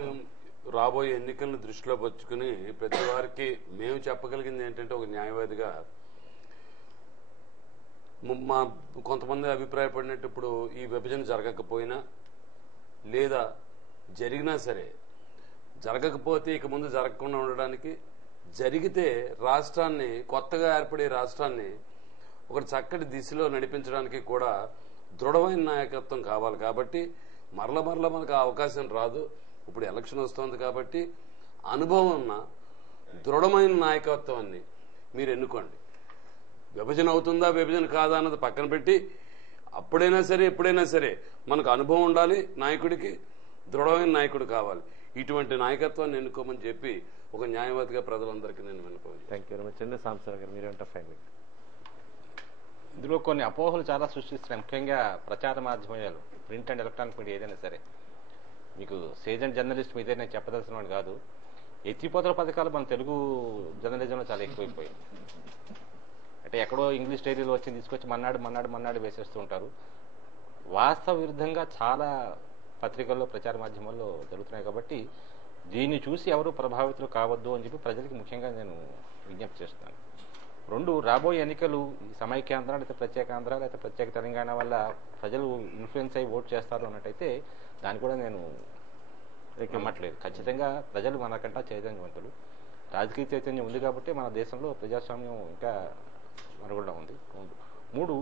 రాబోయే ఎన్నికలను దృష్టిలో పెట్టుకుని ప్రతి వారికి మేము చెప్పగలిగింది ఏంటంటే, ఒక న్యాయవాదిగా మా కొంతమంది అభిప్రాయపడినట్టు ఇప్పుడు ఈ విభజన జరగకపోయినా లేదా జరిగినా సరే, జరగకపోతే ఇక ముందు జరగకుండా ఉండడానికి, జరిగితే రాష్ట్రాన్ని, కొత్తగా ఏర్పడే రాష్ట్రాన్ని ఒక చక్కటి దిశలో నడిపించడానికి కూడా దృఢమైన నాయకత్వం కావాలి. కాబట్టి మరల మనకు ఆ అవకాశం రాదు. ఇప్పుడు ఎలక్షన్ వస్తుంది కాబట్టి అనుభవం ఉన్న దృఢమైన నాయకత్వాన్ని మీరు ఎన్నుకోండి. విభజన అవుతుందా విభజన కాదా అన్నది పక్కన పెట్టి, అప్పుడైనా సరే ఎప్పుడైనా సరే మనకు అనుభవం ఉండాలి, నాయకుడికి దృఢమైన నాయకుడు కావాలి. ఇటువంటి నాయకత్వాన్ని ఎన్నుకోమని చెప్పి ఒక న్యాయవాదిగా ప్రజలందరికీ నేను విన్నపోయింది. Thank you very much. Sambasivarao గారు, మీరేంటో ఫైనల్. ఇందులో కొన్ని అపోహలు చాలా సృష్టిస్తున్నాయి, ముఖ్యంగా ప్రచార మాధ్యమాలు, ప్రింట్ అండ్ ఎలక్ట్రానిక్ మీడియా ఏదైనా సరే. మీకు సీజన్ జర్నలిస్ట్ మీదే నేను చెప్పదలసిన వాడు కాదు. ఎత్తిపోతల పథకాలు మన తెలుగు జర్నలిజంలో చాలా ఎక్కువైపోయాయి. అంటే ఎక్కడో ఇంగ్లీష్ డైరీలో వచ్చి తీసుకొచ్చి మన్నాడు వేసేస్తూ ఉంటారు. వాస్తవ విరుద్ధంగా చాలా పత్రికల్లో, ప్రచార మాధ్యమాల్లో జరుగుతున్నాయి. కాబట్టి దీన్ని చూసి ఎవరు ప్రభావితులు కావద్దు అని చెప్పి ప్రజలకు ముఖ్యంగా నేను విజ్ఞప్తి చేస్తున్నాను. 2, రాబోయే ఎన్నికలు ఈ సమైక్యాంధ్ర లేకపోతే ప్రత్యేకాంధ్ర లేకపోతే ప్రత్యేక తెలంగాణ వల్ల ప్రజలు ఇన్ఫ్లుయెన్స్ అయ్యి ఓట్ చేస్తారు అన్నట్టయితే దాన్ని కూడా నేను నమ్మట్లేదు. ఖచ్చితంగా ప్రజలు మనకంటా చైతన్యవంతులు, రాజకీయ చైతన్యం ఉంది కాబట్టి మన దేశంలో ప్రజాస్వామ్యం ఇంకా మనుగడలో ఉంది. 3,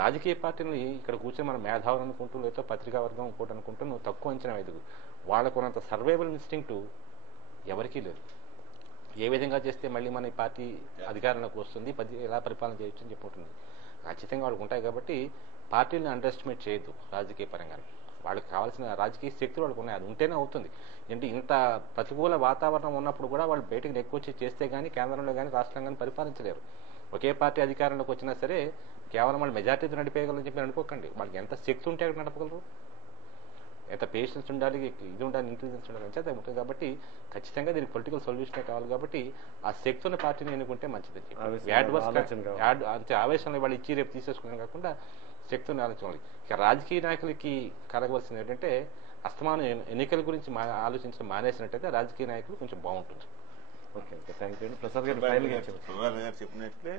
రాజకీయ పార్టీని ఇక్కడ కూర్చొని మన మేధావులు అనుకుంటూ లేదా పత్రికా వర్గం ఇంకోటి అనుకుంటూ నువ్వు తక్కువ అంచనా వేయదు. వాళ్ళకు ఉన్నంత సర్వైవల్ ఇన్స్టింక్ట్ ఎవరికీ లేదు. ఏ విధంగా చేస్తే మళ్ళీ మన ఈ పార్టీ అధికారంలోకి వస్తుంది, ఎలా పరిపాలన చేయొచ్చు అని చెప్పుకుంటుంది. ఖచ్చితంగా వాళ్ళకు ఉంటాయి కాబట్టి పార్టీని అండర్ ఎస్టిమేట్ చేయొద్దు. రాజకీయ పరంగా వాళ్ళకి కావాల్సిన రాజకీయ శక్తులు వాళ్ళకు ఉన్నాయి, అది ఉంటేనే అవుతుంది. అంటే ఇంత ప్రతికూల వాతావరణం ఉన్నప్పుడు కూడా వాళ్ళు బయటకు ఎక్కువ చేస్తే కానీ కేంద్రంలో కానీ రాష్ట్రంలో కానీ పరిపాలించలేరు. ఒకే పార్టీ అధికారంలోకి వచ్చినా సరే కేవలం వాళ్ళు మెజార్టీతో నడిపేయగలని చెప్పి అనుకోకండి. వాళ్ళకి ఎంత శక్తి ఉంటే అక్కడ నడపగలరు, ఎంత పేషెన్స్ ఉండాలి, ఇది ఉండాలి, ఇంటెలిజెన్స్ ఉండాలి అంతే ఉంటుంది. కాబట్టి ఖచ్చితంగా దీనికి పొలిటికల్ సొల్యూషనే కావాలి. కాబట్టి ఆ శక్తి ఉన్న పార్టీని ఎన్నుకుంటే మంచిది. అంతే ఆవేశంలో వాళ్ళు ఇచ్చి రేపు తీసేసుకున్నాం కాకుండా శక్తిని ఆలోచించాలి. ఇక రాజకీయ నాయకులకి కలగవలసింది ఏంటంటే అస్తమానం ఎన్నికల గురించి ఆలోచించడం మానేసినట్టయితే రాజకీయ నాయకులు కొంచెం బాగుంటుంది. Okay, thank you. ప్రసాద్ గారు చెప్పినట్లే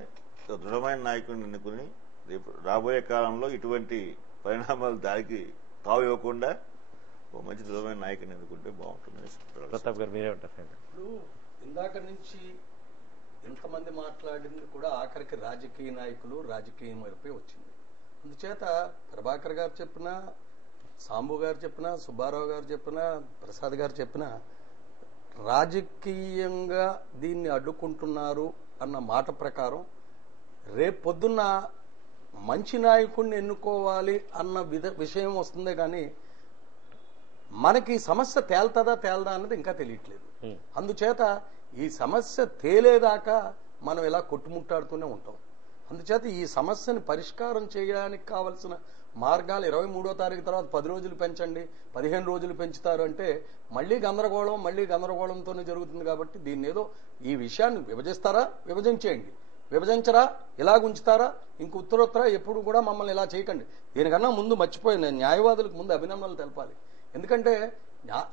దృఢమైన నాయకుడిని ఎన్నుకుని రేపు రాబోయే కాలంలో ఇటువంటి పరిణామాలు దానికి తావు ఇవ్వకుండా ఓ మంచి దృఢమైన నాయకుని ఎన్నుకుంటే బాగుంటుంది. ప్రతాప్ గారు మీరే ఉంటారు. ఇప్పుడు ఇందాక నుంచి ఎంతమంది మాట్లాడింది కూడా ఆఖరికి రాజకీయ నాయకులు రాజకీయం వైపే వచ్చింది. అందుచేత ప్రభాకర్ గారు చెప్పినా, సాంబు గారు చెప్పినా, సుబ్బారావు గారు చెప్పినా, ప్రసాద్ గారు చెప్పినా రాజకీయంగా దీన్ని అడ్డుకుంటున్నారు అన్న మాట ప్రకారం రేపు పొద్దున్న మంచి నాయకుడిని ఎన్నుకోవాలి అన్న విషయం వస్తుందే కానీ మనకి సమస్య తేల్తదా అన్నది ఇంకా తెలియట్లేదు. అందుచేత ఈ సమస్య తేలేదాకా మనం ఇలా కొట్టుముట్టాడుతూనే ఉంటాం. అందుచేత ఈ సమస్యను పరిష్కారం చేయడానికి కావలసిన మార్గాలు 23వ తారీఖు తర్వాత 10 రోజులు పెంచండి, 15 రోజులు పెంచుతారు అంటే మళ్లీ గందరగోళంతోనే జరుగుతుంది. కాబట్టి దీన్ని ఏదో ఈ విషయాన్ని విభజిస్తారా, విభజించేయండి, విభజించరా ఇలాగుంచుతారా, ఇంక ఉత్తరోత్తర ఎప్పుడు కూడా మమ్మల్ని ఇలా చేయకండి. దీనికన్నా ముందు మర్చిపోయింది, న్యాయవాదులకు ముందు అభినందనలు తెలపాలి. ఎందుకంటే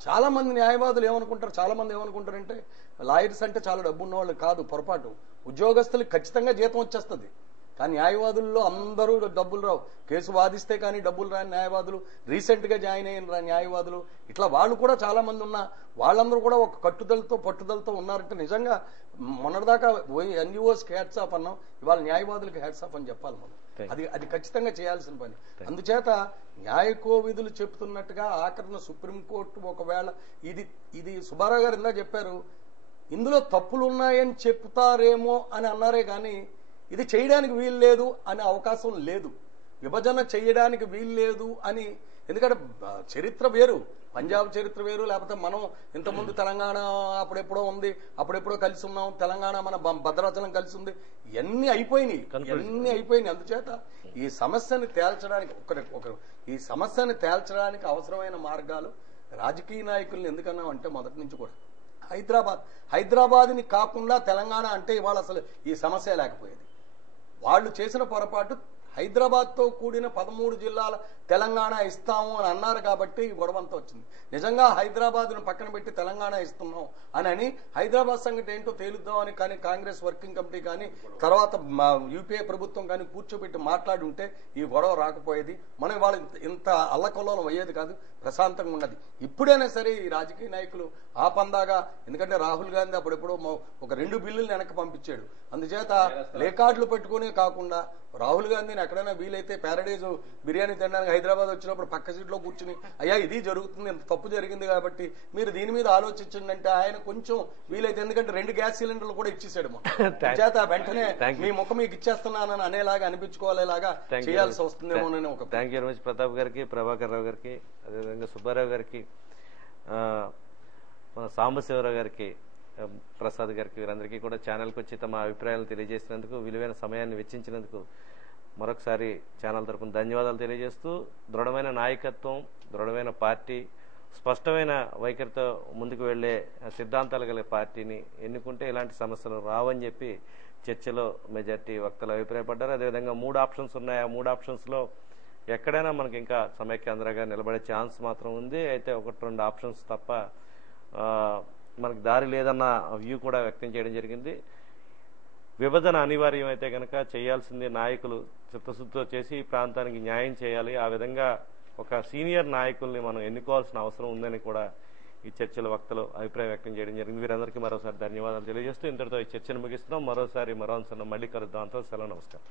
చాలా మంది న్యాయవాదులు ఏమనుకుంటారంటే లాయర్స్ అంటే చాలా డబ్బు ఉన్నవాళ్ళు కాదు, పొరపాటు. ఉద్యోగస్తులకు ఖచ్చితంగా జీతం వచ్చేస్తుంది, కానీ న్యాయవాదుల్లో అందరూ డబ్బులు రావు. కేసు వాదిస్తే కానీ డబ్బులు రాని న్యాయవాదులు, రీసెంట్ గా జాయిన్ అయిన న్యాయవాదులు, ఇట్లా వాళ్ళు కూడా చాలా మంది ఉన్నా వాళ్ళందరూ కూడా ఒక పట్టుదలతో ఉన్నారంటే నిజంగా మొన్నటిదాకా ఎన్జిఓస్కి హ్యాట్స్ ఆఫ్ అన్నాం, ఇవాళ న్యాయవాదులకు హ్యాట్స్ ఆఫ్ అని చెప్పాలి మనం. అది ఖచ్చితంగా చేయాల్సిన పని. అందుచేత న్యాయకోవిధులు చెప్తున్నట్టుగా ఆఖరణ సుప్రీంకోర్టు ఒకవేళ ఇది సుబ్బారావు గారు ఇందా చెప్పారు, ఇందులో తప్పులు ఉన్నాయని చెప్తారేమో అని అన్నారే కానీ ఇది చేయడానికి వీలు లేదు అనే అవకాశం లేదు, విభజన చేయడానికి వీలు లేదు అని. ఎందుకంటే చరిత్ర వేరు, పంజాబ్ చరిత్ర వేరు, లేకపోతే మనం ఇంతకుముందు తెలంగాణ అప్పుడెప్పుడో ఉంది, అప్పుడెప్పుడో కలిసి ఉన్నాం, తెలంగాణ మన భద్రాచలం కలిసి ఉంది, ఇవన్నీ అయిపోయినాయి. అందుచేత ఈ సమస్యను తేల్చడానికి అవసరమైన మార్గాలు రాజకీయ నాయకుల్ని ఎందుకన్నాం అంటే మొదటి నుంచి కూడా హైదరాబాద్ని కాకుండా తెలంగాణ అంటే ఇవాళ అసలు ఈ సమస్య లేకపోయేది. వాళ్ళు చేసిన పొరపాటు హైదరాబాద్తో కూడిన 13 జిల్లాల తెలంగాణ ఇస్తాము అని అన్నారు కాబట్టి ఈ గొడవంతా వచ్చింది. నిజంగా హైదరాబాద్ను పక్కన పెట్టి తెలంగాణ ఇస్తున్నాం అని హైదరాబాద్ సంగతి ఏంటో తేలుద్దామని కానీ కాంగ్రెస్ వర్కింగ్ కమిటీ కానీ తర్వాత యూపీఏ ప్రభుత్వం కానీ కూర్చోబెట్టి మాట్లాడి ఉంటే ఈ గొడవ రాకపోయేది, మనం ఇవాళ ఇంత అల్లకల్లోలం అయ్యేది కాదు, ప్రశాంతంగా ఉన్నది. ఇప్పుడైనా సరే ఈ రాజకీయ నాయకులు ఆ పందాగా, ఎందుకంటే రాహుల్ గాంధీ అప్పుడెప్పుడో ఒక 2 బిల్లులు వెనక్కి పంపించాడు. అందుచేత ప్లేకార్డులు పెట్టుకునే కాకుండా రాహుల్ గాంధీని ఎక్కడైనా వీలైతే ప్యారడైజ్ బిర్యానీ తినడానికి హైదరాబాద్ వచ్చినప్పుడు పక్క సీట్లో కూర్చుని అయ్యా ఇది జరుగుతుంది, ఇంత తప్పు జరిగింది కాబట్టి మీరు దీని మీద ఆలోచించండి అంటే ఆయన కొంచెం వీలైతే, ఎందుకంటే 2 గ్యాస్ సిలిండర్లు కూడా ఇచ్చేసాడు. చేత వెంటనే మీ ముఖం మీకు ఇచ్చేస్తున్నానని అనేలాగా అనిపించుకోవాలేలాగా చేయాల్సి వస్తుందేమోనని ఒక. Thank you very much Pratap గారికి, ప్రభాకర్ రావు గారికి, అదేవిధంగా సుబ్బారావు గారికి, మన సాంబశివరావు గారికి, ప్రసాద్ గారికి, వీరందరికీ కూడా ఛానల్కి వచ్చి తమ అభిప్రాయాలు తెలియజేసినందుకు, విలువైన సమయాన్ని వెచ్చించినందుకు మరొకసారి ఛానల్ తరపున ధన్యవాదాలు తెలియజేస్తూ, దృఢమైన నాయకత్వం, దృఢమైన పార్టీ, స్పష్టమైన వైఖరితో ముందుకు వెళ్లే సిద్ధాంతాలు గల పార్టీని ఎన్నుకుంటే ఇలాంటి సమస్యలు రావని చెప్పి చర్చలో మెజార్టీ వక్తలు అభిప్రాయపడ్డారు. అదేవిధంగా 3 ఆప్షన్స్ ఉన్నాయి. ఆ 3 ఆప్షన్స్లో ఎక్కడైనా మనకి ఇంకా సమైక్యాంధ్రగా నిలబడే ఛాన్స్ మాత్రం ఉంది. అయితే 1-2 ఆప్షన్స్ తప్ప మనకు దారి లేదన్న వ్యూ కూడా వ్యక్తం చేయడం జరిగింది. విభజన అనివార్యం అయితే కనుక చేయాల్సింది నాయకులు చిత్తశుద్ధితో చేసి ఈ ప్రాంతానికి న్యాయం చేయాలి. ఆ విధంగా ఒక సీనియర్ నాయకుల్ని మనం ఎన్నుకోవాల్సిన అవసరం ఉందని కూడా ఈ చర్చల వక్తలు అభిప్రాయం వ్యక్తం చేయడం జరిగింది. వీరందరికీ మరోసారి ధన్యవాదాలు తెలియజేస్తూ ఇంతటితో ఈ చర్చను ముగిస్తున్నాం. మరో అంశంలో మళ్ళీ కలుద్దాం. అంతా సెలవు, నమస్కారం.